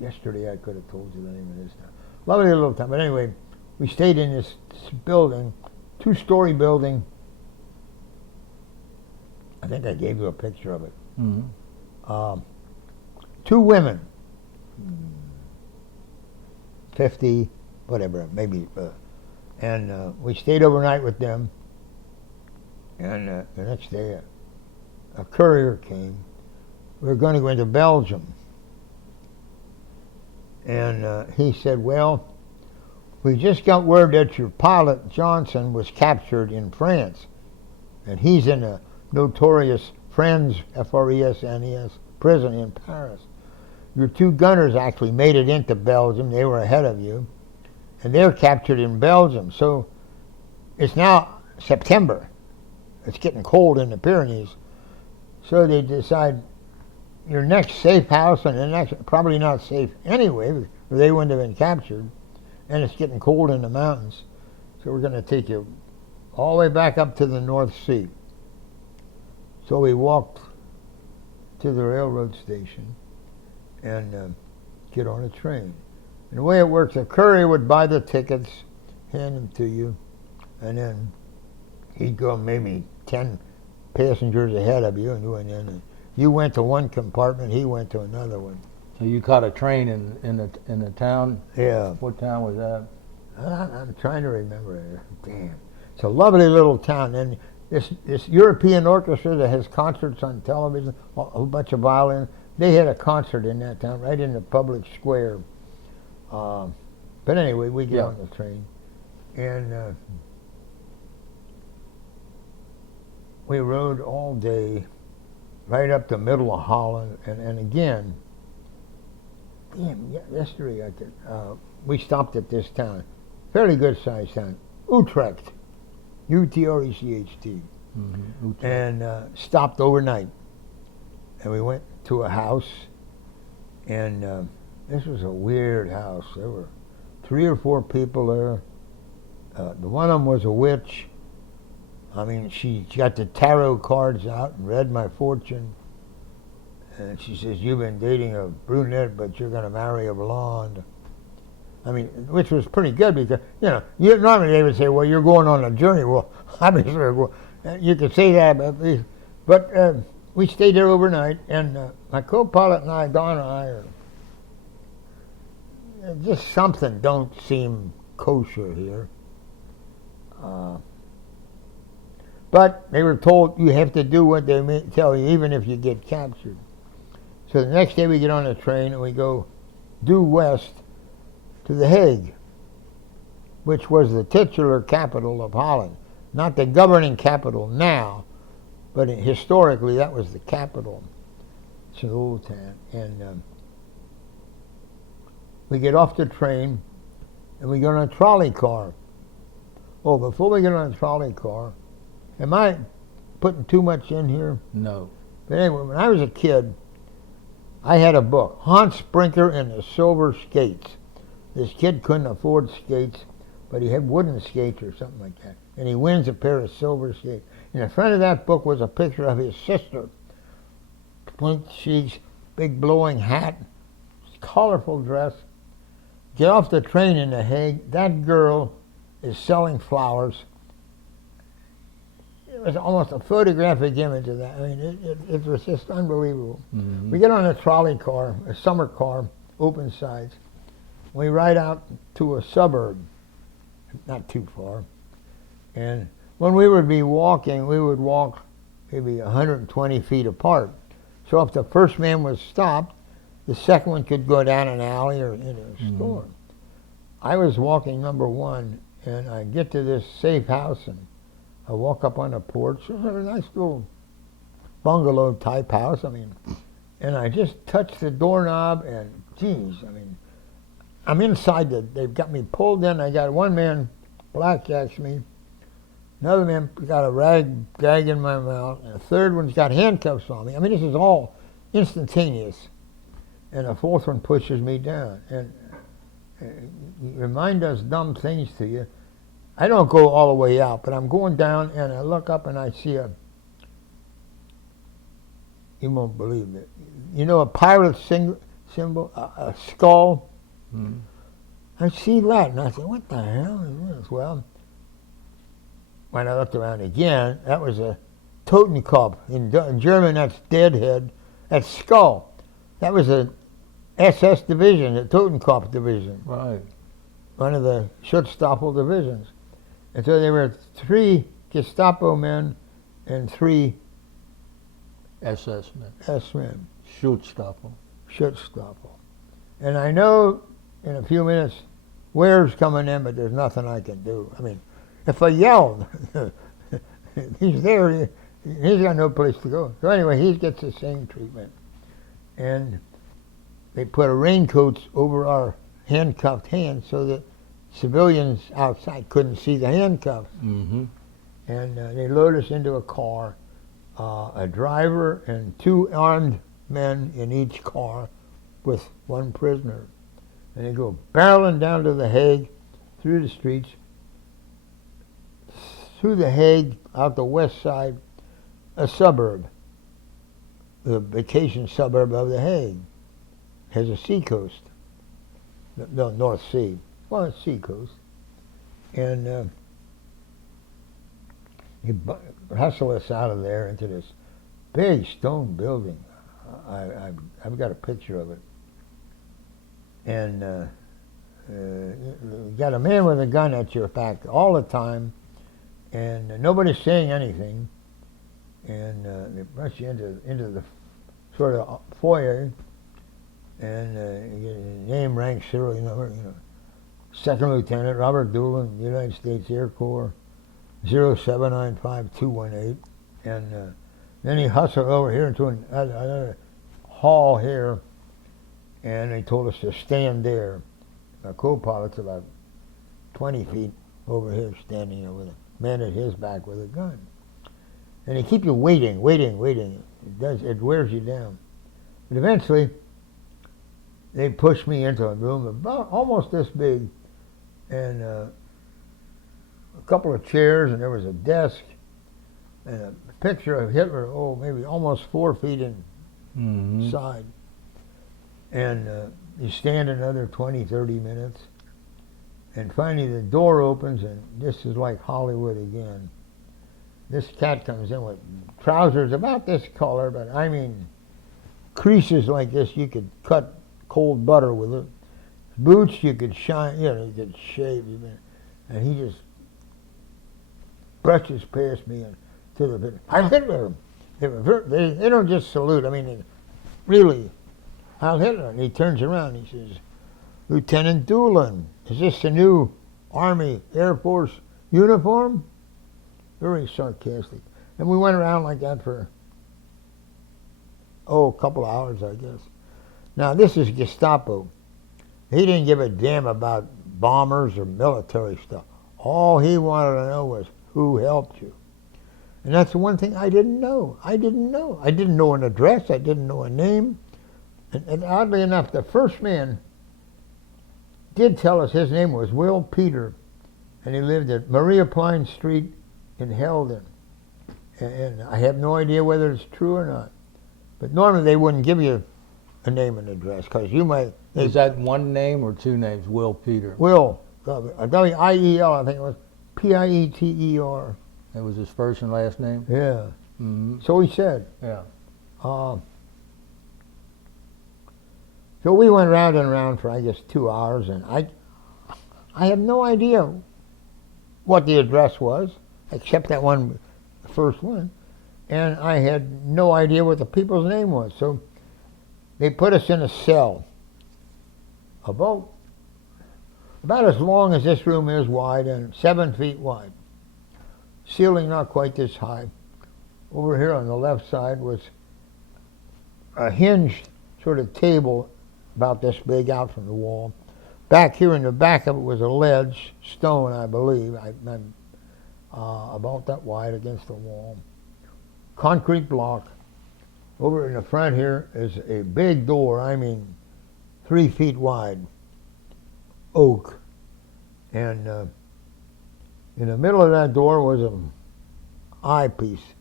yesterday I could have told you the name of this town. Lovely little town. But anyway, we stayed in this building, 2-story building. I think I gave you a picture of it. 2 women, 50, whatever, maybe. And we stayed overnight with them. And the next day, a courier came. We were going to go into Belgium. And he said, well, we just got word that your pilot, Johnson, was captured in France. And he's in a notorious Fresnes, F-R-E-S-N-E-S, prison in Paris. Your 2 gunners actually made it into Belgium. They were ahead of you. And they're captured in Belgium. So it's now September. It's getting cold in the Pyrenees. So they decide your next safe house, and the next, probably not safe anyway, because they wouldn't have been captured. And it's getting cold in the mountains. So we're going to take you all the way back up to the North Sea. So we walked to the railroad station and get on a train. And the way it works, a courier would buy the tickets, hand them to you, and then he'd go maybe 10 passengers ahead of you, and you went in. And you went to one compartment, he went to another one. So you caught a train in the town? Yeah. What town was that? I'm trying to remember. Damn. It's a lovely little town. And this European orchestra that has concerts on television, a whole bunch of violin, they had a concert in that town, right in the public square. But anyway, we get on the train, and we rode all day, right up the middle of Holland, and again, yesterday we stopped at this town, fairly good-sized town, Utrecht, U-T-R-E-C-H-T, and stopped overnight, and we went to a house, and this was a weird house. There were 3 or 4 people there. The one of them was a witch. I mean, she got the tarot cards out and read my fortune. And she says, you've been dating a brunette, but you're going to marry a blonde. I mean, which was pretty good because, normally they would say, well, you're going on a journey. Well, obviously, you could say that, but we stayed there overnight, and my co-pilot and I, Don and I, are just something don't seem kosher here. But they were told you have to do what they tell you, even if you get captured. So the next day we get on a train and we go due west to The Hague, which was the titular capital of Holland. Not the governing capital now, but historically that was the capital. It's an old town. And we get off the train and we get on a trolley car. Oh, before we get on a trolley car, am I putting too much in here? No. But anyway, when I was a kid, I had a book, Hans Brinker and the Silver Skates. This kid couldn't afford skates, but he had wooden skates or something like that. And he wins a pair of silver skates. In the front of that book was a picture of his sister. Pink cheeks, big blowing hat, colorful dress. Get off the train in The Hague. That girl is selling flowers. It was almost a photographic image of that. I mean, it was just unbelievable. Mm-hmm. We get on a trolley car, a summer car, open sides. We ride out to a suburb, not too far. And when we would be walking, we would walk maybe 120 feet apart. So if the first man was stopped, the second one could go down an alley or into a store. I was walking number one, and I get to this safe house, and I walk up on the porch. It was a nice little bungalow-type house, and I just touched the doorknob, and geez, I'm inside. They've got me pulled in. I got one man blackjacks me. Another man got a gag in my mouth, and a third one's got handcuffs on me. This is all instantaneous. And a fourth one pushes me down. And remind us dumb things to you. I don't go all the way out, but I'm going down, and I look up, and I see you won't believe it. You know a pirate symbol, a skull? Mm-hmm. I see that, and I said, what the hell is this? Well, when I looked around again, that was a Totenkopf. In German, that's deadhead. That's skull. That was a SS division, the Totenkopf division. Right. One of the Schutzstaffel divisions. And so there were 3 Gestapo men and 3 SS men. S men. Schutzstaffel. Schutzstaffel. And I know in a few minutes Ware's coming in, but there's nothing I can do. If I yelled, he's there, he's got no place to go. So anyway, he gets the same treatment. And they put a raincoats over our handcuffed hands so that civilians outside couldn't see the handcuffs. Mm-hmm. And they load us into a car, a driver and 2 armed men in each car with 1 prisoner. And they go barreling down to The Hague, through the streets, through The Hague, out the west side, a suburb, the vacation suburb of The Hague, has a sea coast, no, North Sea, well, it's sea coast. And he hustled us out of there into this big stone building. I've got a picture of it. And you got a man with a gun at your back all the time, and nobody's saying anything. And they rush you into the sort of foyer, and your name, rank, serial number, Second Lieutenant Robert Doolan, United States Air Corps, 0795218. And then he hustled over here into another hall here, and they told us to stand there. Our co-pilot's about 20 feet over here, standing there with a man at his back with a gun. And they keep you waiting. It wears you down. But eventually, they pushed me into a room about almost this big, and a couple of chairs, and there was a desk, and a picture of Hitler, maybe almost 4 feet inside. And you stand another 20, 30 minutes, and finally the door opens, and this is like Hollywood again. This cat comes in with trousers about this color, but creases like this, you could cut cold butter with it. Boots you could you could shave even. And he just brushes past me and to the bit. Heil Hitler! They don't just salute, really, Heil Hitler. And he turns around and he says, Lieutenant Doolan, is this the new Army Air Force uniform? Very sarcastic. And we went around like that for, a couple of hours, I guess. Now, this is Gestapo. He didn't give a damn about bombers or military stuff. All he wanted to know was who helped you. And that's the one thing I didn't know. I didn't know an address. I didn't know a name. And oddly enough, the first man did tell us his name was Will Peter. and he lived at Maria Pine Street in Helden. And I have no idea whether it's true or not. But normally they wouldn't give you a name and address because you might. Is that one name or two names? Will Peter. Will, W-I-E-L, I think it was P-I-E-T-E-R. That was his first and last name? Yeah. Mm-hmm. So he said. Yeah. So we went round and round for, I guess, 2 hours, and I have no idea what the address was, except that one, the first one, and I had no idea what the people's name was. So they put us in a cell, about as long as this room is wide and 7 feet wide. Ceiling not quite this high. Over here on the left side was a hinged sort of table about this big out from the wall. Back here in the back of it was a ledge, stone, I believe, about that wide against the wall. Concrete block. Over in the front here is a big door, I mean 3 feet wide, oak. And in the middle of that door was an eyepiece.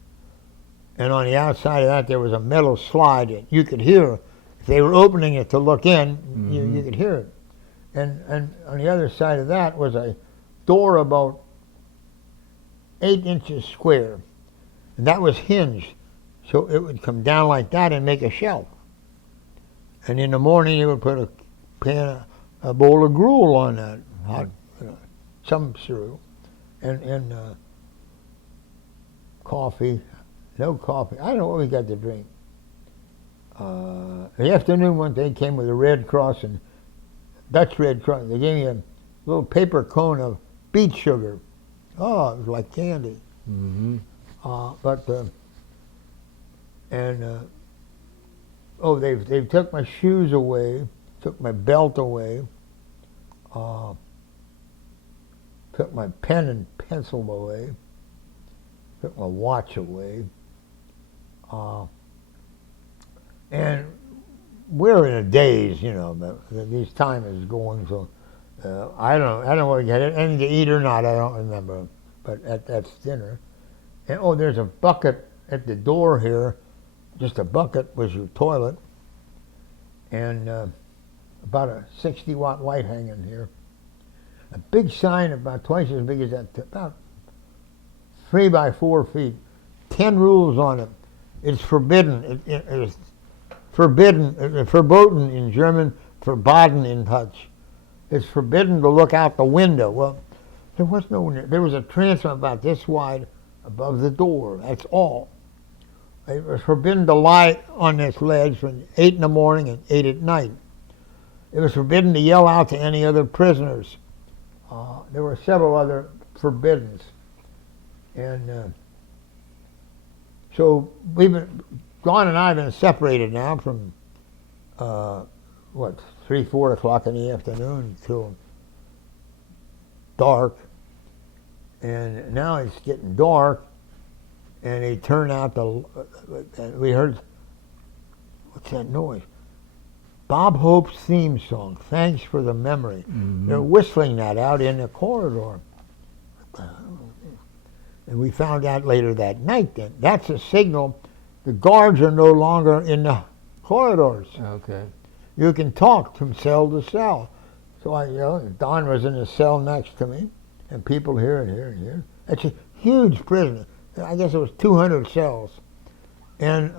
And on the outside of that there was a metal slide that you could hear. If they were opening it to look in, you could hear it. And on the other side of that was a door about 8 inches square. And that was hinged. So it would come down like that and make a shelf. And in the morning you would put a bowl of gruel on that, hot, some cereal, and coffee. No coffee. I don't know what we got to drink. The afternoon one they came with a Red Cross and Dutch Red Cross. They gave me a little paper cone of beet sugar. Oh, it was like candy. Mm-hmm. They've took my shoes away, took my belt away, took my pen and pencil away, took my watch away. And we're in a daze, you know, this time is going, so I don't know what we had anything to eat or not, I don't remember, but that's dinner. And there's a bucket at the door here, just a bucket was your toilet, and about a 60-watt light hanging here. A big sign about twice as big as that, about 3 by 4 feet, 10 rules on it. It's forbidden. It is forbidden, verboten in German, verboten in Dutch. It's forbidden to look out the window. Well, there was no window. There was a transom about this wide above the door. That's all. It was forbidden to lie on this ledge from 8 in the morning and 8 at night. It was forbidden to yell out to any other prisoners. There were several other forbiddens. And so Dawn and I have been separated now from, 3, 4 o'clock in the afternoon until dark. And now it's getting dark, and they turn out we heard, what's that noise? Bob Hope's theme song, Thanks for the Memory. Mm-hmm. They're whistling that out in the corridor. And we found out later that night that that's a signal the guards are no longer in the corridors. Okay. You can talk from cell to cell. So Don was in a cell next to me, and people here and here and here. It's a huge prison. I guess it was 200 cells. And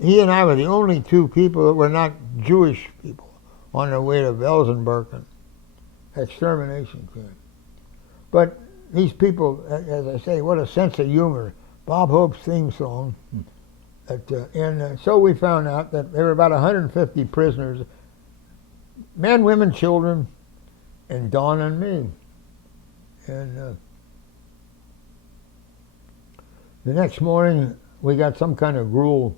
he and I were the only 2 people that were not Jewish people on their way to Velsenbergen, extermination camp. But these people, as I say, what a sense of humor. Bob Hope's theme song. So we found out that there were about 150 prisoners, men, women, children, and Dawn and me. And the next morning, we got some kind of gruel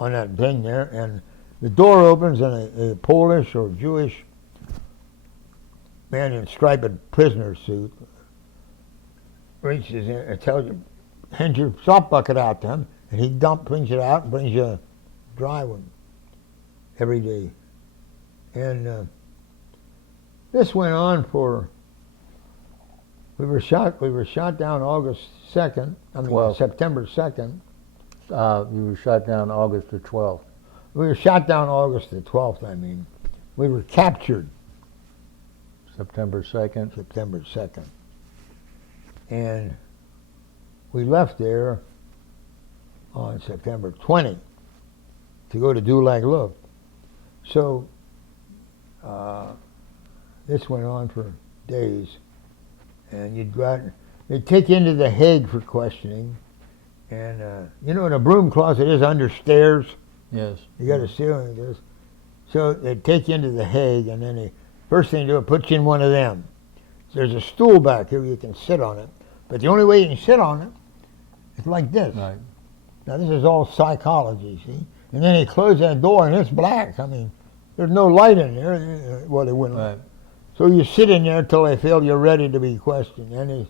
on that thing there, and the door opens, and a Polish or Jewish man in striped prisoner suit reaches in and tells you, hands your salt bucket out to him, and he brings it out and brings you a dry one every day. And this went on for We were shot down August 2nd. I mean 12th. September 2nd. You were shot down August the 12th. We were shot down August the 12th. I mean, we were captured September 2nd. September 2nd, and we left there on September 20 to go to Doolan Luft. So this went on for days, and you'd go out. They'd take you into the Hague for questioning, and you know, in a broom closet is under stairs. Yes. You got a ceiling like this. So they'd take you into the Hague, and then the first thing they do is put you in one of them. There's a stool back here, you can sit on it. But the only way you can sit on it is like this. Right. Now this is all psychology, see? And then they close that door, and it's black. I mean, there's no light in there. Well, they wouldn't. Right. So you sit in there until they feel you're ready to be questioned. And they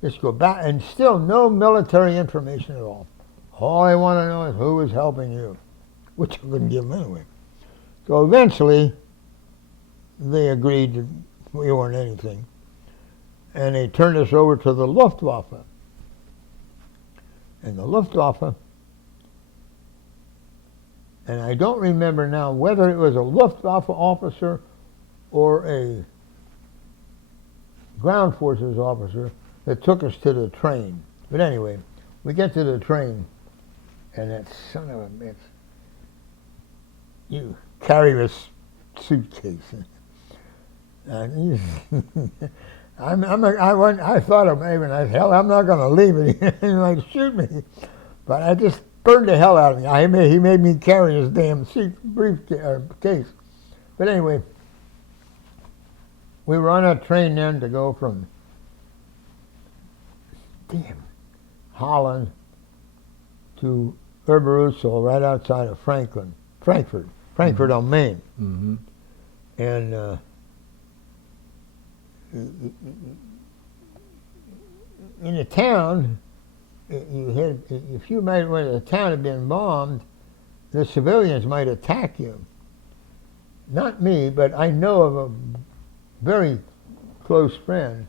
just go back, and still no military information at all. All they want to know is who is helping you, which I couldn't give them anyway. So eventually, they agreed that we weren't anything. And they turned us over to the Luftwaffe. And the Luftwaffe, and I don't remember now whether it was a Luftwaffe officer or a ground forces officer that took us to the train. But anyway, we get to the train, and that son of a bitch, you carry this suitcase. And I thought of maybe, hell, I'm not going to leave it. He might shoot me. But I just burned the hell out of me. He made me carry his damn briefcase. But anyway, we were on a train then to go from Holland to Oberursel, right outside of Frankfurt on Main. Mm-hmm. And in the town, if you might, when the town had been bombed, the civilians might attack you. Not me, but I know of a very close friend.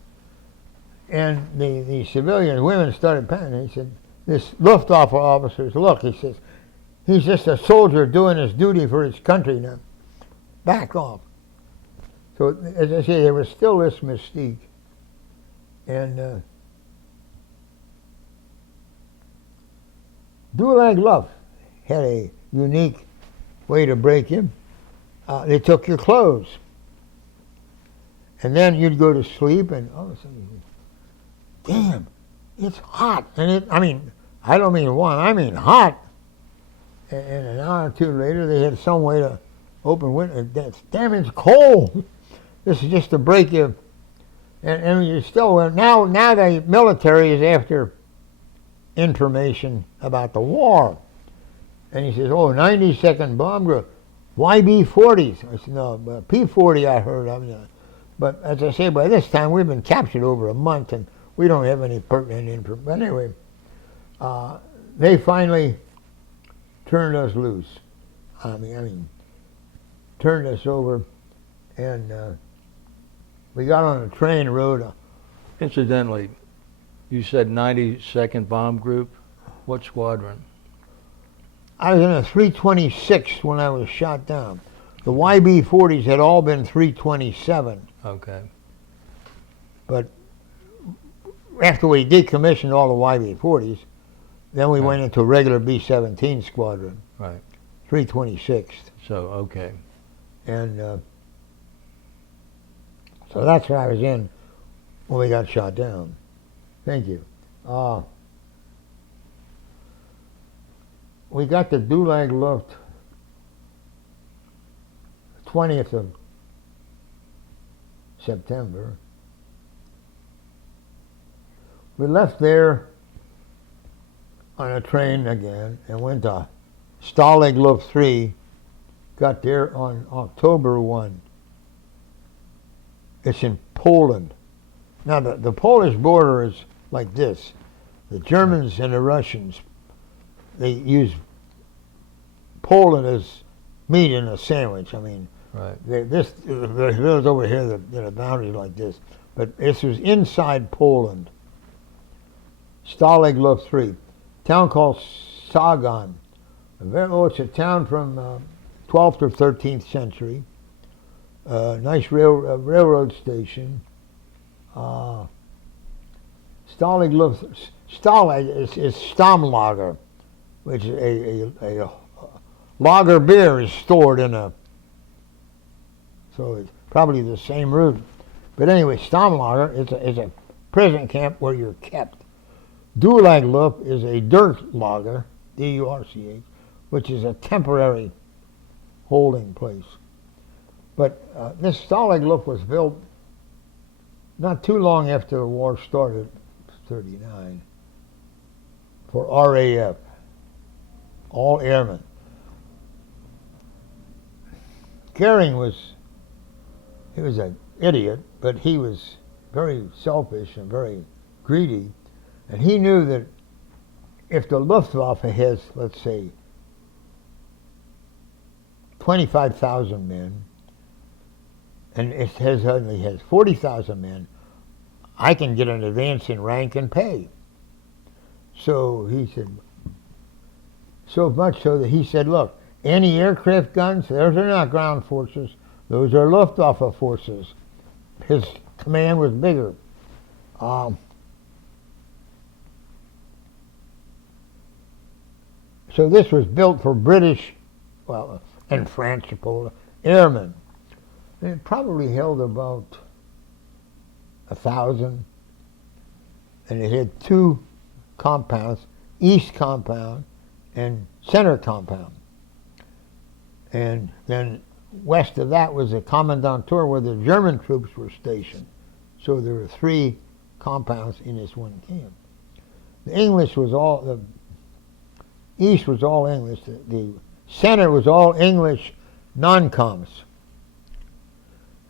And the civilian women started panicking. He said, this Luftwaffe officer, look, he says, he's just a soldier doing his duty for his country now. Back off. So, as I say, there was still this mystique. And Doolan Luft had a unique way to break in. They took your clothes. And then you'd go to sleep, and all of a sudden you'd go, damn, it's hot. And I don't mean warm, I mean hot. And an hour or two later, they had some way to open window. Damn, it's cold. This is just to break you. And you still, now the military is after information about the war. And he says, 90-second bomb group, YB-40s. I said, no, but P-40 I heard of. But as I say, by this time we've been captured over a month and we don't have any pertinent information. But anyway, they finally turned us loose. Turned us over, and we got on a train road. Incidentally, you said 92nd Bomb Group. What squadron? I was in a 326 when I was shot down. The YB-40s had all been 327. Okay. But after we decommissioned all the YB-40s, then we went into a regular B-17 squadron. Right. 326. So, okay. And so that's what I was in when we got shot down. Thank you. We got to Doolan Luft 20th of September. We left there on a train again and went to Stalag Luft 3. Got there on October 1. It's in Poland. Now, the Polish border is like this. The Germans and the Russians, they use Poland as meat in a sandwich. Right. The hills over here, the boundaries like this. but this was inside Poland. Stalag Luft 3, town called Sagan. It's a town from 12th or 13th century. Nice railroad station. Stalag Luft. Stalag is Stammlager, which is a lager beer is stored in a. So it's probably the same root. But anyway, Stammlager is a prison camp where you're kept. Doolan Luft is a dirt lager, D-U-R-C-H, which is a temporary holding place. But this Stalag Luft was built not too long after the war started, 39, for RAF, all airmen. Goering he was an idiot, but he was very selfish and very greedy. And he knew that if the Luftwaffe has, let's say, 25,000 men, and it only has 40,000 men, I can get an advance in rank and pay. So he said, so much so that he said, look, anti-aircraft guns, those are not ground forces, those are Luftwaffe forces. His command was bigger. So this was built for British, well, and French airmen. And it probably held about 1,000, and it had two compounds, east compound and center compound. And then west of that was a commandantur where the German troops were stationed. So there were three compounds in this one camp. The east was all English. The center was all English non-coms.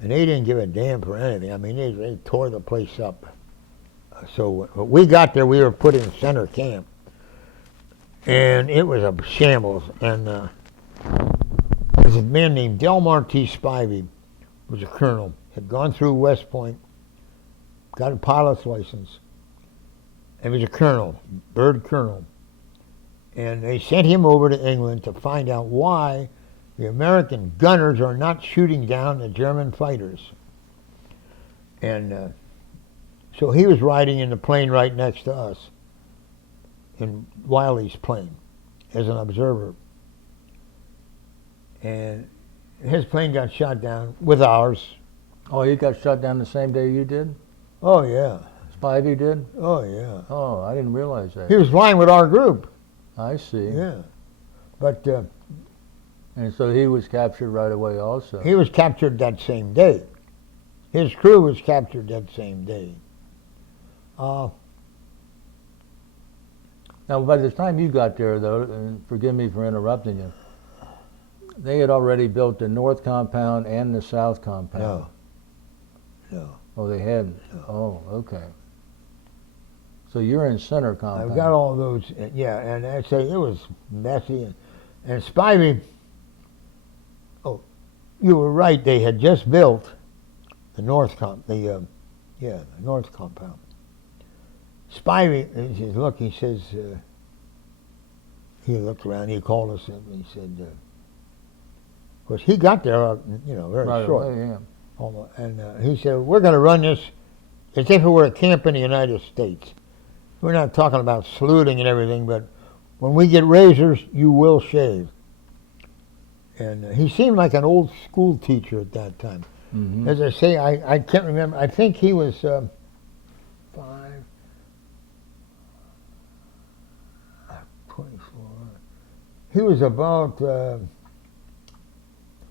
And they didn't give a damn for anything. I mean, they tore the place up. So when we got there, we were put in center camp. And it was a shambles. And there was a man named Delmar T. Spivey, was a colonel, had gone through West Point, got a pilot's license, and was a colonel, bird colonel. And they sent him over to England to find out why the American gunners are not shooting down the German fighters. And so he was riding in the plane right next to us, in Wiley's plane, as an observer. And his plane got shot down with ours. Oh, he got shot down the same day you did? Oh, yeah. Spivey did? Oh, yeah. Oh, I didn't realize that. He was flying with our group. I see. Yeah. But and so he was captured right away also. he was captured that same day. His crew was captured that same day. Now, by the time you got there, though, and forgive me for interrupting you, they had already built the north compound and the south compound. No. Oh, they hadn't? Oh, okay. So you're in center compound. I've got all those, yeah, and actually it was messy. And Spivey, oh, you were right, they had just built the north compound. Spivey, he says, look, he says, he looked around, he called us and he said, of course, he got there, very right short. away, yeah. Almost, and he said, we're going to run this as if it were a camp in the United States. We're not talking about saluting and everything, but when we get razors, you will shave. And he seemed like an old school teacher at that time. Mm-hmm. As I say, I can't remember. I think he was 24. He was about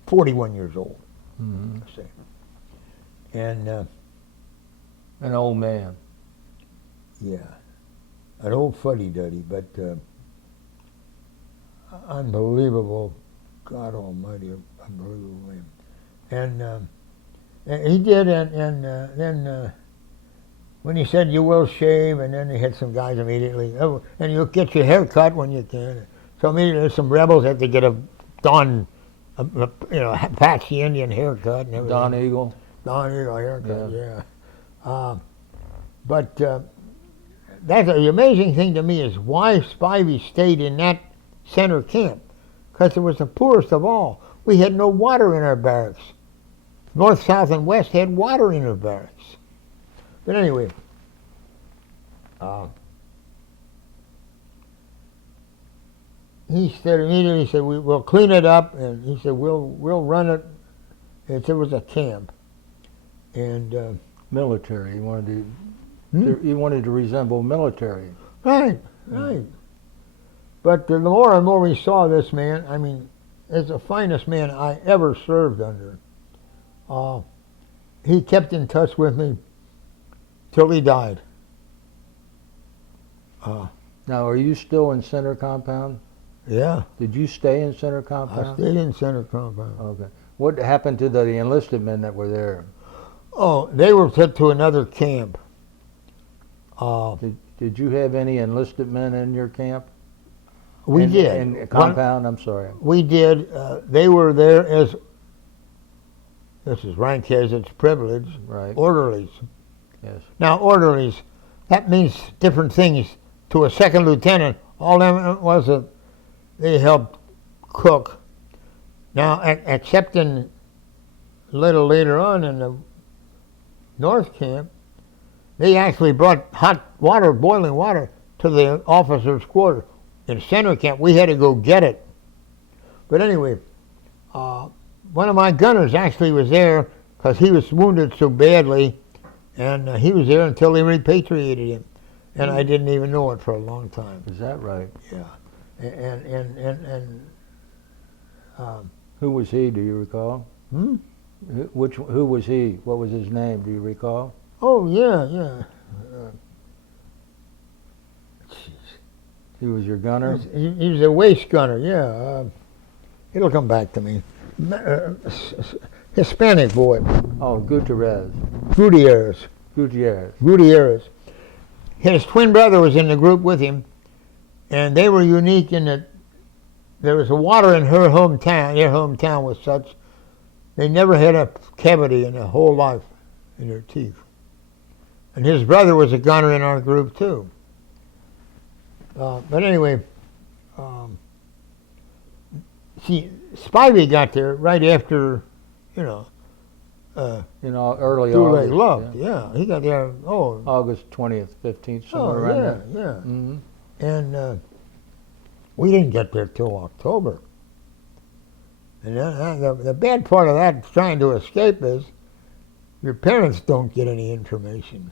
41 years old, Mm-hmm. I say. And An old man. yeah, an old fuddy-duddy, but unbelievable, God Almighty, unbelievable man. And he did, and then when he said, you will shave, and then he had some guys immediately, oh, and you'll get your hair cut when you can. So immediately there's some rebels had to get a Apache Indian haircut and everything. Don Eagle. Don Eagle haircut, yeah. But that's the amazing thing to me is why Spivey stayed in that center camp, because it was the poorest of all. We had no water in our barracks. North, South, and West had water in our barracks. But anyway, he said immediately, he said, we'll clean it up, and he said, we'll run it. It was a camp. And Military. He wanted to resemble military. right. But the more and more we saw this man, I mean, it's the finest man I ever served under. He kept in touch with me till he died. Now, are you still in Center Compound? Yeah, Did you stay in Center I Compound? stayed in center compound. Okay. What happened to the enlisted men that were there? Oh, they were sent to another camp. Did you have any enlisted men in your camp? We did. In a compound, I'm sorry. We did. They were there as, this is rank as its privilege, Right. orderlies. Yes. Now, orderlies, that means different things to a second lieutenant. All them was that they helped cook. Now, except in a little later on in the North Camp, they actually brought hot water, boiling water, to the officers' quarters. In Center Camp, we had to go get it. But anyway, one of my gunners actually was there because he was wounded so badly, and he was there until they repatriated him. And I didn't even know it for a long time. Is that right? Yeah. Who was he? Do you recall? Hmm? Who was he? What was his name? Do you recall? Oh, yeah. He was your gunner. He was a waist gunner, yeah. It'll come back to me. Hispanic boy. Oh, Gutierrez. Gutierrez. His twin brother was in the group with him, and they were unique in that there was water in her hometown. Their hometown was such, they never had a cavity in their whole life in their teeth. And his brother was a gunner in our group too. But anyway, see, Spivey got there right after, early Doolan August. left. Yeah, he got there. August 20th, 15th, somewhere around there. Yeah. Mm-hmm. And we didn't get there till October. And the bad part of that, trying to escape, is your parents don't get any information.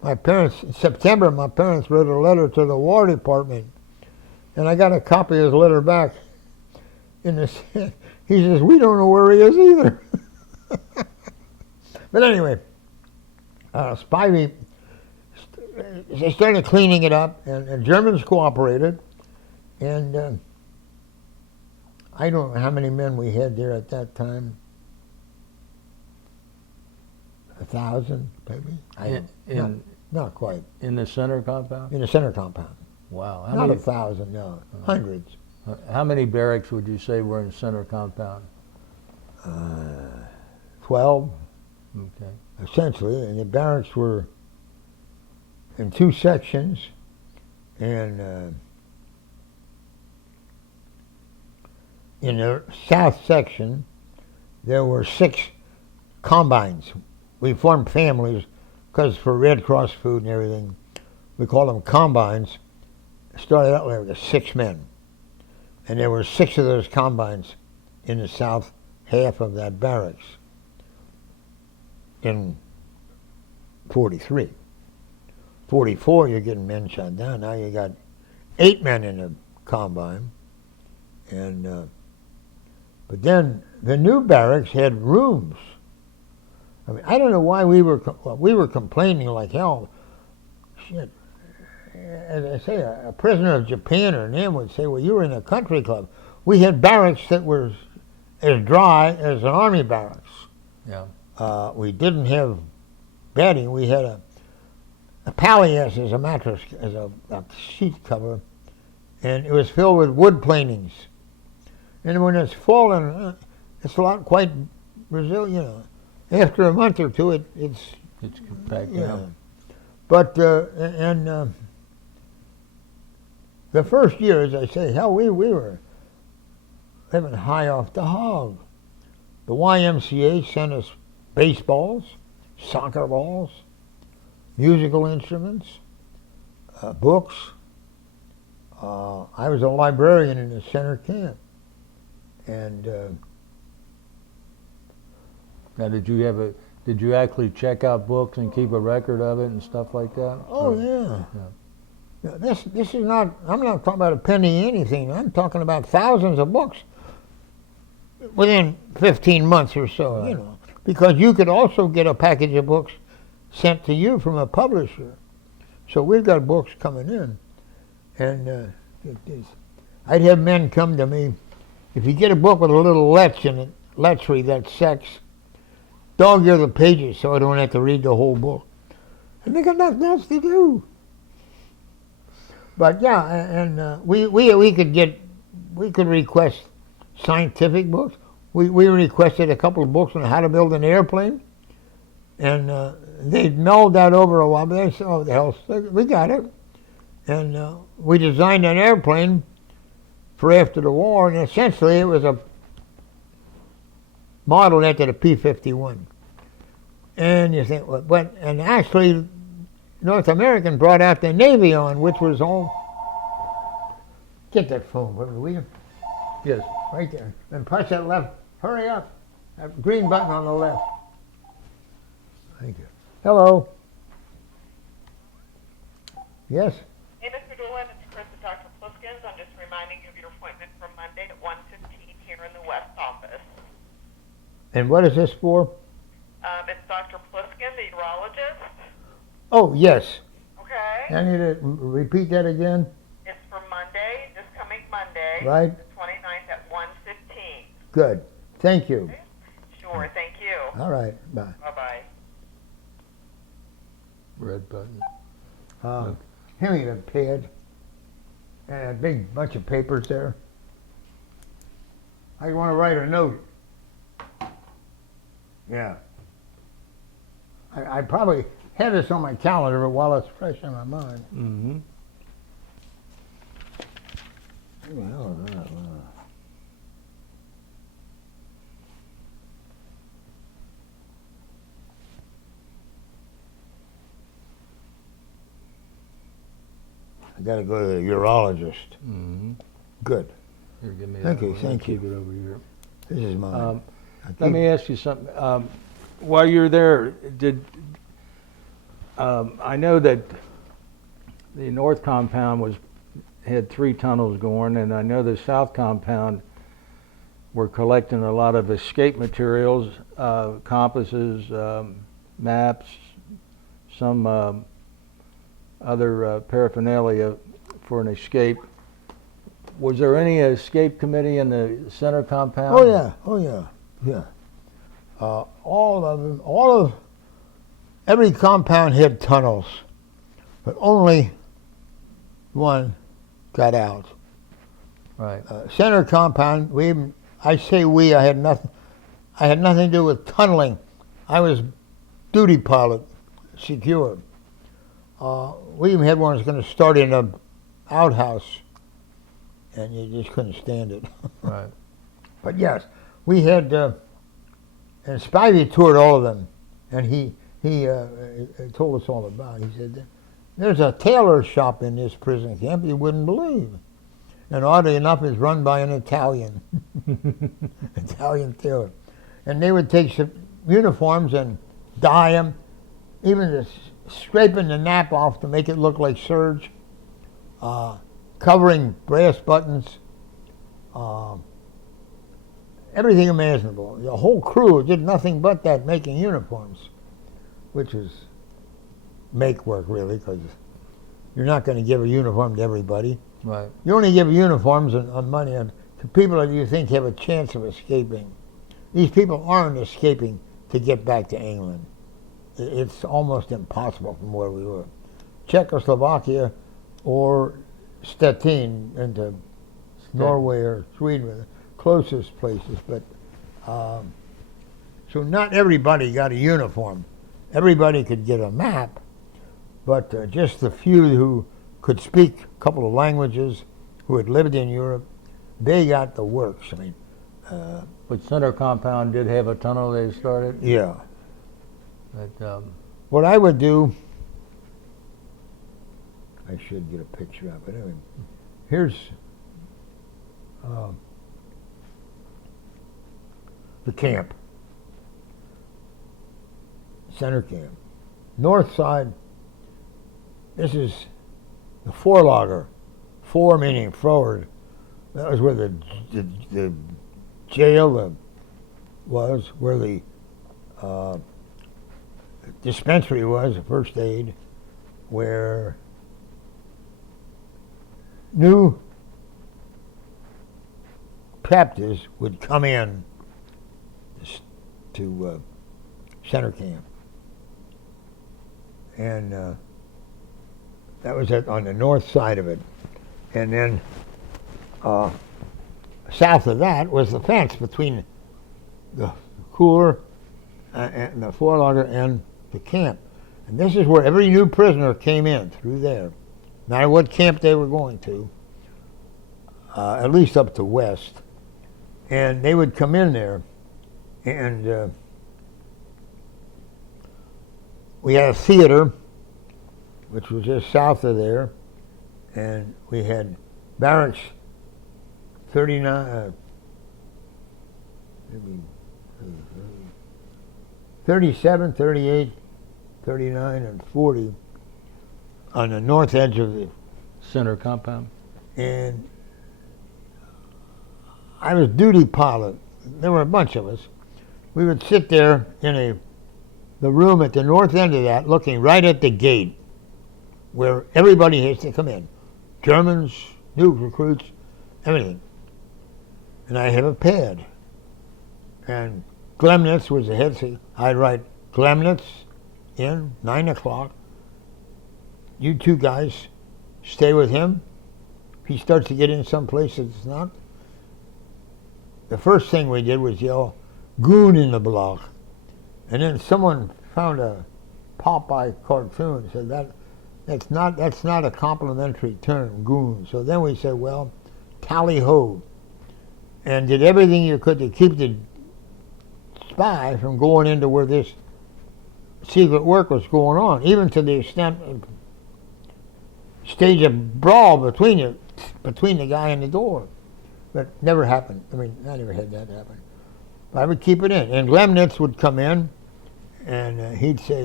In September, my parents wrote a letter to the War Department, and I got a copy of his letter back. He says, we don't know where he is either. But anyway, Spivey, they started cleaning it up, and Germans cooperated, and I don't know how many men we had there at that time. 1,000, maybe? Not quite. In the Center Compound? In the Center Compound. Wow. Not 1,000, no. Hundreds. How many barracks would you say were in Center Compound? 12, Okay. essentially. And the barracks were in two sections. And in the south section, there were 6 combines. We formed families because for Red Cross food and everything, we called them combines. Started out with 6 men. And there were 6 of those combines in the south half of that barracks in 43. 44, you're getting men shot down. Now you got 8 men in a combine. And but then the new barracks had rooms. I mean, I don't know why we were complaining like hell. Shit. As I say, a prisoner of Japan or them would say, well, you were in a country club. We had barracks that were as dry as an army barracks. Yeah. We didn't have bedding. We had a palliasse as a mattress, as a sheet cover, and it was filled with wood planings. And when it's fallen, it's quite resilient. After a month or two, it's It's back Yeah. down. But the first year, as I say, hell, we were living high off the hog. The YMCA sent us baseballs, soccer balls, musical instruments, books. I was a librarian in the center camp, and Now, did you actually check out books and keep a record of it and stuff like that? oh Or- yeah. Yeah, this is not. I'm not talking about a penny anything. I'm talking about thousands of books within 15 months or so. Right. You know, because you could also get a package of books sent to you from a publisher. So we've got books coming in, and I'd have men come to me. If you get a book with a little letch in it, lechery, that's sex, dog-ear the pages so I don't have to read the whole book. And they got nothing else to do. But yeah, and we could request scientific books. We requested a couple of books on how to build an airplane, and they'd mulled that over a while. But they said, "Oh, the hell, we got it." And we designed an airplane for after the war, and essentially it was a model after the P-51. And you think, but and actually, North American brought out the Navion, which was all. Get that phone, will you? Yes. Right there. And press that left. Hurry up. That green button on the left. Thank you. Hello. Yes? Hey, Mr. Doolan, it's Chris at Dr. Pliskin's. I'm just reminding you of your appointment for Monday at 1:15 here in the West office. And what is this for? It's Dr. Pliskin, the urologist. Oh, yes. Okay. I need to repeat that again. It's for Monday, this coming Monday, Right. the 29th at 1:15. Good. Thank you. Sure, thank you. All right. Bye. Bye-bye. Red button. Hand me the pad and a big bunch of papers there. I want to write a note. Yeah. I probably have this on my calendar, but while it's fresh in my mind. Mm-hmm. Who the hell is that? I got to go to the urologist. Mm-hmm. Good. Here, give me Thank that you, one. thank I'll keep you. it over here. This is mine. Let me ask you something. While you're there, I know that the north compound had 3 tunnels going, and I know the south compound were collecting a lot of escape materials, compasses, maps, some other paraphernalia for an escape. Was there any escape committee in the center compound? Oh yeah. All of every compound had tunnels, but only one got out. Right. Center compound, I had nothing to do with tunneling. I was duty pilot, secure. We even had one that was going to start in a outhouse, and you just couldn't stand it. Right. But yes, we had, and Spivey toured all of them, and he told us all about it. He said, there's a tailor shop in this prison camp you wouldn't believe. And oddly enough, it's run by an Italian, Italian tailor. And they would take some uniforms and dye them, even just scraping the nap off to make it look like serge, covering brass buttons, everything imaginable. The whole crew did nothing but that, making uniforms, which is make work, really, because you're not going to give a uniform to everybody. Right. You only give uniforms and money to people that you think have a chance of escaping. These people aren't escaping to get back to England. It's almost impossible from where we were. Czechoslovakia or Stettin into Norway or Sweden were the closest places. But so not everybody got a uniform. everybody could get a map, but just the few who could speak a couple of languages, who had lived in Europe, they got the works. I mean, But Center Compound did have a tunnel they started. yeah. But, What I would do, I should get a picture of it. Anyway, here's the camp, center camp. North side, this is the forelager. For meaning forward. That was where the jail was, where the dispensary was, the first aid, where new captives would come in to center camp. And that was on the north side of it. And then south of that was the fence between the cooler and the forelager and the camp. And this is where every new prisoner came in, through there. No matter what camp they were going to, at least up to west. And they would come in there, and we had a theater, which was just south of there, and we had barracks 39, 37, 38, 39, and 40 on the north edge of the Center Compound. and I was duty pilot. There were a bunch of us. We would sit there in the room at the north end of that, looking right at the gate where everybody has to come in. Germans, new recruits, everything. And I had a pad. And Glemnitz was the head. So I'd write Glemnitz in, 9 o'clock. You two guys stay with him. If he starts to get in some place that's not. The first thing we did was yell, "Goon in the block." And then someone found a Popeye cartoon and said that's not a complimentary term, goon. So then we said, well, tally ho. And did everything you could to keep the spy from going into where this secret work was going on, even to the extent of stage a brawl between the guy and the door. But never happened. I mean, I never had that happen. But I would keep it in. And Lemnitz would come in, and he'd say,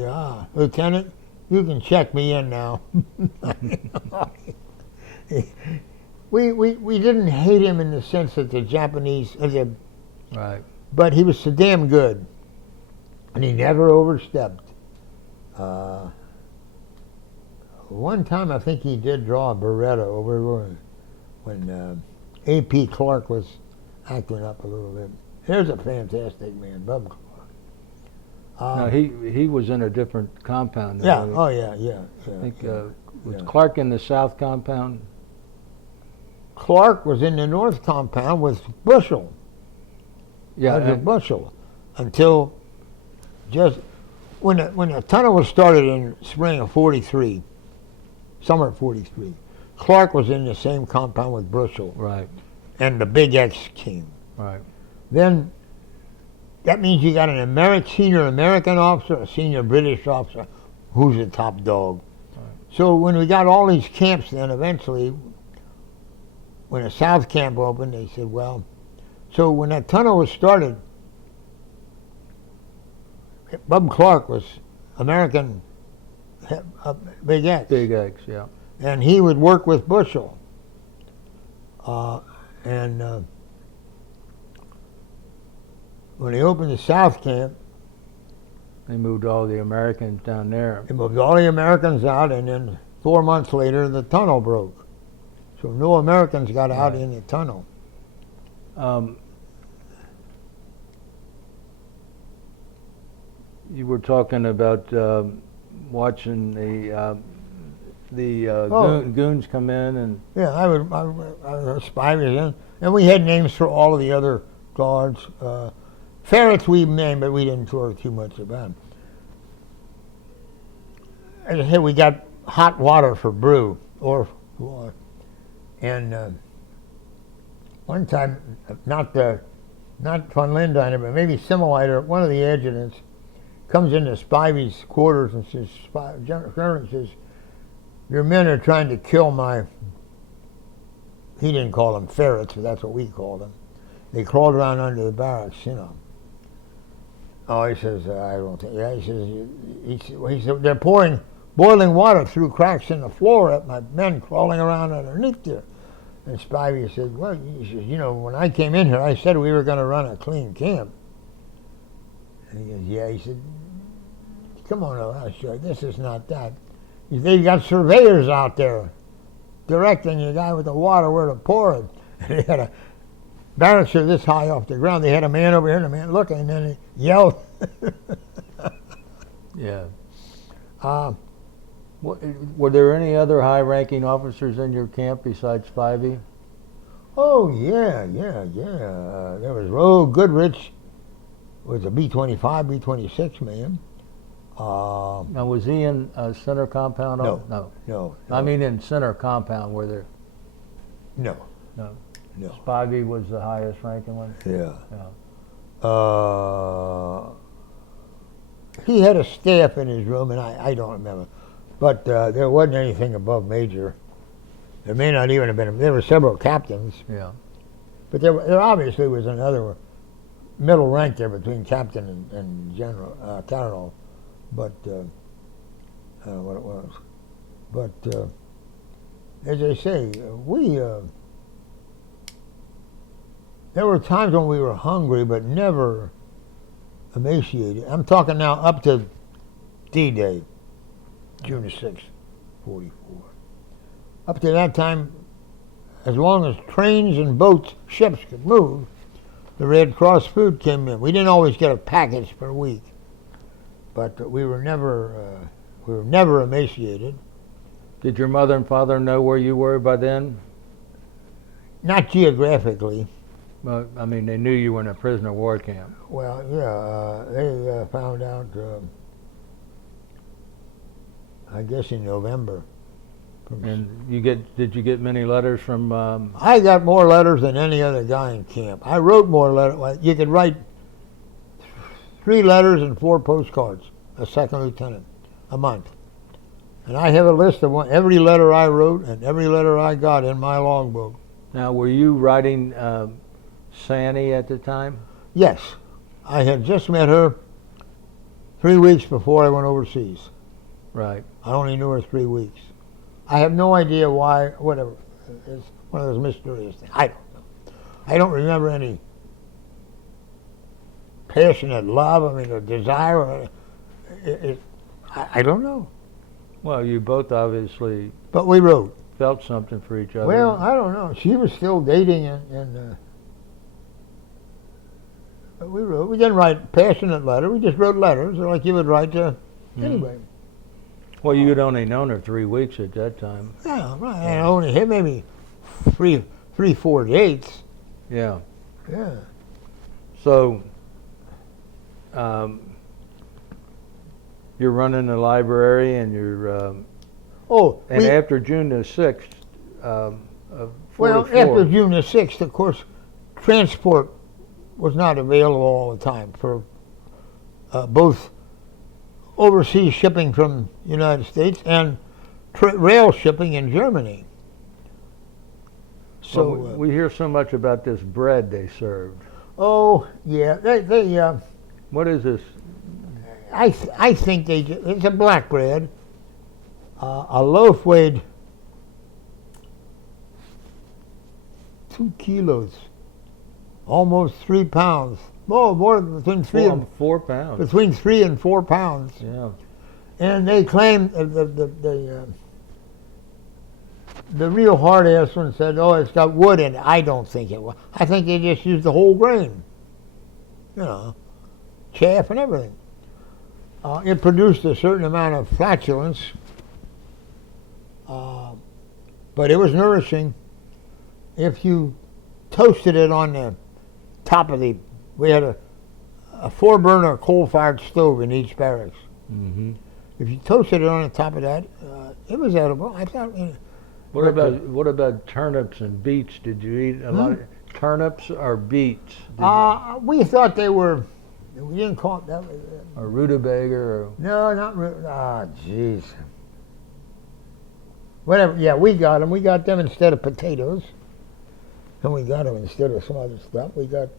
Lieutenant, you can check me in now. We didn't hate him in the sense that the Japanese, Right. but he was so damn good. And he never overstepped. One time I think he did draw a Beretta over when A.P. Clark was acting up a little bit. There's a fantastic man, Bob Clark. No, he was in a different compound. Yeah. Than Oh, yeah. I think was yeah. Clark in the south compound? Clark was in the north compound with Bushel. Yeah. With Bushel, until just when the tunnel was started in spring of '43, summer of '43. Clark was in the same compound with Bushel, Right. and the Big X came. Right. Then that means you got an senior American officer, a senior British officer, who's the top dog. Right. So when we got all these camps, then eventually, when the South Camp opened, they said, well, so when that tunnel was started, Bub Clark was American Big X. Big X, yeah. And he would work with Bushel. And when they opened the South Camp, They moved all the Americans down there. they moved all the Americans out, and then 4 months later, the tunnel broke. So no Americans got out Right. in the tunnel. You were talking about watching the goons come in, and Yeah, I was spy was in. And we had names for all of the other guards. Ferrets we named, but we didn't talk too much about them. as I said, we got hot water for brew, and one time, not von Lindiner, but maybe Semmelweiter, one of the adjutants, comes into Spivey's quarters and says, General says, your men are trying to kill my, he didn't call them ferrets, but that's what we called them. They crawled around under the barracks, you know. Oh, he says, I don't think, yeah, he said, they're pouring boiling water through cracks in the floor at my men crawling around underneath there. And Spivey said, well, he says, you know, when I came in here, I said we were going to run a clean camp. And he goes, yeah, he said, come on, Elisha, this is not that. He said, they've got surveyors out there directing the guy with the water where to pour it. And they had a barracks are this high off the ground. They had a man over here and a man looking, and then he yelled. Yeah. Were there any other high-ranking officers in your camp besides Spivey? Oh, yeah. There was Goodrich, was a B-25, B-26 man. Now, was he in center compound? No. I mean, in center compound, were there? No. Spivey was the highest ranking one? Yeah. Yeah. He had a staff in his room, and I don't remember. But there wasn't anything above major. There may not even have been. There were several captains. Yeah. But there obviously was another middle rank there between captain and general, colonel. But I don't know what it was. But as I say, there were times when we were hungry, but never emaciated. I'm talking now up to D-Day, June 6th, 44. Up to that time, as long as trains and boats, ships could move, the Red Cross food came in. We didn't always get a package per week, but we were never emaciated. Did your mother and father know where you were by then? Not geographically. Well, I mean, they knew you were in a prisoner of war camp. Well, yeah, they found out, I guess in November. And did you get many letters from? I got more letters than any other guy in camp. I wrote more letters. You could write 3 letters and 4 postcards, a second lieutenant, a month. And I have a list of every letter I wrote and every letter I got in my logbook. Now, were you writing Sandy at the time? Yes. I had just met her 3 weeks before I went overseas. Right. I only knew her 3 weeks. I have no idea why, whatever. It's one of those mysterious things. I don't know. I don't remember any passionate love, I mean, or desire. I don't know. Well, you both obviously But we wrote. felt something for each other. Well, I don't know. She was still dating, but we wrote. We didn't write passionate letters. We just wrote letters like you would write to anybody. Well, you'd only known her 3 weeks at that time. Yeah, right. And I only had maybe 4 dates. Yeah. Yeah. So, you're running the library, and you're. After June the 6th of 44. Well, after June the 6th, of course, transport was not available all the time for both overseas shipping from the United States and rail shipping in Germany. So well, we hear so much about this bread they served. Oh yeah, they What is this? I think it's a black bread. A loaf weighed 2 kilos, almost 3 pounds. Oh, more between 3 and 4 pounds. Between 3 and 4 pounds. Yeah. And they claimed the real hard-ass one said, "Oh, it's got wood in it." I don't think it was. I think they just used the whole grain. You know, chaff and everything. It produced a certain amount of flatulence, but it was nourishing. If you toasted it on the top of we had a 4-burner coal-fired stove in each barracks. Mm-hmm. if you toasted it on the top of that, it was edible. I thought. What about turnips and beets? Did you eat a lot of turnips or beets? We thought they were. We didn't call it that. Or rutabaga or No, not really. Jeez. Whatever. Yeah, we got them. We got them instead of potatoes, and we got them instead of some other stuff. We got.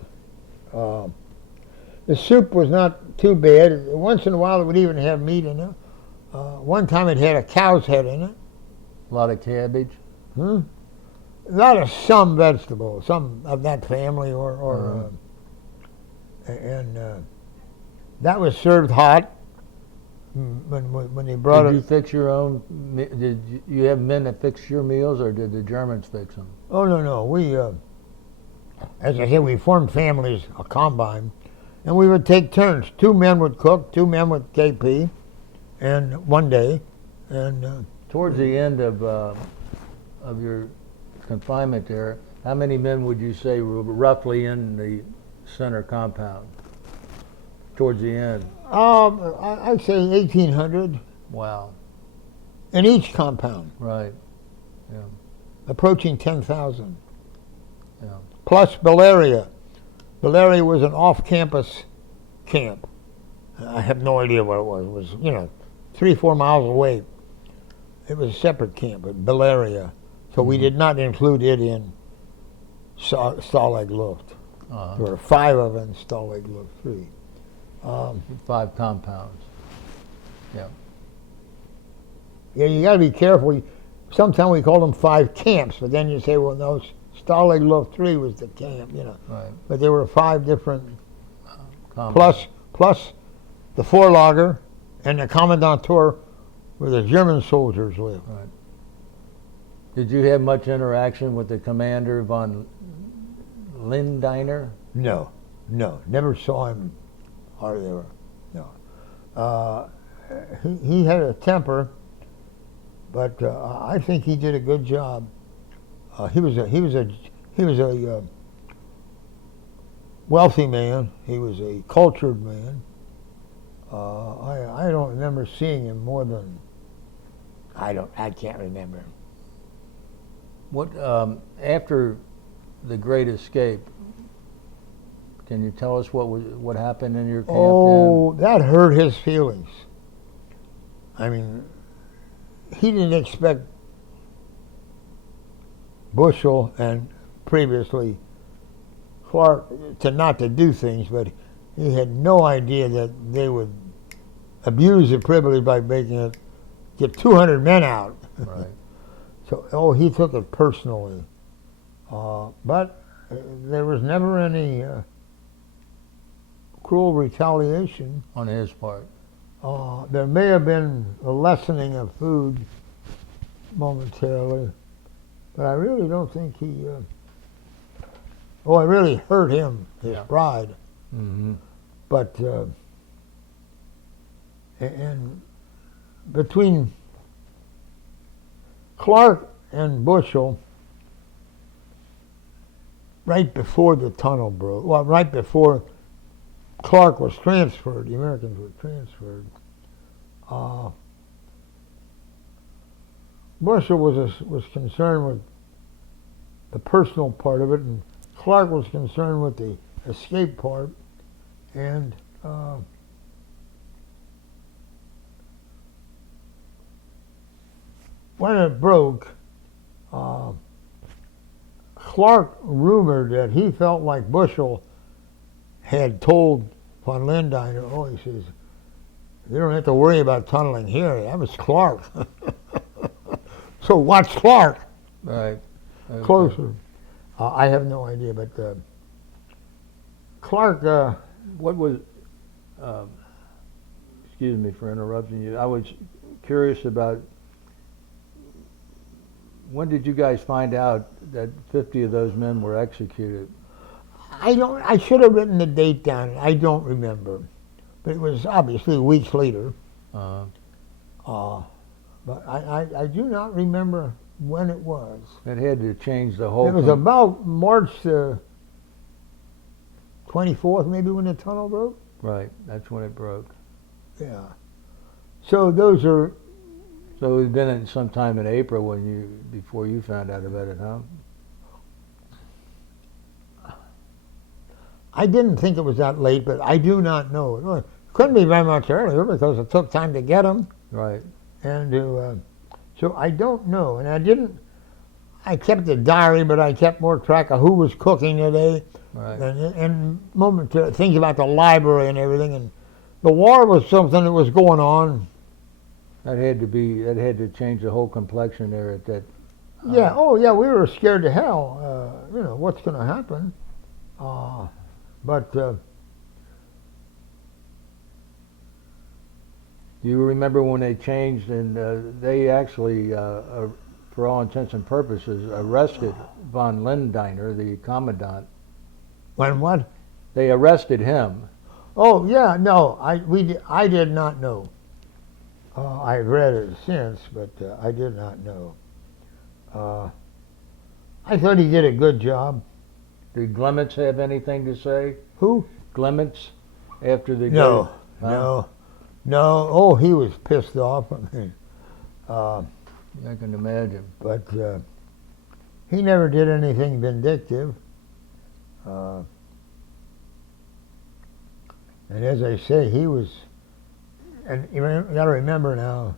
The soup was not too bad. Once in a while, it would even have meat in it. One time, it had a cow's head in it. a lot of cabbage? A lot of some vegetables, some of that family, and that was served hot when they brought Did it. you fix your own? Did you have men that fixed your meals, or did the Germans fix them? Oh no, we, as I said, we formed families, a combine, and we would take turns. 2 men would cook, 2 men would KP, and one day, and Towards the end of your confinement there, how many men would you say were roughly in the center compound? Towards the end. I'd say 1,800 Wow. in each compound, Right. Yeah. approaching 10,000. Yeah. Plus Bellaria. Bellaria was an off-campus camp. I have no idea what it was. It was, 3-4 miles away. It was a separate camp at Bellaria. So we did not include it in Stalag Luft. Uh-huh. There were 5 of them in Stalag Luft 3. 5 compounds. Yeah. Yeah, you got to be careful. Sometimes we call them 5 camps, but then you say, well, no, Stalag Luft 3 was the camp, Right. But there were 5 different, Compounds. plus the Vorlager and the Kommandantur where the German soldiers lived. Right. Did you have much interaction with the commander von Lindiner? No, never saw him hardly ever. No. He had a temper, but I think he did a good job. He was a wealthy man. He was a cultured man. I don't remember seeing him more than I can't remember. What after the Great Escape? Can you tell us what happened in your camp? Oh, that hurt his feelings. I mean, he didn't expect Bushel and previously Clark to not to do things, but he had no idea that they would abuse the privilege by making it get 200 men out. Right. So, he took it personally. But there was never any cruel retaliation. On his part. There may have been a lessening of food momentarily, but I really don't think he. It really hurt him, his pride. Mm-hmm. But and between Clark and Bushel, right before the tunnel broke, right before Clark was transferred, the Americans were transferred. Bushel was concerned with the personal part of it, and Clark was concerned with the escape part. And when it broke, Clark rumored that he felt like Bushel had told von Lindiner, he says, you don't have to worry about tunneling here. That was Clark. So watch Clark Right. Okay. closer. I have no idea, but Clark, What was? Excuse me for interrupting you. I was curious about when did you guys find out that 50 of those men were executed? I should have written the date down. I don't remember. But it was obviously weeks later. But I do not remember when it was. It had to change the whole. It was about March 24th, maybe, when the tunnel broke. Right. That's when it broke. Yeah. So those are, So it had been in sometime in April before you found out about it, huh? I didn't think it was that late, but I do not know. Well, it couldn't be very much earlier because it took time to get them. Right. And so I don't know. And I kept a diary, but I kept more track of who was cooking today. Right. And things about the library and everything. And the war was something that was going on. That had to change the whole complexion there at that. Yeah, oh yeah, we were scared to hell. What's going to happen? But Do you remember when they changed and they actually, for all intents and purposes, arrested von Lindiner, the commandant? when what? They arrested him. Oh yeah, no, I did not know. I've read it since, but I did not know. I thought he did a good job. Did Glements have anything to say? Who? Glements, after the No, Huh? no. Oh, he was pissed off. I mean, I can imagine. but he never did anything vindictive. And as I say, he was. And you got to remember now,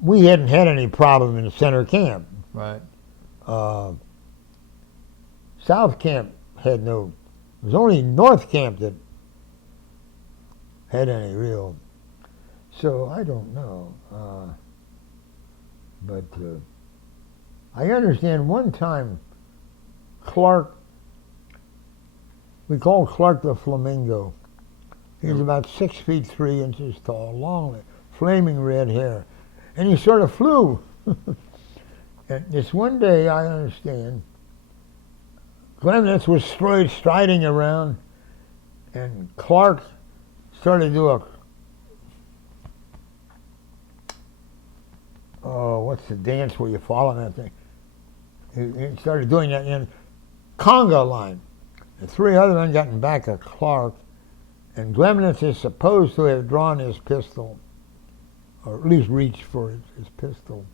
we hadn't had any problem in the center camp. Right. South camp had no. It was only North camp that had any real. So I don't know. But I understand one time Clark, we called Clark the Flamingo. He was about 6'3" tall, long, flaming red hair. And he sort of flew. And this one day, I understand, Glemnitz was striding around, and Clark started to do what's the dance where you follow that thing? He started doing that in conga line. The three other men got in back of Clark, and Glemnitz is supposed to have drawn his pistol, or at least reached for his pistol.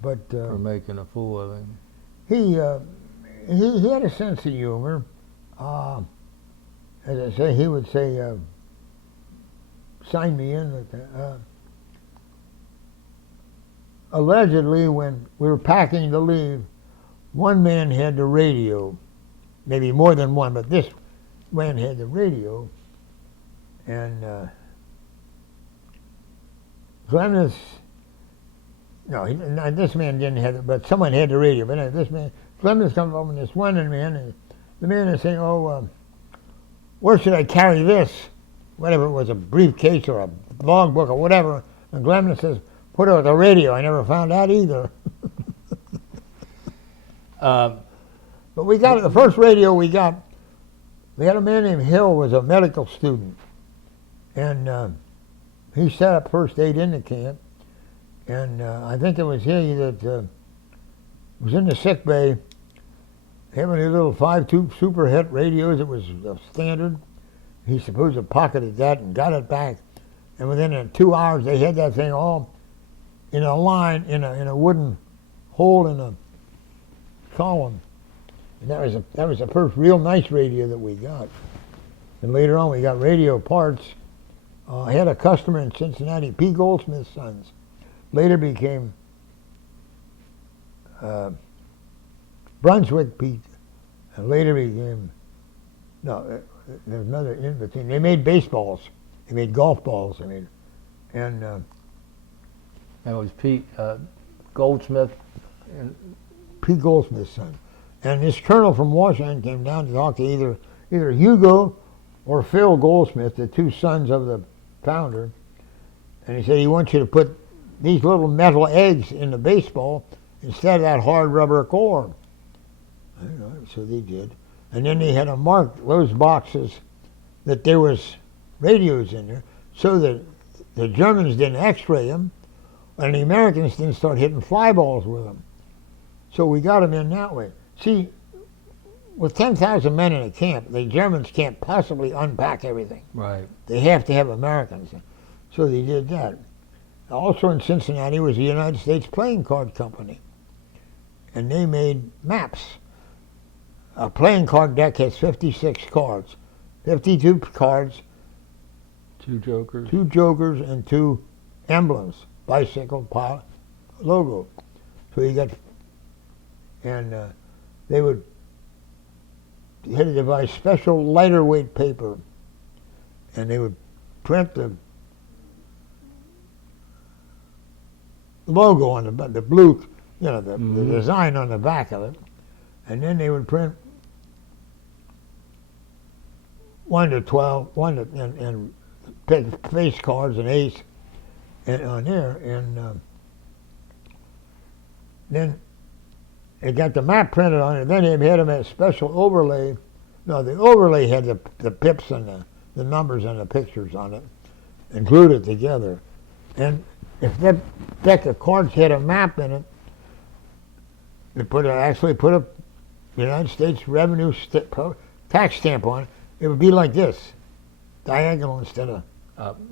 But For making a fool of him. he had a sense of humor. As I say, he would say, sign me in. Allegedly, when we were packing to leave, one man had the radio, maybe more than one, but this man had the radio, and Glennis, this man didn't have it, but someone had the radio. But anyway, this man, Glennis comes up with this one man, and the man is saying, where should I carry this? Whatever it was, a briefcase or a logbook or whatever. And Glennis says, put it with the radio. I never found out either. But we got the first radio we got. We had a man named Hill, was a medical student, and he set up first aid in the camp. And I think it was he that was in the sick bay, having these little 5-tube super hit radios. It was standard. He supposed to pocketed that and got it back. And within 2 hours, they had that thing all in a line in a wooden hole in a column. And that was the first real nice radio that we got. And later on, we got radio parts. I had a customer in Cincinnati, P. Goldsmith's Sons. Later became Brunswick Pete, and later became there's another in between. They made baseballs, they made golf balls, and That was Pete Goldsmith. Pete Goldsmith's son. And this colonel from Washington came down to talk to either Hugo or Phil Goldsmith, the two sons of the founder, and he said he wants you to put these little metal eggs in the baseball instead of that hard rubber core. So they did. And then they had to mark those boxes that there was radios in there so that the Germans didn't x-ray them and the Americans didn't start hitting fly balls with them. So we got them in that way. See, with 10,000 men in a camp, the Germans can't possibly unpack everything. Right. They have to have Americans. So they did that. Also in Cincinnati was the United States Playing Card Company, and they made maps. A playing card deck has 56 cards, 52 cards, 2 jokers. 2 jokers, and 2 emblems, bicycle, pilot, logo. So you got, and they had to devise special lighter weight paper, and they would print the logo on the blue, the design on the back of it, and then they would print 1 to 12, and face cards and ace and on there, and then they got the map printed on it. Then they had them a special overlay. No, the overlay had the pips and the numbers and the pictures on it, and glued it together. And if that deck of cards had a map in it, they actually put a United States revenue tax stamp on it. It would be like this, diagonal instead of.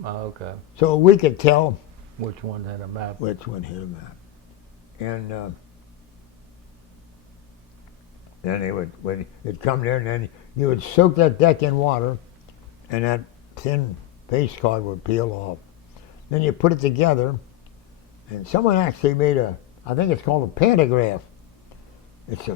Okay. So we could tell Which one had a map? which one had a map. And then it'd come there, and then you would soak that deck in water, and that thin face card would peel off. Then you put it together, and someone actually made I think it's called a pantograph. It's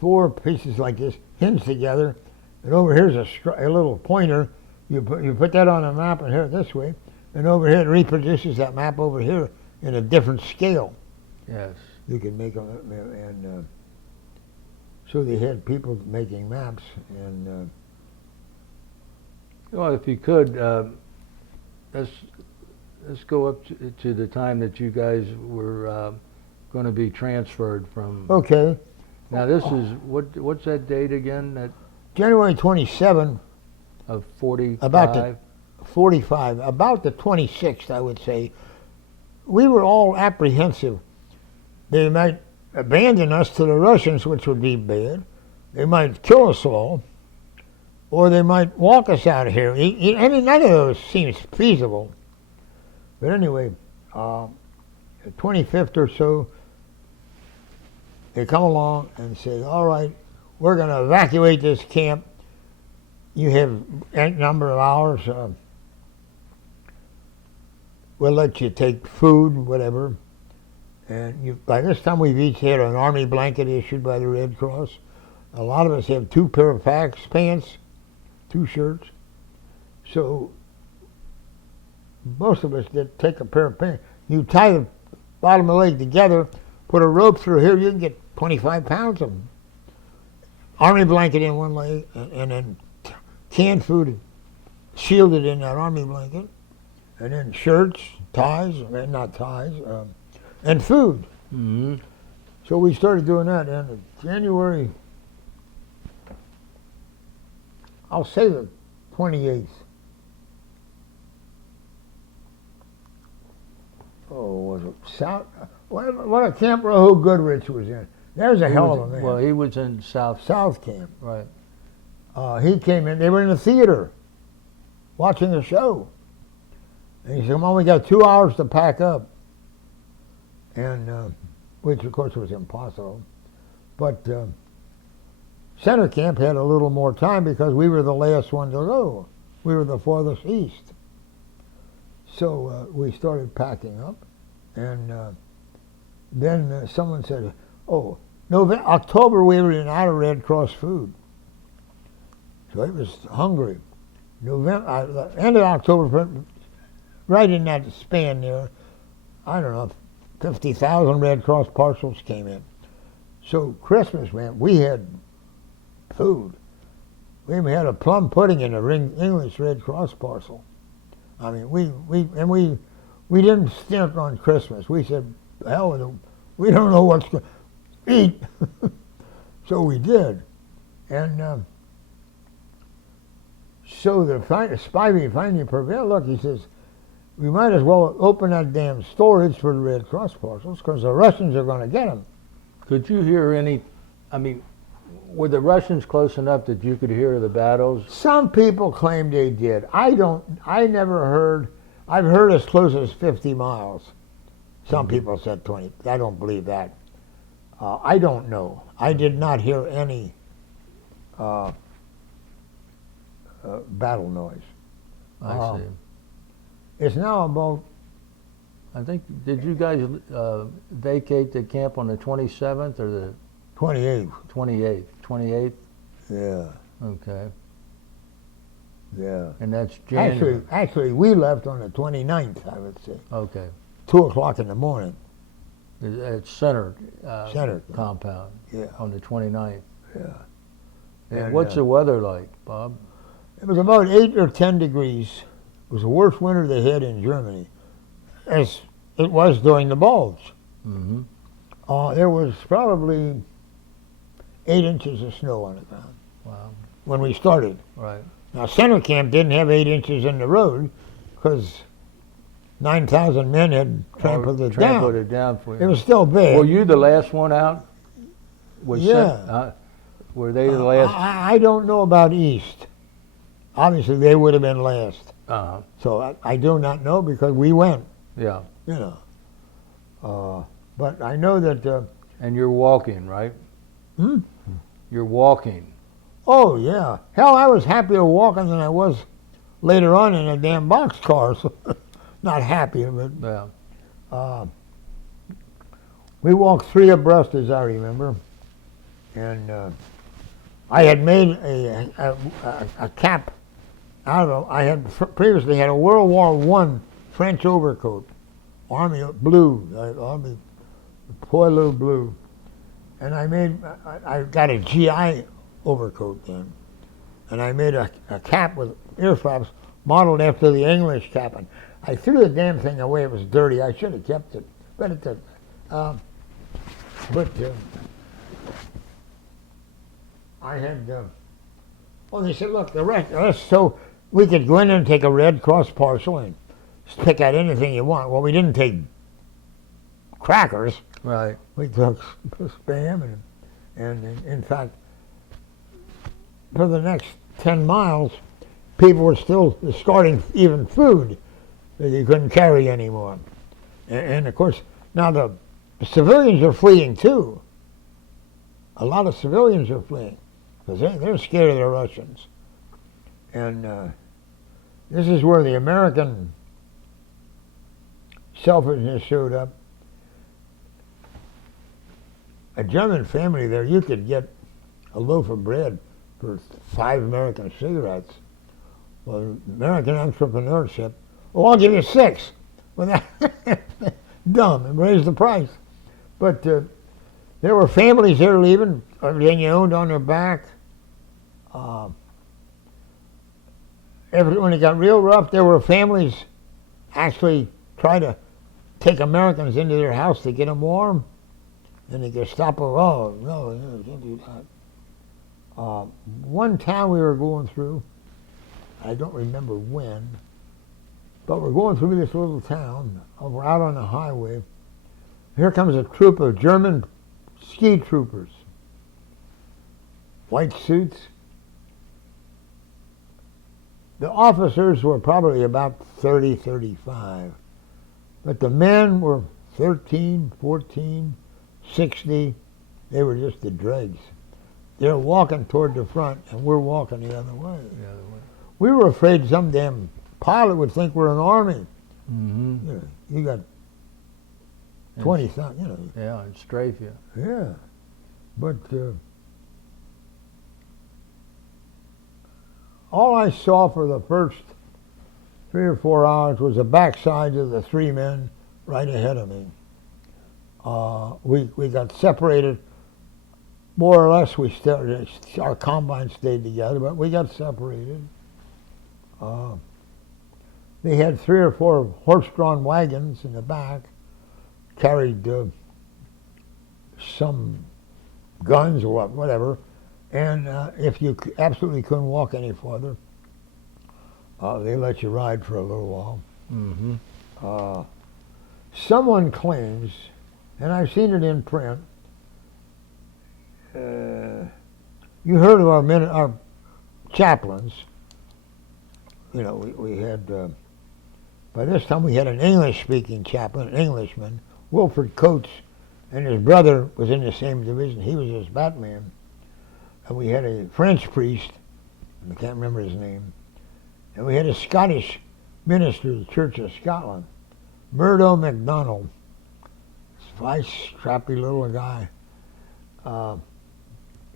4 pieces like this, hinged together, and over here's a little pointer. You put that on a map and here this way, and over here it reproduces that map over here in a different scale. Yes. You can make them, and so they had people making maps, and Well, if you could, let's go up to the time that you guys were going to be transferred from. okay, Now this is what's that date again? That January 27, of 45. About 45, about the 26th, I would say. We were all apprehensive. They might abandon us to the Russians, which would be bad. They might kill us all, or they might walk us out of here. I mean, none of those seems feasible. But anyway, the 25th or so, they come along and say, all right, we're going to evacuate this camp. You have a number of hours. We'll let you take food, whatever. And by this time, we've each had an army blanket issued by the Red Cross. A lot of us have 2 pair of pants, 2 shirts. So most of us did take a pair of pants. You tie the bottom of the leg together, put a rope through here, you can get 25 pounds of them. Army blanket in one leg, and then canned food shielded in that army blanket, and then shirts, ties, not ties, and food. Mm-hmm. So we started doing that, and in January, I'll say the 28th. Oh, was it South? What a Camp Rojo Goodrich was in. There's a hell of a man. Well, he was in South Camp. Right. He came in. They were in the theater watching the show. And he said, "Come on, we got 2 hours to pack up." And which, of course, was impossible. But Center Camp had a little more time because we were the last one to go. We were the farthest east. So we started packing up. And then someone said, oh, October we were out of Red Cross food. So it was hungry. November, end of October, right in that span there, I don't know, 50,000 Red Cross parcels came in. So Christmas, man, we had food. We even had a plum pudding in a English Red Cross parcel. I mean, we didn't stint on Christmas. We said, hell, we don't know what's going to eat. So we did. And so the Spivey finally prevailed. Look, he says, we might as well open that damn storage for the Red Cross parcels because the Russians are going to get them. Could you hear were the Russians close enough that you could hear the battles? Some people claim they did. I never heard. I've heard as close as 50 miles. Some people said 20. I don't believe that. I don't know. I did not hear any battle noise. I see. It's now about I think, did you guys vacate the camp on the 27th or the 28. 28th? 28th? Yeah, Okay. yeah. And that's January. Actually, we left on the 29th, I would say. Okay. 2 o'clock in the morning. It's Center, Center. compound Yeah, on the 29th. yeah. And And, what's the weather like, Bob? It was about 8 or 10 degrees. It was the worst winter they had in Germany, as it was during the bulge. Mm-hmm. There was probably 8 inches of snow on the ground Wow. when we started. Right. Now, center camp didn't have 8 inches in the road because 9,000 men had trampled it Trampled down. it down for you. It was still big. Were you the last one out? Yeah. Were they the last? I don't know about East. Obviously, they would have been last. Uh-huh. So I do not know because we went, Yeah. you know. But I know that, And you're walking, right? Hmm? You're walking. oh, yeah. Hell, I was happier walking than I was later on in a damn boxcar. So not happy, but Yeah. we walked 3 abreast, as I remember. And I had made a cap out of, I had previously had a World War I French overcoat, Army blue, Army Poilu blue. And I got a GI overcoat then. And I made a cap with ear flaps modeled after the English cap. And I threw the damn thing away. It was dirty. I should have kept it. But it did. I had, they said, look, the rest, so we could go in and take a Red Cross parcel and pick out anything you want. Well, we didn't take crackers. Right. We took Spam, and in fact, for the next 10 miles, people were still discarding even food that you couldn't carry anymore. And of course, now the civilians are fleeing too. A lot of civilians are fleeing because they're scared of the Russians. And this is where the American selfishness showed up. A German family there, you could get a loaf of bread for 5 American cigarettes. Well, American entrepreneurship, oh, I'll give you 6. Well, that dumb, and raise the price. But there were families there leaving, everything you owned on their back. When it got real rough, there were families actually trying to take Americans into their house to get them warm. And the Gestapo, oh, no, can't do that. One town we were going through, I don't remember when, but we're going through this little town. We're out on the highway. Here comes a troop of German ski troopers. White suits. The officers were probably about 30, 35. But the men were 13, 14, 60. They were just the dregs. They're walking toward the front, and we're walking the other way. We were afraid some damn pilot would think we're an army. Mm-hmm. You know, you got 20,000, you know. Yeah, and strafe you. Yeah. But all I saw for the first 3 or 4 hours was the backsides of the 3 men right ahead of me. We got separated. More or less, our combine stayed together, but we got separated. They had 3 or 4 horse-drawn wagons in the back, carried some guns or whatever, and if you absolutely couldn't walk any farther, they let you ride for a little while. Mm-hmm. Someone claims, and I've seen it in print, you heard of our chaplains. You know, we had By this time we had an English-speaking chaplain, an Englishman, Wilfred Coates, and his brother was in the same division. He was his Batman. And we had a French priest, I can't remember his name, and we had a Scottish minister of the Church of Scotland, Murdo MacDonald, this nice, strappy little guy.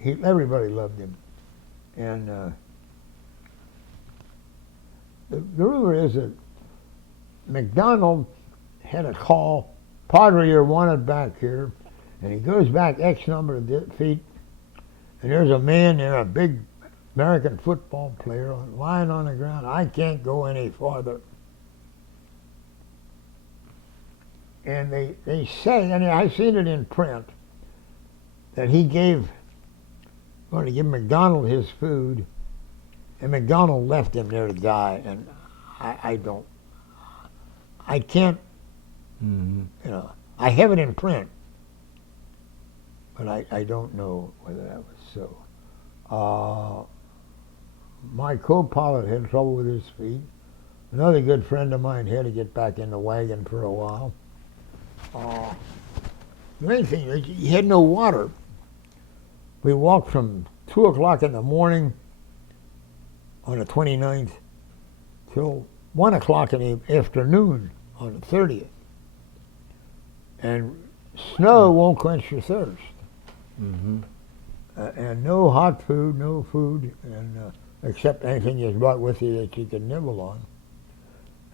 Everybody loved him. And the rumor is that MacDonald had a call, Padre, you're wanted back here, and he goes back X number of feet, and there's a man there, a big American football player, lying on the ground. I can't go any farther. And they say, and I've seen it in print, that he wanted to give MacDonald his food, and MacDonald left him there to die. And I can't, I have it in print, but I don't know whether that was so. My co-pilot had trouble with his feet. Another good friend of mine had to get back in the wagon for a while. The main thing is he had no water. We walked from 2 o'clock in the morning on the 29th till 1 o'clock in the afternoon on the 30th. And snow won't quench your thirst. Mm-hmm. And no hot food, no food, and except anything you brought with you that you could nibble on.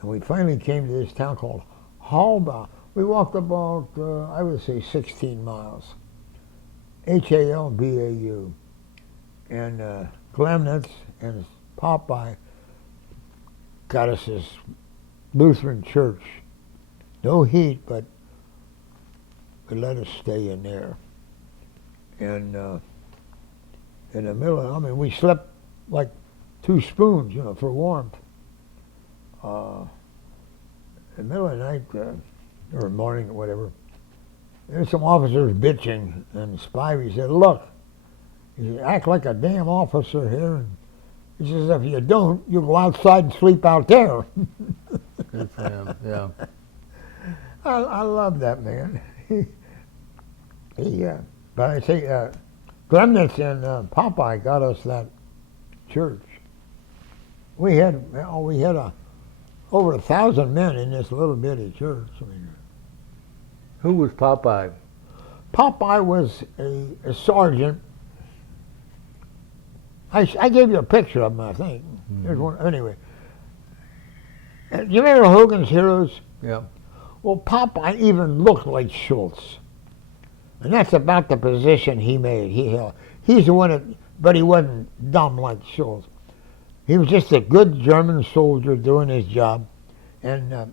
And we finally came to this town called Halba. We walked about, I would say, 16 miles. Halbau. And Glemnitz and Popeye got us this Lutheran church. No heat, but they let us stay in there. And in the middle of, we slept like 2 spoons, for warmth. In the middle of the night, or morning, or whatever, there's some officers bitching, and Spivey said, look, you act like a damn officer here, and he says, if you don't, you'll go outside and sleep out there. Good for him, yeah. I love that man. But I say, Glemnitz and Popeye got us that church. We had over 1,000 men in this little bitty church. Who was Popeye? Popeye was a sergeant. I gave you a picture of him, I think. Mm-hmm. There's one. Anyway, you remember Hogan's Heroes? Yeah. Well, Popeye even looked like Schultz. And that's about the position he made. He's the one that, but he wasn't dumb like Schultz. He was just a good German soldier doing his job. And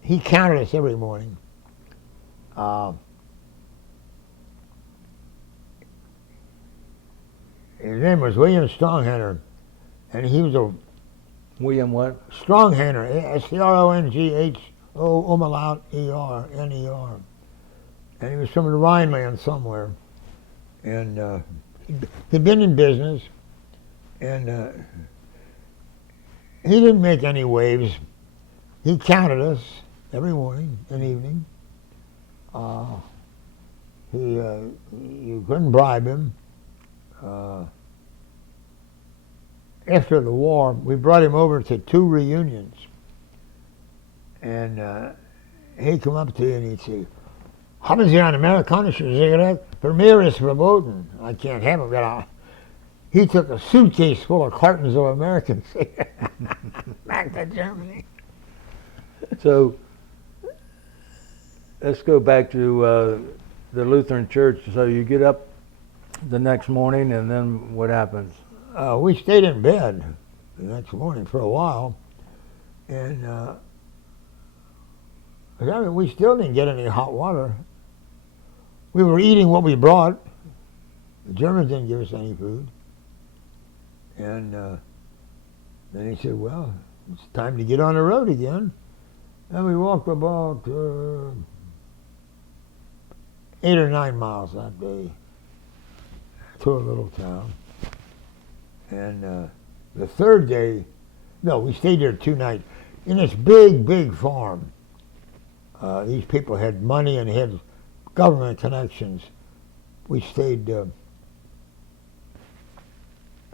he counted us every morning. His name was William Stronghander, and he was a William what? Stronghander, Strongho, umlaut Ner. And he was from the Rhineland somewhere. And he'd been in business, and he didn't make any waves. He counted us every morning and evening. You couldn't bribe him. After the war, we brought him over to 2 reunions. And he'd come up to you and he'd say, haben Sie eine amerikanische Zigarette? Für mir ist verboten. I can't have it. But he took a suitcase full of cartons of American cigarettes back to Germany. So let's go back to the Lutheran Church. So you get up the next morning, and then what happens? We stayed in bed the next morning for a while, and we still didn't get any hot water. We were eating what we brought. The Germans didn't give us any food. And then he said, well, it's time to get on the road again. And we walked about 8 or 9 miles that day to a little town. And the third day, no, we stayed there 2 nights. in this big, big farm. These people had money and had government connections. We stayed. I'm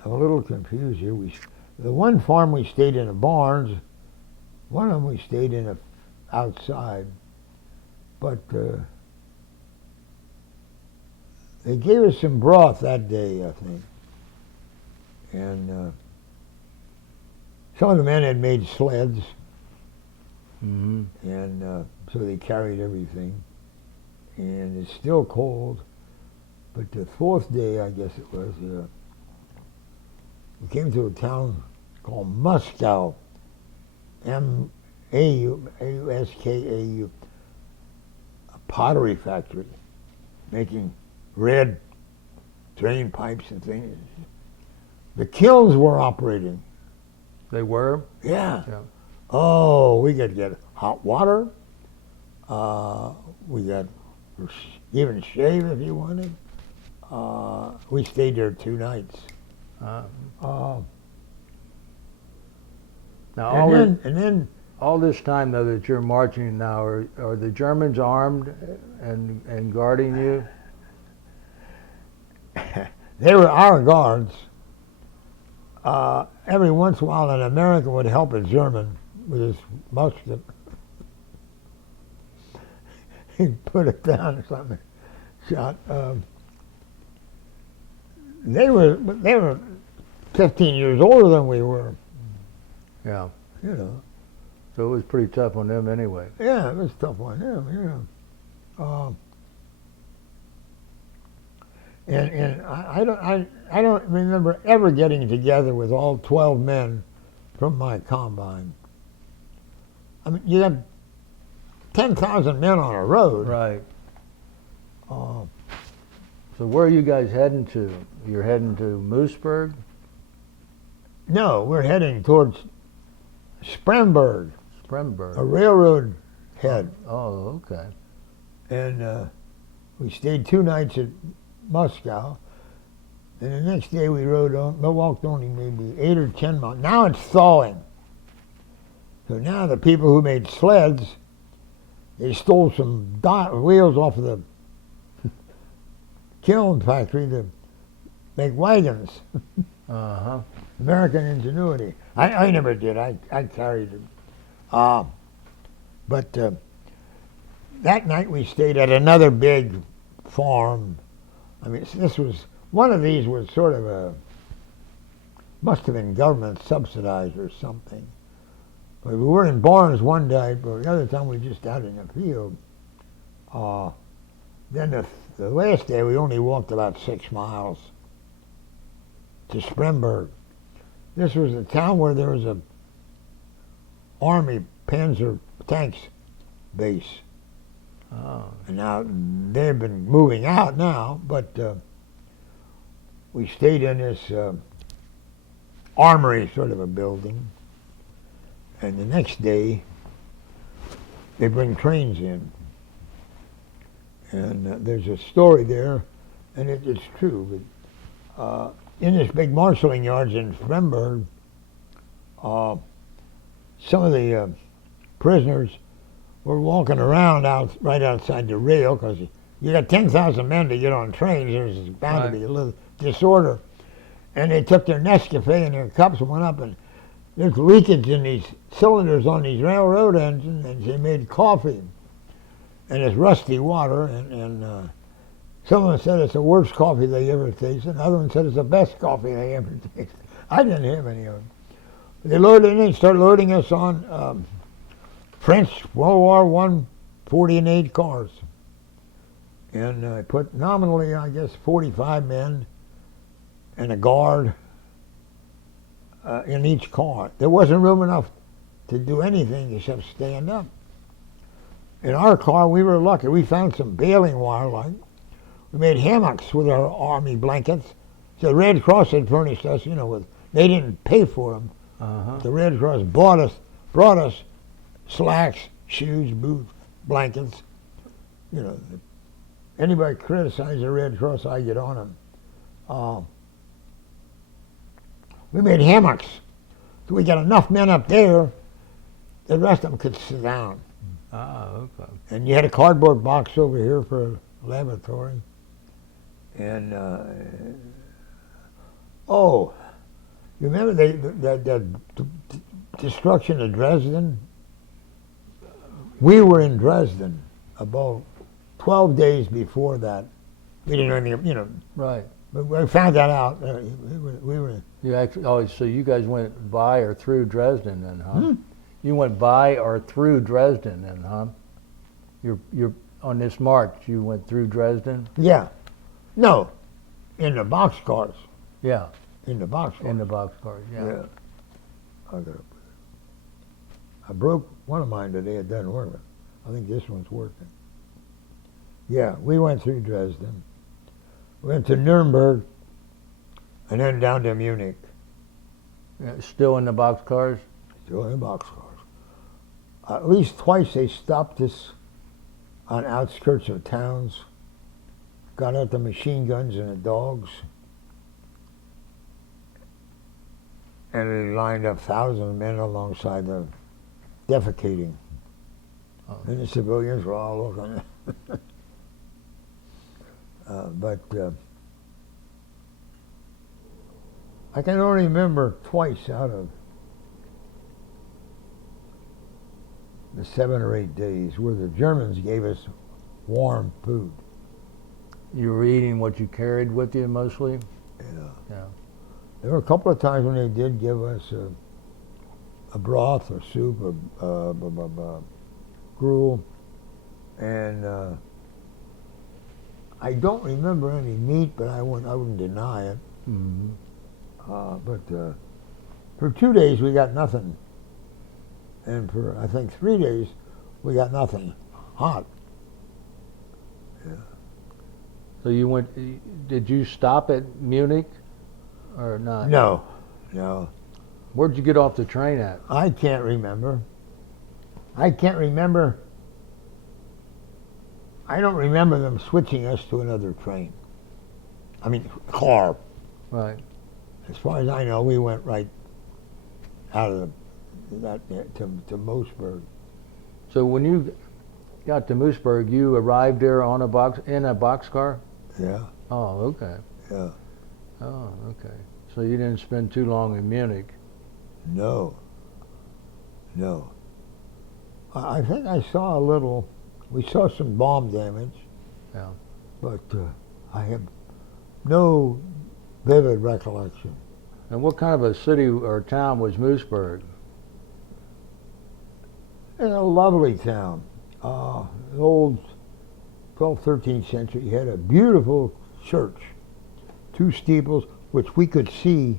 a little confused here. The one farm we stayed in the barns. One of them we stayed in outside, but they gave us some broth that day, I think, and some of the men had made sleds, Mm-hmm. and so they carried everything. And it's still cold, but the fourth day, I guess it was, we came to a town called Moscow, Mauskau, a pottery factory making red drain pipes and things. The kilns were operating. They were? Yeah. Yeah. Oh, we could get hot water. We got even shave if you wanted. We stayed there 2 nights. Uh, Uh, now, and then all this time, though, that you're marching now, are the Germans armed and guarding you? they were our guards. Every once in a while, an American would help a German with his musket. He'd put it down or something. Shot. They were 15 years older than we were. Yeah. You know. So it was pretty tough on them anyway. Yeah, it was tough on them. Yeah. And I don't remember ever getting together with all 12 men from my combine. I mean, you have 10,000 men on a road. Right. Uh, So where are you guys heading to? You're heading to Mooseburg? no, we're heading towards Spremberg, a Spremberg. railroad head. Oh, okay. And we stayed 2 nights at Moscow. And the next day we rode on, we walked only maybe 8 or 10 miles. Now it's thawing. So now the people who made sleds, they stole some wheels off of the kiln factory to make wagons. Uh-huh. American ingenuity. I never did. I carried it. But that night we stayed at another big farm. I mean, this was, one of these was sort of must have been government subsidized or something. But we were in barns one day, but the other time we were just out in the field. Then the last day we only walked about 6 miles to Spremberg. This was a town where there was a Army Panzer tanks base. Oh. And now they've been moving out now, but we stayed in this armory sort of a building. And the next day, they bring trains in. And there's a story there, and it's true. But in this big marshalling yards in Spremberg, some of the prisoners were walking around right outside the rail, because you got 10,000 men to get on trains. There's bound to be a little disorder. And they took their Nescafe and their cups and went up, and there's leakage in these cylinders on these railroad engines, and they made coffee. And it's rusty water, and someone said it's the worst coffee they ever tasted. Another one said it's the best coffee they ever tasted. I didn't have any of them. They started loading us on French World War I 40 and 8 cars. And I put nominally, I guess, 45 men and a guard in each car. There wasn't room enough to do anything except stand up. In our car, we were lucky. We found some baling wire light. We made hammocks with our army blankets. So the Red Cross had furnished us, they didn't pay for them. Uh-huh. The Red Cross brought us slacks, shoes, boots, blankets. Anybody criticize the Red Cross, I get on them. We made hammocks. So we got enough men up there The rest of them could sit down. Ah, okay. And you had a cardboard box over here for a laboratory. And, oh, you remember the destruction of Dresden? We were in Dresden about 12 days before that. We didn't know anything, you know, Right. but we found that out. We were You actually, oh, so you guys went by or through Dresden then, huh? Hmm? You went by or through Dresden then, huh? You're on this march. You went through Dresden. yeah. No, in the boxcars. Yeah, In the boxcars. in the boxcars. Yeah. I broke one of mine today. It doesn't work. I think this one's working. Yeah, we went through Dresden. Went to Nuremberg, and then down to Munich. Yeah, still in the boxcars. Still in boxcars. At least twice they stopped us on outskirts of towns. Got out the machine guns and the dogs. And they lined up thousands of men alongside them, defecating. Oh. And the civilians were all looking. But I can only remember twice out of the 7 or 8 days where the Germans gave us warm food. You were eating what you carried with you mostly. Yeah. Yeah. There were a couple of times when they did give us a broth or soup, gruel, and I don't remember any meat, but I wouldn't deny it. Mm-hmm. But for 2 days we got nothing, and for I think 3 days we got nothing hot. Yeah. So you went. Did you stop at Munich, or not? No. Where'd you get off the train at? I can't remember. I don't remember them switching us to another train. I mean, car. Right. As far as I know, we went right out of to Moosburg. So when you got to Moosburg, you arrived there on a boxcar. Yeah, Oh, okay. yeah. Oh, okay. So you didn't spend too long in Munich. No. I think I saw a little. We saw some bomb damage. Yeah. But I have no vivid recollection. And what kind of a city or town was Moosburg? In a lovely town. The old 12th, 13th century had a beautiful church, 2 steeples, which we could see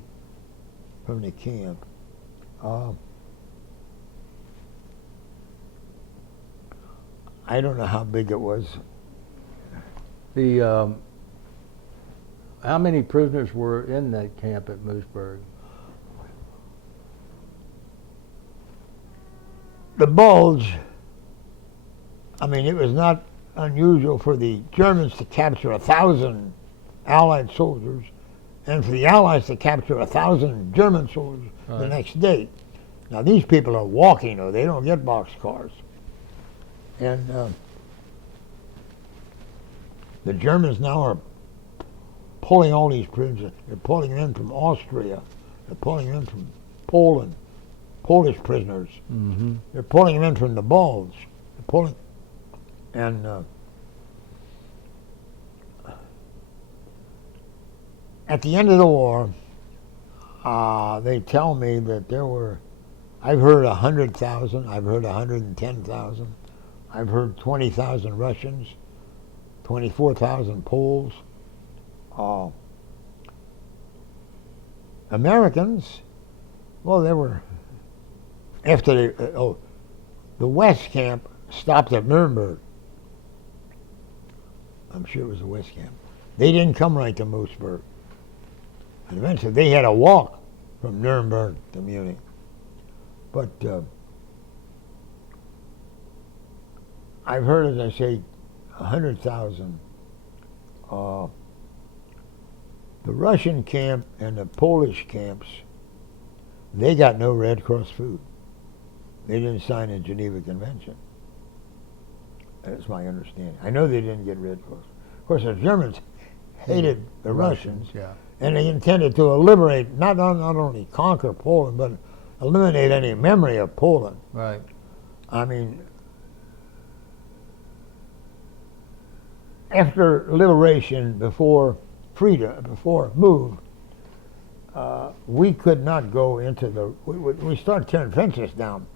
from the camp. I don't know how big it was. The how many prisoners were in that camp at Moosburg? The bulge, I mean, it was not unusual for the Germans to capture 1,000 Allied soldiers and for the Allies to capture 1,000 German soldiers the Right. next day. Now, these people are walking, though. They don't get boxcars. And the Germans now are pulling all these prisoners. They're pulling them in from Austria. They're pulling them in from Poland, Polish prisoners. Mm-hmm. They're pulling them in from the bulge. They're pulling, and at the end of the war, they tell me that there were, I've heard 100,000, I've heard 110,000, I've heard 20,000 Russians, 24,000 Poles. Americans, well, there were, after they, the West Camp stopped at Nuremberg. I'm sure it was the West Camp. They didn't come right to Moosburg. And eventually they had to walk from Nuremberg to Munich. But I've heard, as I say, 100,000. The Russian camp and the Polish camps, they got no Red Cross food. They didn't sign the Geneva Convention. That's my understanding. I know they didn't get rid of us. Of course, the Germans hated the Russians, Yeah. and they intended to liberate, not only conquer Poland, but eliminate any memory of Poland. Right. I mean, after liberation, before freedom, before move, we could not go into the. We started tearing fences down.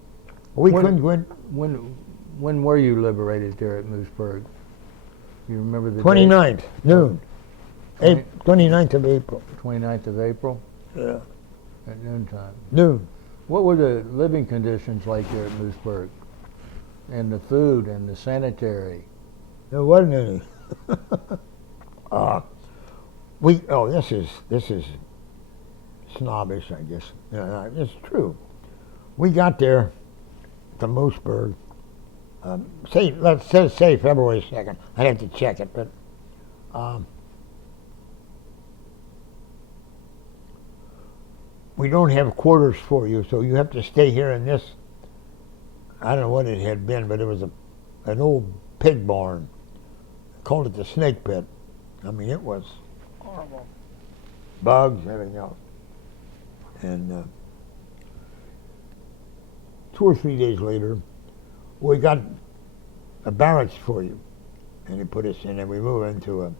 We couldn't go in. When were you liberated there at Moosburg? You remember the 29th, noon. 20 29th of April. 29th of April Yeah. at noontime. Noon. What were the living conditions like there at Moosburg? And the food and the sanitary? There wasn't any. This is snobbish, I guess. Yeah, it's true. We got there to Moosburg. Let's say February 2nd. I'd have to check it, but we don't have quarters for you, so you have to stay here in this. I don't know what it had been, but it was an old pig barn. Called it the snake pit. I mean, it was horrible. Bugs, everything else. And 2 or 3 days later, we got a barracks for you. And they put us in, and we moved into it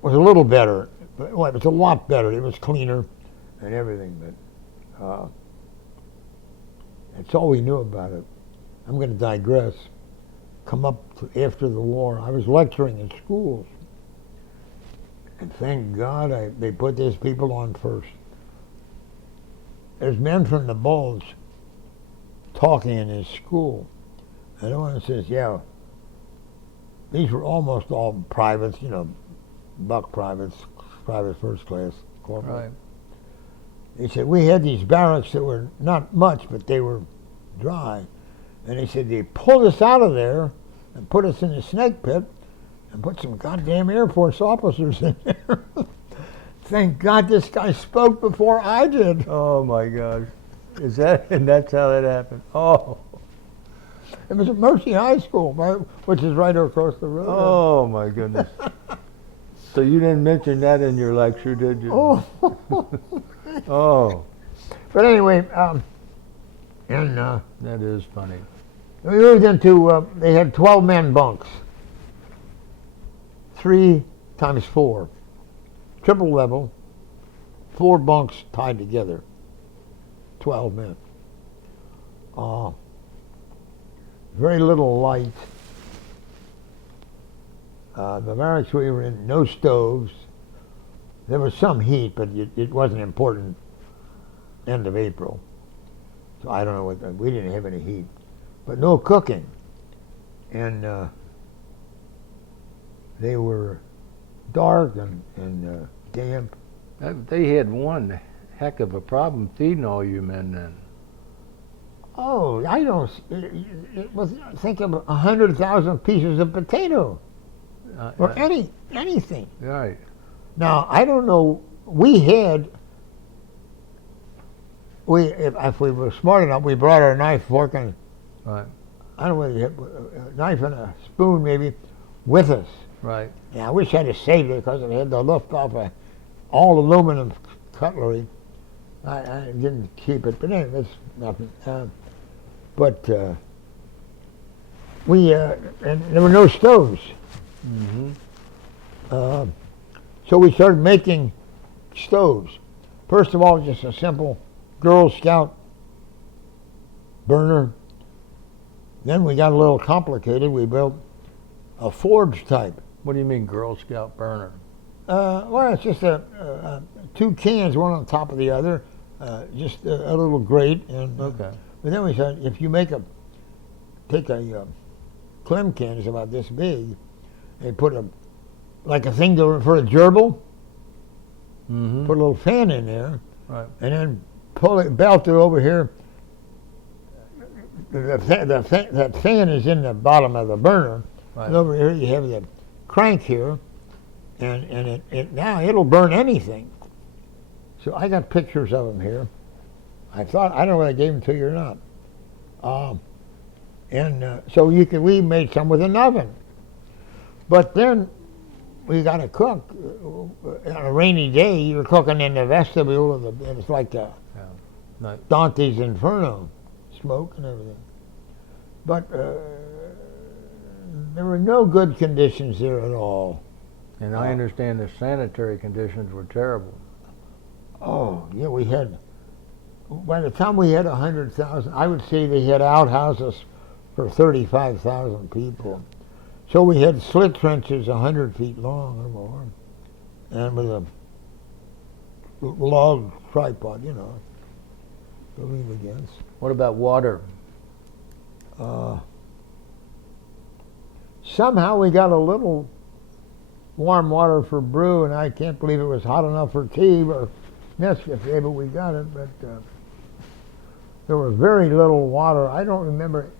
was a little better. Well, it was a lot better. It was cleaner and everything, but that's all we knew about it. I'm going to digress. Come up to after the war, I was lecturing in schools. And thank God they put these people on first. There's men from the Bulge talking in his school. And one says, yeah, these were almost all privates, buck privates, private first class, corporal. Right. He said, we had these barracks that were not much, but they were dry. And he said, they pulled us out of there and put us in the snake pit and put some goddamn Air Force officers in there. Thank God this guy spoke before I did. Oh my gosh. And that's how that happened? Oh. It was at Mercy High School, which is right across the road. Oh my goodness. So you didn't mention that in your lecture, did you? Oh. Oh. But anyway, That is funny. we moved into, they had 12-man bunks. 3 times 4. Triple level. 4 bunks tied together. 12 men. Very little light. The barracks we were in, no stoves. There was some heat, but it wasn't important. End of April. So I don't know we didn't have any heat. But no cooking. And they were dark and damp. They had one heck of a problem feeding all you men then. Oh, I don't. It was, think of 100,000 pieces of potato or anything. Right. Now I don't know. If we were smart enough, we brought our knife, fork, and Right. I don't know whether you had a knife and a spoon maybe with us. Right. Yeah, I wish I'd have saved it because it had the Luftwaffe, all aluminum cutlery. I didn't keep it, but anyway, it's nothing. And there were no stoves. Mm-hmm. So we started making stoves. First of all, just a simple Girl Scout burner. Then we got a little complicated. We built a forge type. What do you mean, Girl Scout burner? Well, it's just 2 cans, one on top of the other, just a little grate. And Okay. but then we said, if you take a clem can, it's about this big, and put a thing for a gerbil, Mm-hmm. put a little fan in there, Right. and then belt it over here. That fan is in the bottom of the burner, Right. and over here you have the crank here, and now it'll burn anything. So I got pictures of them here. I don't know whether I gave them to you or not. So we made some with an oven. But then we got to cook. On a rainy day, you're cooking in the vestibule of and it's like a Nice. Dante's Inferno, smoke and everything. But there were no good conditions there at all. And I understand the sanitary conditions were terrible. Oh, yeah, we had, by the time we had 100,000, I would say they had outhouses for 35,000 people. So we had slit trenches 100 feet long or more, and with a log tripod, to lean against. What about water? Somehow we got a little warm water for brew, and I can't believe it was hot enough for tea or Nescafe, but we got it. But there was very little water. I don't remember.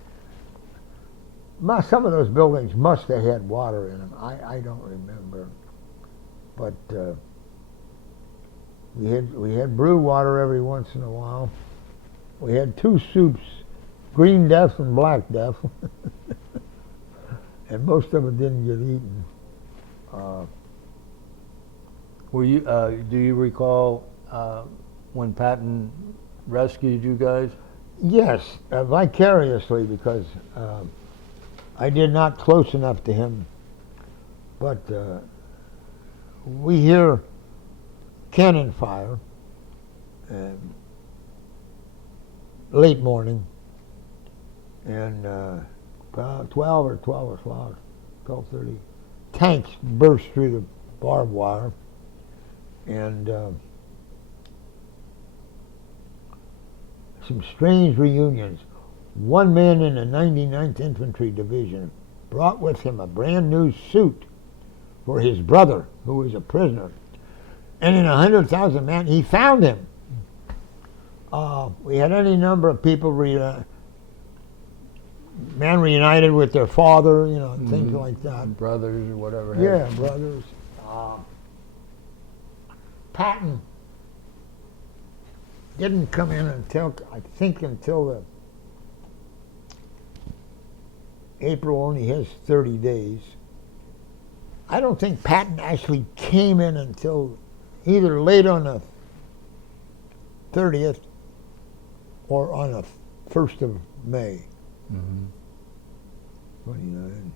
Some of those buildings must have had water in them. I don't remember. But we had brew water every once in a while. We had 2 soups, green death and black death. And most of it didn't get eaten. Were you? Do you recall when Patton rescued you guys? Yes, vicariously, because I did not close enough to him. But we hear cannon fire late morning, and 12 or 12 o'clock, 12:30, tanks burst through the barbed wire, and some strange reunions. One man in the 99th Infantry Division brought with him a brand new suit for his brother, who was a prisoner. And in 100,000 men, he found him. We had any number of people, men reunited with their father, things like that. Brothers or whatever. Yeah, brothers. Patton didn't come in until the April only has 30 days. I don't think Patton actually came in until either late on the 30th or on the 1st of May. Mm-hmm. 29.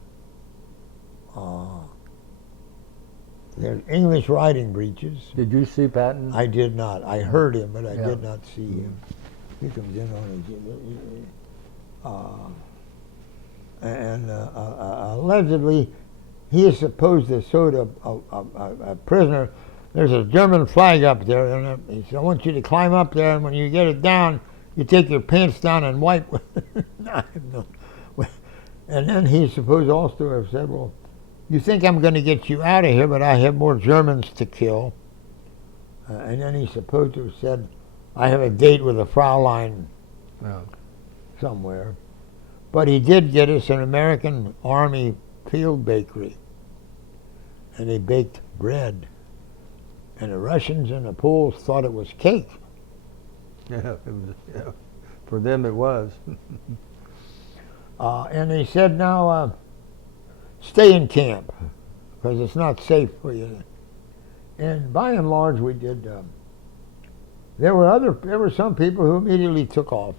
There's English riding breeches. Did you see Patton? I did not. I heard him, but I Yeah. did not see him. He comes in on his... allegedly, he is supposed to show a prisoner. There's a German flag up there, and he said, I want you to climb up there, and when you get it down, you take your pants down and wipe. And then he's supposed also to have said, well, you think I'm going to get you out of here, but I have more Germans to kill. And then he's supposed to have said, I have a date with a Fraulein somewhere. But he did get us an American Army field bakery. And they baked bread. And the Russians and the Poles thought it was cake. Yeah, it was, yeah. For them it was. And they said, now, stay in camp, because it's not safe for you. And by and large, we did. There were some people who immediately took off.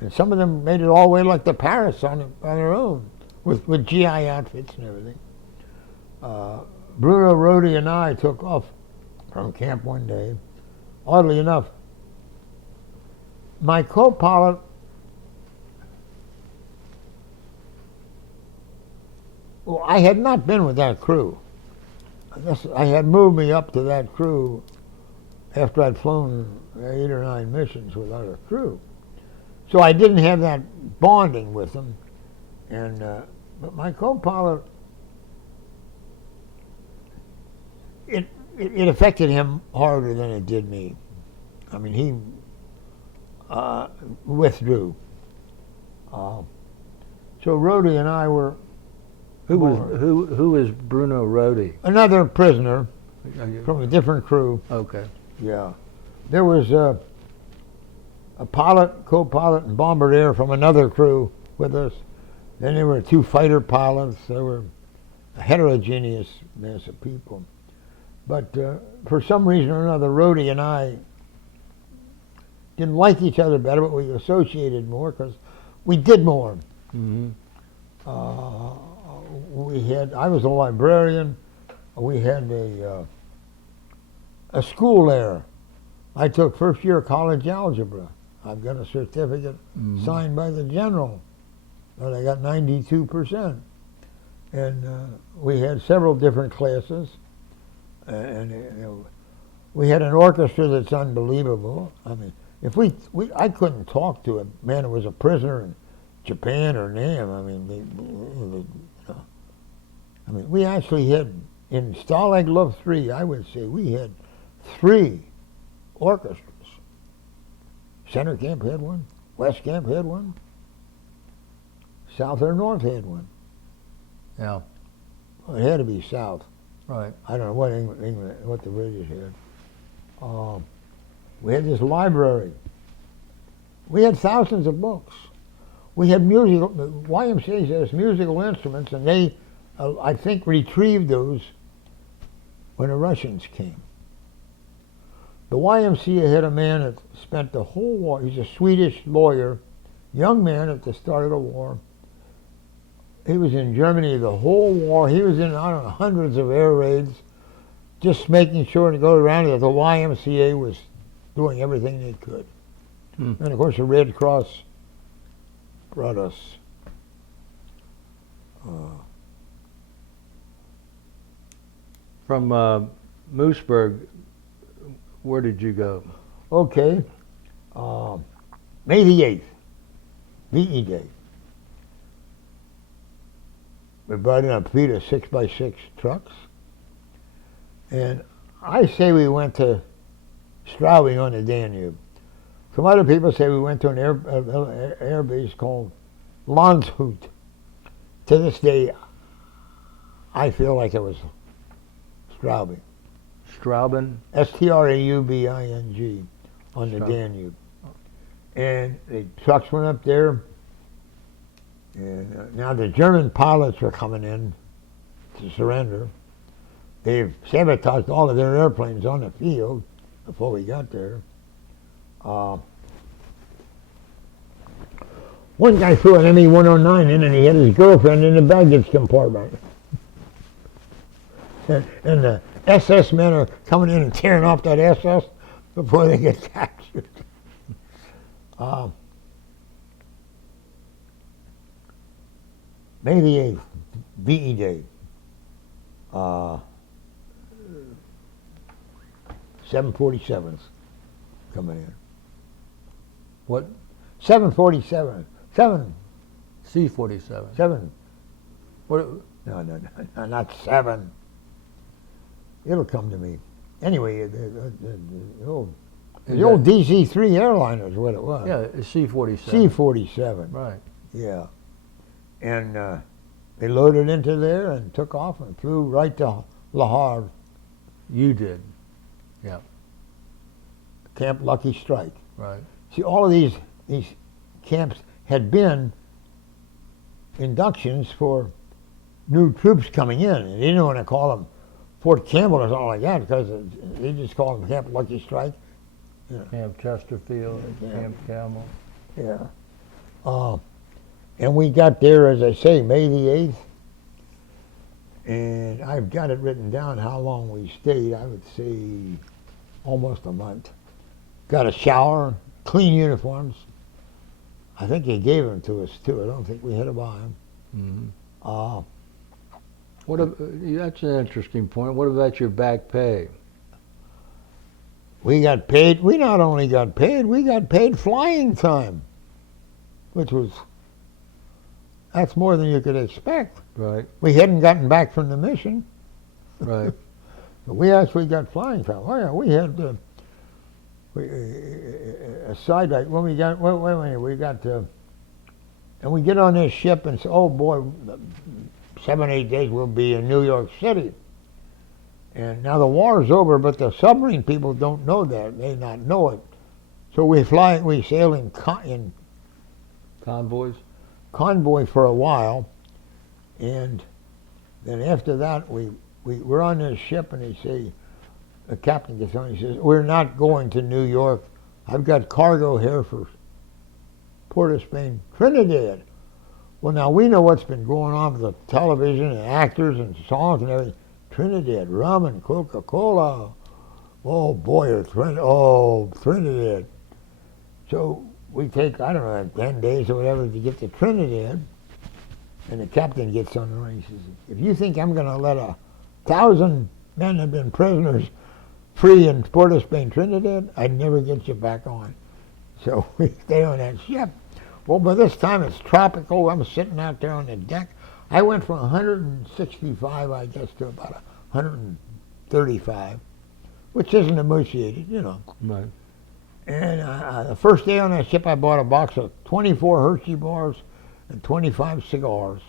And some of them made it all the way like to Paris on their own, with GI outfits and everything. Bruno Rodi and I took off from camp one day. Oddly enough, my co-pilot well, I had not been with that crew. I guess I had moved me up to that crew after I'd flown 8 or 9 missions with other crew. So I didn't have that bonding with them. And but my co-pilot, it affected him harder than it did me. I mean, he withdrew. So Rodi and I were Who is Bruno Rodi? another prisoner from a different crew. Okay. Yeah. There was a pilot, co-pilot, and bombardier from another crew with us. Then there were 2 fighter pilots. There were a heterogeneous mass of people. But for some reason or another, Rhodey and I didn't like each other better, but we associated more because we did more. Mm-hmm. I was a librarian. We had a school there. I took first year college algebra. I've got a certificate signed by the general, and I got 92%. And we had several different classes, and we had an orchestra that's unbelievable. I mean, I couldn't talk to a man who was a prisoner in Japan or Nam. I mean, we actually had in Stalag Luft 3. I would say we had 3 orchestras. Center Camp had one, West Camp had one, South or North had one. Yeah. Well, it had to be South. Right. I don't know what the British had. We had this library. We had thousands of books. We had YMCA has musical instruments, and they, I think, retrieved those when the Russians came. The YMCA had a man that spent the whole war. He's a Swedish lawyer, young man at the start of the war. He was in Germany the whole war. He was in, I don't know, hundreds of air raids, just making sure to go around that the YMCA was doing everything they could. And of course, the Red Cross brought us From Mooseburg, where did you go? okay, May the 8th, VE Day. We brought in a fleet of 6x6 trucks, and I say we went to Straubing on the Danube. Some other people say we went to an air base called Landshut. To this day, I feel like it was Straubing. Straubing? Straubing on the Danube. And the trucks went up there, and now the German pilots were coming in to surrender. They've sabotaged all of their airplanes on the field before we got there. One guy threw an ME-109 in, and he had his girlfriend in the baggage compartment. And the SS men are coming in and tearing off that SS before they get captured. May the 8th, VE Day. 747s coming in. What? 747. C-47. 7. What? No, not 7. It'll come to me. Anyway, the old DC-3 airliner is what it was. Yeah, it's C-47. C-47. Right. Yeah. And they loaded into there and took off and flew right to Le Havre. You did. Yeah. Camp Lucky Strike. Right. See, all of these camps had been inductions for new troops coming in. And they didn't want to call them Fort Campbell or something like that because they just called them Camp Lucky Strike. Yeah. Camp Chesterfield, Camp Camel. Yeah. And we got there, as I say, May the 8th. And I've got it written down how long we stayed. I would say almost a month. Got a shower, clean uniforms. I think they gave them to us, too. I don't think we had to buy them. Mm-hmm. That's an interesting point. What about your back pay? We got paid. We not only got paid, we got paid flying time, that's more than you could expect. Right. We hadn't gotten back from the mission. Right. But we actually got flying time. Oh yeah, we had a side light when we got. Wait a minute, we got and we get on this ship and say, oh boy, 7-8 days we'll be in New York City. And now the war's over, but the submarine people don't know that. They not know it. So we sail in Convoys? convoy for a while, and then after that we're on this ship, and the captain gets on, he says, we're not going to New York. I've got cargo here for Port of Spain, Trinidad. Well, now we know what's been going on with the television and actors and songs and everything. Trinidad, rum and Coca-Cola. Oh boy, Trinidad. So we take, I don't know, 10 days or whatever to get to Trinidad. And the captain gets on the line. He says, if you think I'm going to let 1,000 men have been prisoners free in Port of Spain, Trinidad, I'd never get you back on. So we stay on that ship. Well, by this time it's tropical. I'm sitting out there on the deck. I went from 165, I guess, to about 135, which isn't emaciated, you know. Right. And the first day on that ship, I bought a box of 24 Hershey bars and 25 cigars.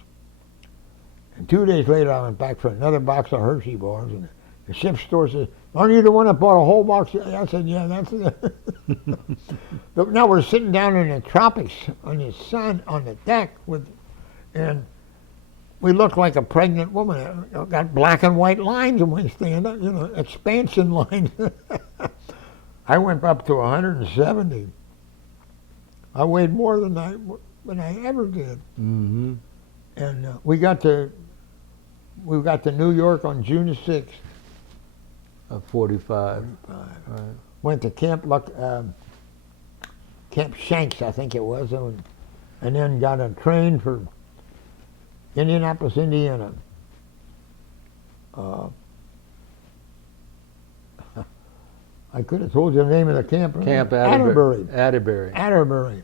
And 2 days later, I went back for another box of Hershey bars, and the ship store says, aren't you the one that bought a whole box? I said, yeah, that's it. But now we're sitting down in the tropics on the sun on the deck, and we look like a pregnant woman. Got black and white lines when we stand up, you know, expansion lines. I went up to 170. I weighed more than I ever did. Mm-hmm. And we got to New York on June the 6th. Of 45. Right. Went to Camp Shanks, I think it was, and then got a train for Indianapolis, Indiana. I could have told you the name of the camp. Camp Atterbury. Atterbury. Atterbury.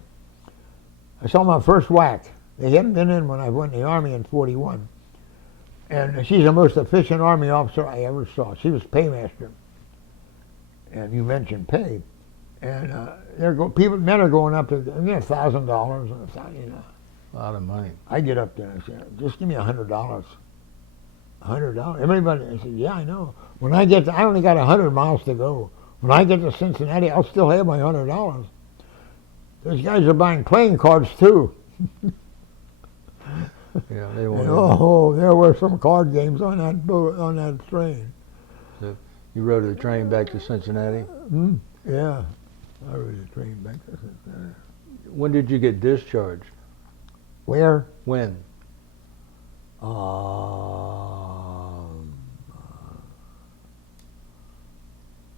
I saw my first whack. They hadn't been in when I went in the Army in 41. And she's the most efficient Army officer I ever saw. She was paymaster. And you mentioned pay. And men are going up to $1,000. You know. A lot of money. I get up there and I say, just give me $100. $100. Everybody, I said, yeah, I know. When I only got 100 miles to go. When I get to Cincinnati, I'll still have my $100. Those guys are buying playing cards too. Yeah, they want. Oh, there were some card games on that boat, on that train. So you rode the train back to Cincinnati? Yeah, I rode the train back to Cincinnati. When did you get discharged? Where? When?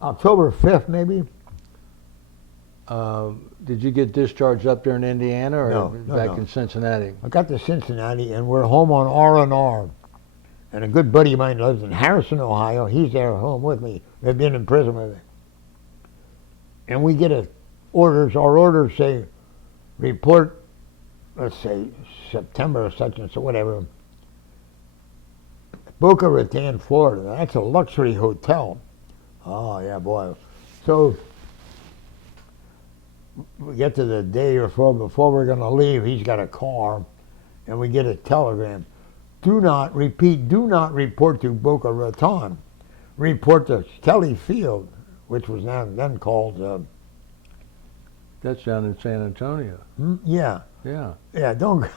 October 5th, maybe. Did you get discharged up there in Indiana or No, back in Cincinnati? I got to Cincinnati, and we're home on R&R. And a good buddy of mine lives in Harrison, Ohio. He's there home with me. They've been in prison with me. And we get our orders say, report, let's say, September or such and so, whatever. Boca Raton, Florida. That's a luxury hotel. Oh, yeah, boy. So we get to the day or so before we're going to leave. He's got a car, and we get a telegram. Do not report to Boca Raton. Report to Kelly Field, which was then called... That's down in San Antonio. Yeah. Yeah. Yeah, don't...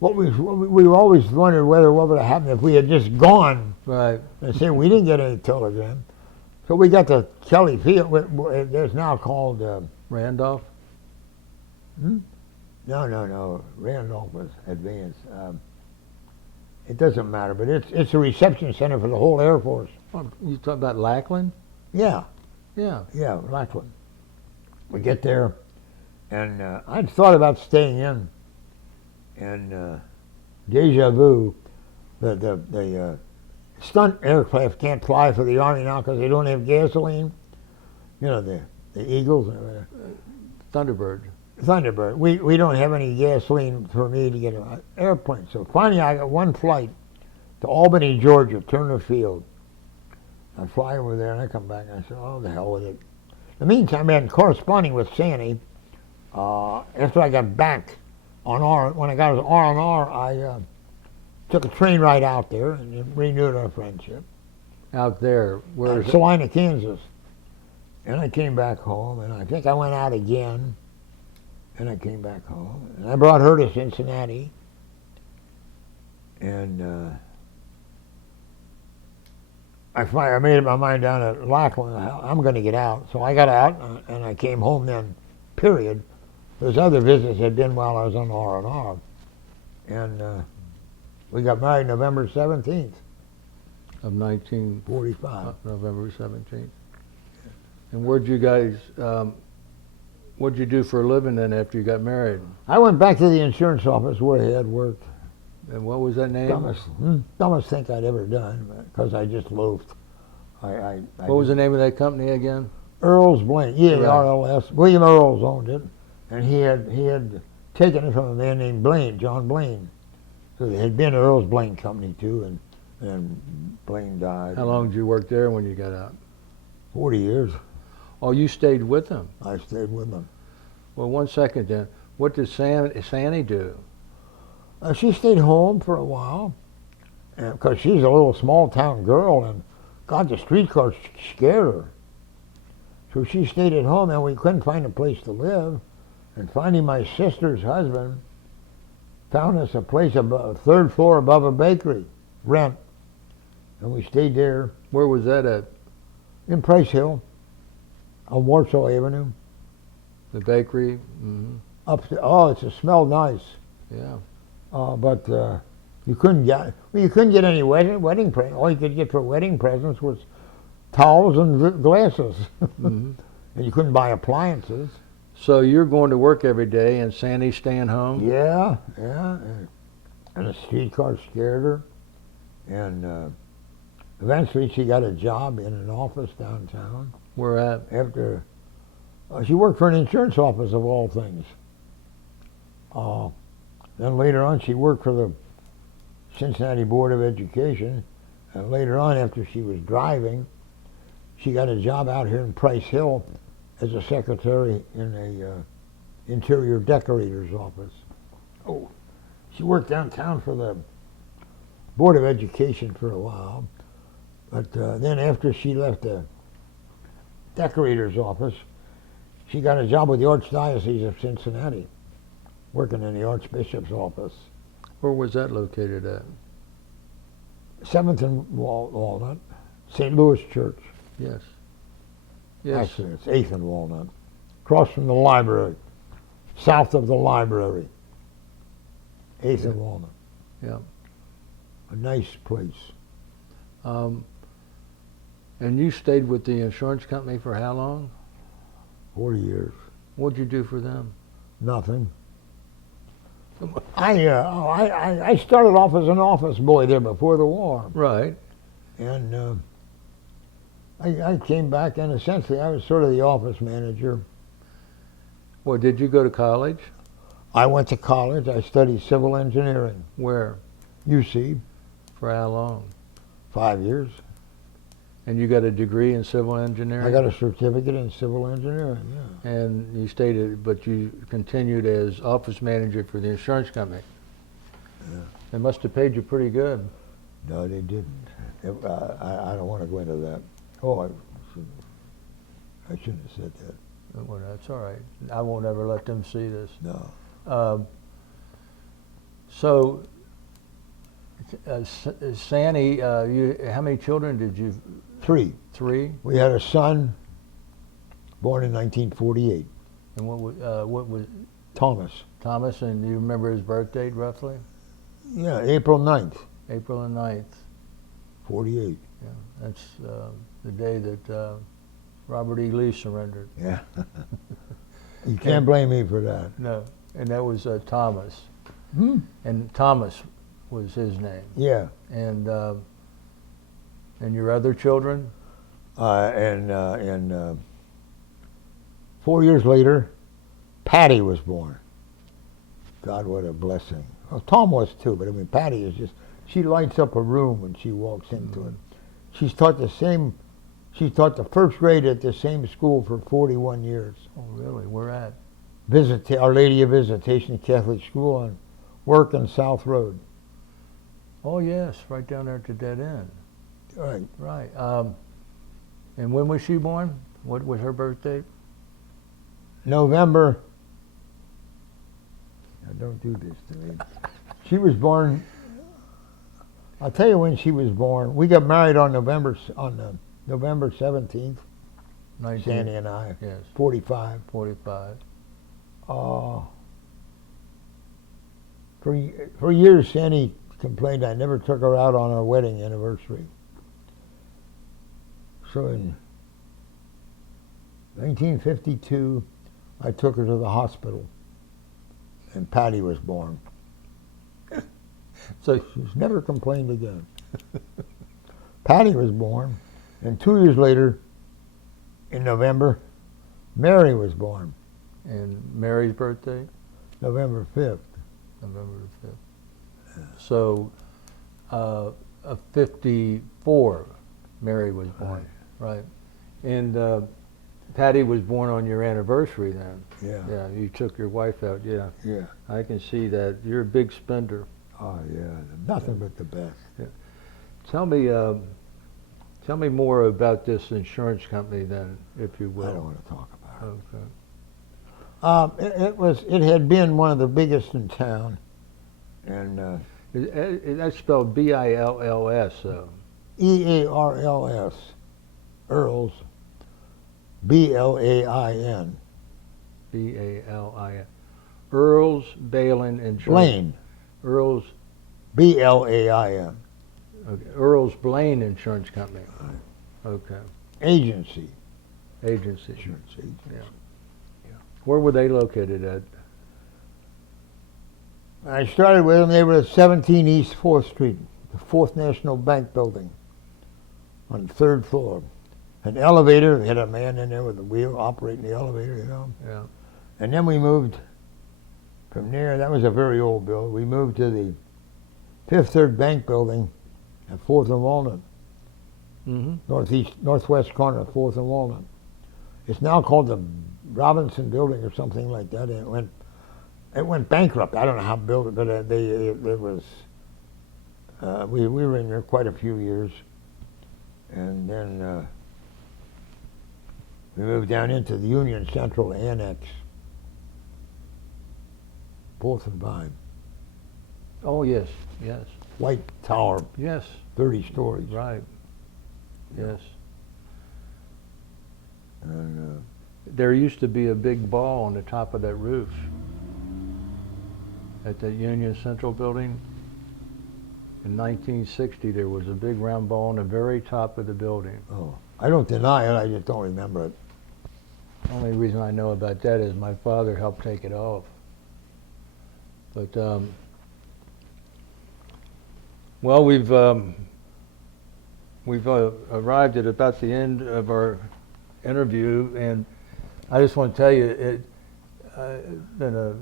we always wondered what would have happened if we had just gone. Right. And say we didn't get any telegram. So we got to Kelly Field. There's now called... Randolph? No. Randolph was advanced. It doesn't matter, but it's a reception center for the whole Air Force. Oh, you talking about Lackland? Yeah. Yeah. Yeah, Lackland. We get there, and I'd thought about staying in, and deja vu, the stunt aircraft can't fly for the Army now because they don't have gasoline. You know, the Eagles. Thunderbird. Thunderbird. We don't have any gasoline for me to get an airplane. So finally I got one flight to Albany, Georgia, Turner Field. I fly over there and I come back and I said, oh, the hell with it. In the meantime, I've been corresponding with Sandy. After I got back when I got to R&R, I took a train ride out there and renewed our friendship. Out there? Where is it? Salina, Kansas. And I came back home, and I think I went out again, and I came back home, and I brought her to Cincinnati, and I made up my mind down at Lackland, I'm going to get out. So I got out, and I came home then, period. Those other visits had been while I was on R&R. And we got married November 17th, Of 45. November 17th. And what'd you do for a living then after you got married? I went back to the insurance office where I had worked. And what was that name? Dumbest thing I'd ever done, because I just loafed. What was the name of that company again? Earls Blaine, E-A-R-L-S. William Earls owned it, and he had taken it from a man named Blaine, John Blaine. So there had been Earls Blaine Company too, and Blaine died. How long did you work there when you got out? 40 years. Oh, you stayed with them. I stayed with them. Well, 1 second then. What did Sandy do? She stayed home for a while, because she's a little small town girl, and God, the streetcars scared her. So she stayed at home, and we couldn't find a place to live. And finally, my sister's husband found us a place above, third floor above a bakery, rent, and we stayed there. Where was that at? In Price Hill, on Warsaw Avenue. The bakery? Mm-hmm. It smelled nice. Yeah. But you couldn't get any wedding presents. All you could get for wedding presents was towels and glasses, Mm-hmm. and you couldn't buy appliances. So you're going to work every day, and Sandy's staying home. Yeah. And the streetcar scared her, and eventually she got a job in an office downtown. Where at? After she worked for an insurance office of all things. Then later on, she worked for the Cincinnati Board of Education. And later on, after she was driving, she got a job out here in Price Hill as a secretary in a interior decorator's office. Oh, she worked downtown for the Board of Education for a while. But then after she left the decorator's office, she got a job with the Archdiocese of Cincinnati, working in the Archbishop's office. Where was that located at? 7th and Walnut, St. Louis Church. Yes. Yes. Actually, it's 8th and Walnut. Across from the library, south of the library. 8th and Walnut. Yeah. A nice place. And you stayed with the insurance company for how long? 40 years. What'd you do for them? Nothing. I started off as an office boy there before the war. Right. And I came back, and essentially I was sort of the office manager. Well, did you go to college? I went to college. I studied civil engineering. Where? UC, For how long? 5 years. And you got a degree in civil engineering? I got a certificate in civil engineering, yeah. And you stayed, but you continued as office manager for the insurance company. Yeah. They must have paid you pretty good. No, they didn't. I don't want to go into that. Oh, I shouldn't have said that. Well, that's all right. I won't ever let them see this. No. So, Sandy, how many children did you? 3. 3. We had a son born in 1948, And what was Thomas. Thomas? And do you remember his birth date roughly? Yeah, April 9th, April the 9th. 48. Yeah, that's the day that Robert E. Lee surrendered. Yeah. You can't blame me for that. No, and that was Thomas. Hmm? And Thomas was his name. Yeah. And your other children? And 4 years later, Patty was born. God, what a blessing. Well, Tom was too, but I mean, Patty is just, she lights up a room when she walks into it. She's taught the first grade at the same school for 41 years. Oh, really? Where at? Our Lady of Visitation Catholic School on Work and South Road. Oh, yes, right down there at the dead end. Right. Right. And when was she born? What was her birthday? November. Now don't do this to me. She was born. I'll tell you when she was born. We got married on November 17th. 19, Sandy and I. yes, 45. 45. For years, Sandy complained I never took her out on our wedding anniversary. So in 1952, I took her to the hospital, and Patty was born. So She's never complained again. Patty was born, and 2 years later, in November, Mary was born, and Mary's birthday, November 5th. November the 5th. So, 54, Mary was born, right? And Patty was born on your anniversary then. Yeah. Yeah, you took your wife out, yeah. Yeah. I can see that. You're a big spender. Oh, yeah. Nothing but the best. Tell me more about this insurance company then, if you will. I don't want to talk about it. Okay. It had been one of the biggest in town, and That's spelled B-I-L-L-S, EARLS, Earls, BLAIN, B-A-L-I-N. Earls Balin Insurance. Blaine, Earls, BLAIN, okay. Earls Blaine Insurance Company. Okay. agency, Agency. insurance agency. Yeah. Where were they located at? I started with them. They were at 17 East 4th Street, the Fourth National Bank building, on the 3rd floor. An elevator. They had a man in there with a wheel operating the elevator, you know. Yeah. And then we moved from there. That was a very old building. We moved to the Fifth Third Bank building at 4th and Walnut, Mm-hmm. northwest corner of 4th and Walnut. It's now called the Robinson Building or something like that. It went bankrupt. I don't know how to build it, but it was. We were in there quite a few years, and then we moved down into the Union Central Annex, 4th and Vine. Oh, yes, yes, White tower, yes, 30 stories. right, yes. And, There used to be a big ball on the top of that roof at the Union Central building. In 1960, there was a big round ball on the very top of the building. oh, I don't deny it. I just don't remember it. The only reason I know about that is my father helped take it off. But, well, we've arrived at about the end of our interview, and I just want to tell you, it's been a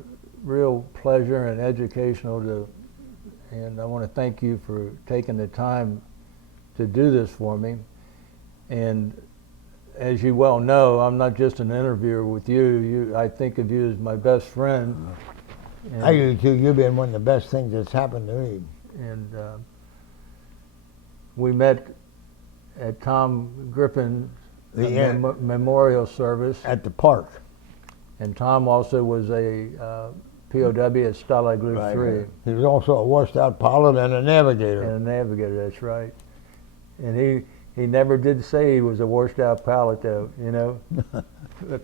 real pleasure and educational and I want to thank you for taking the time to do this for me. And as you well know, I'm not just an interviewer with you. I think of you as my best friend. And, I do too. You've been one of the best things that's happened to me. And we met at Tom Griffin's memorial service. At the park. And Tom also was a POW at Stalag Luft 3. He was also a washed-out pilot and a navigator. And a navigator, that's right. And he never did say he was a washed-out pilot, though, you know.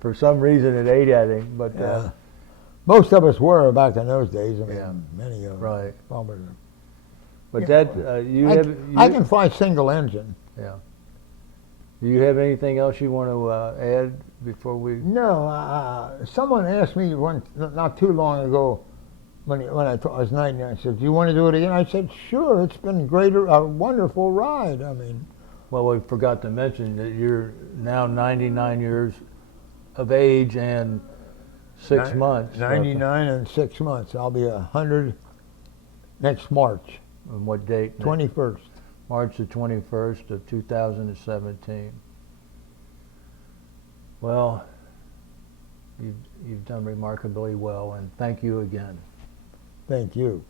For some reason, it ate at him. But Yeah. Most of us were back in those days. I mean, Yeah. many of them. Right. Probably. But Yeah, that I can fly single engine. Yeah. Do you have anything else you want to add before we? No, someone asked me not too long ago when I was 99. I said, "Do you want to do it again?" I said, "Sure. It's been a wonderful ride." I mean, Well, we forgot to mention that you're now 99 years of age and 6 months. 99 and 6 months. I'll be 100 next March, On what date? 21st. March the 21st of 2017. Well, you've done remarkably well, and thank you again. Thank you.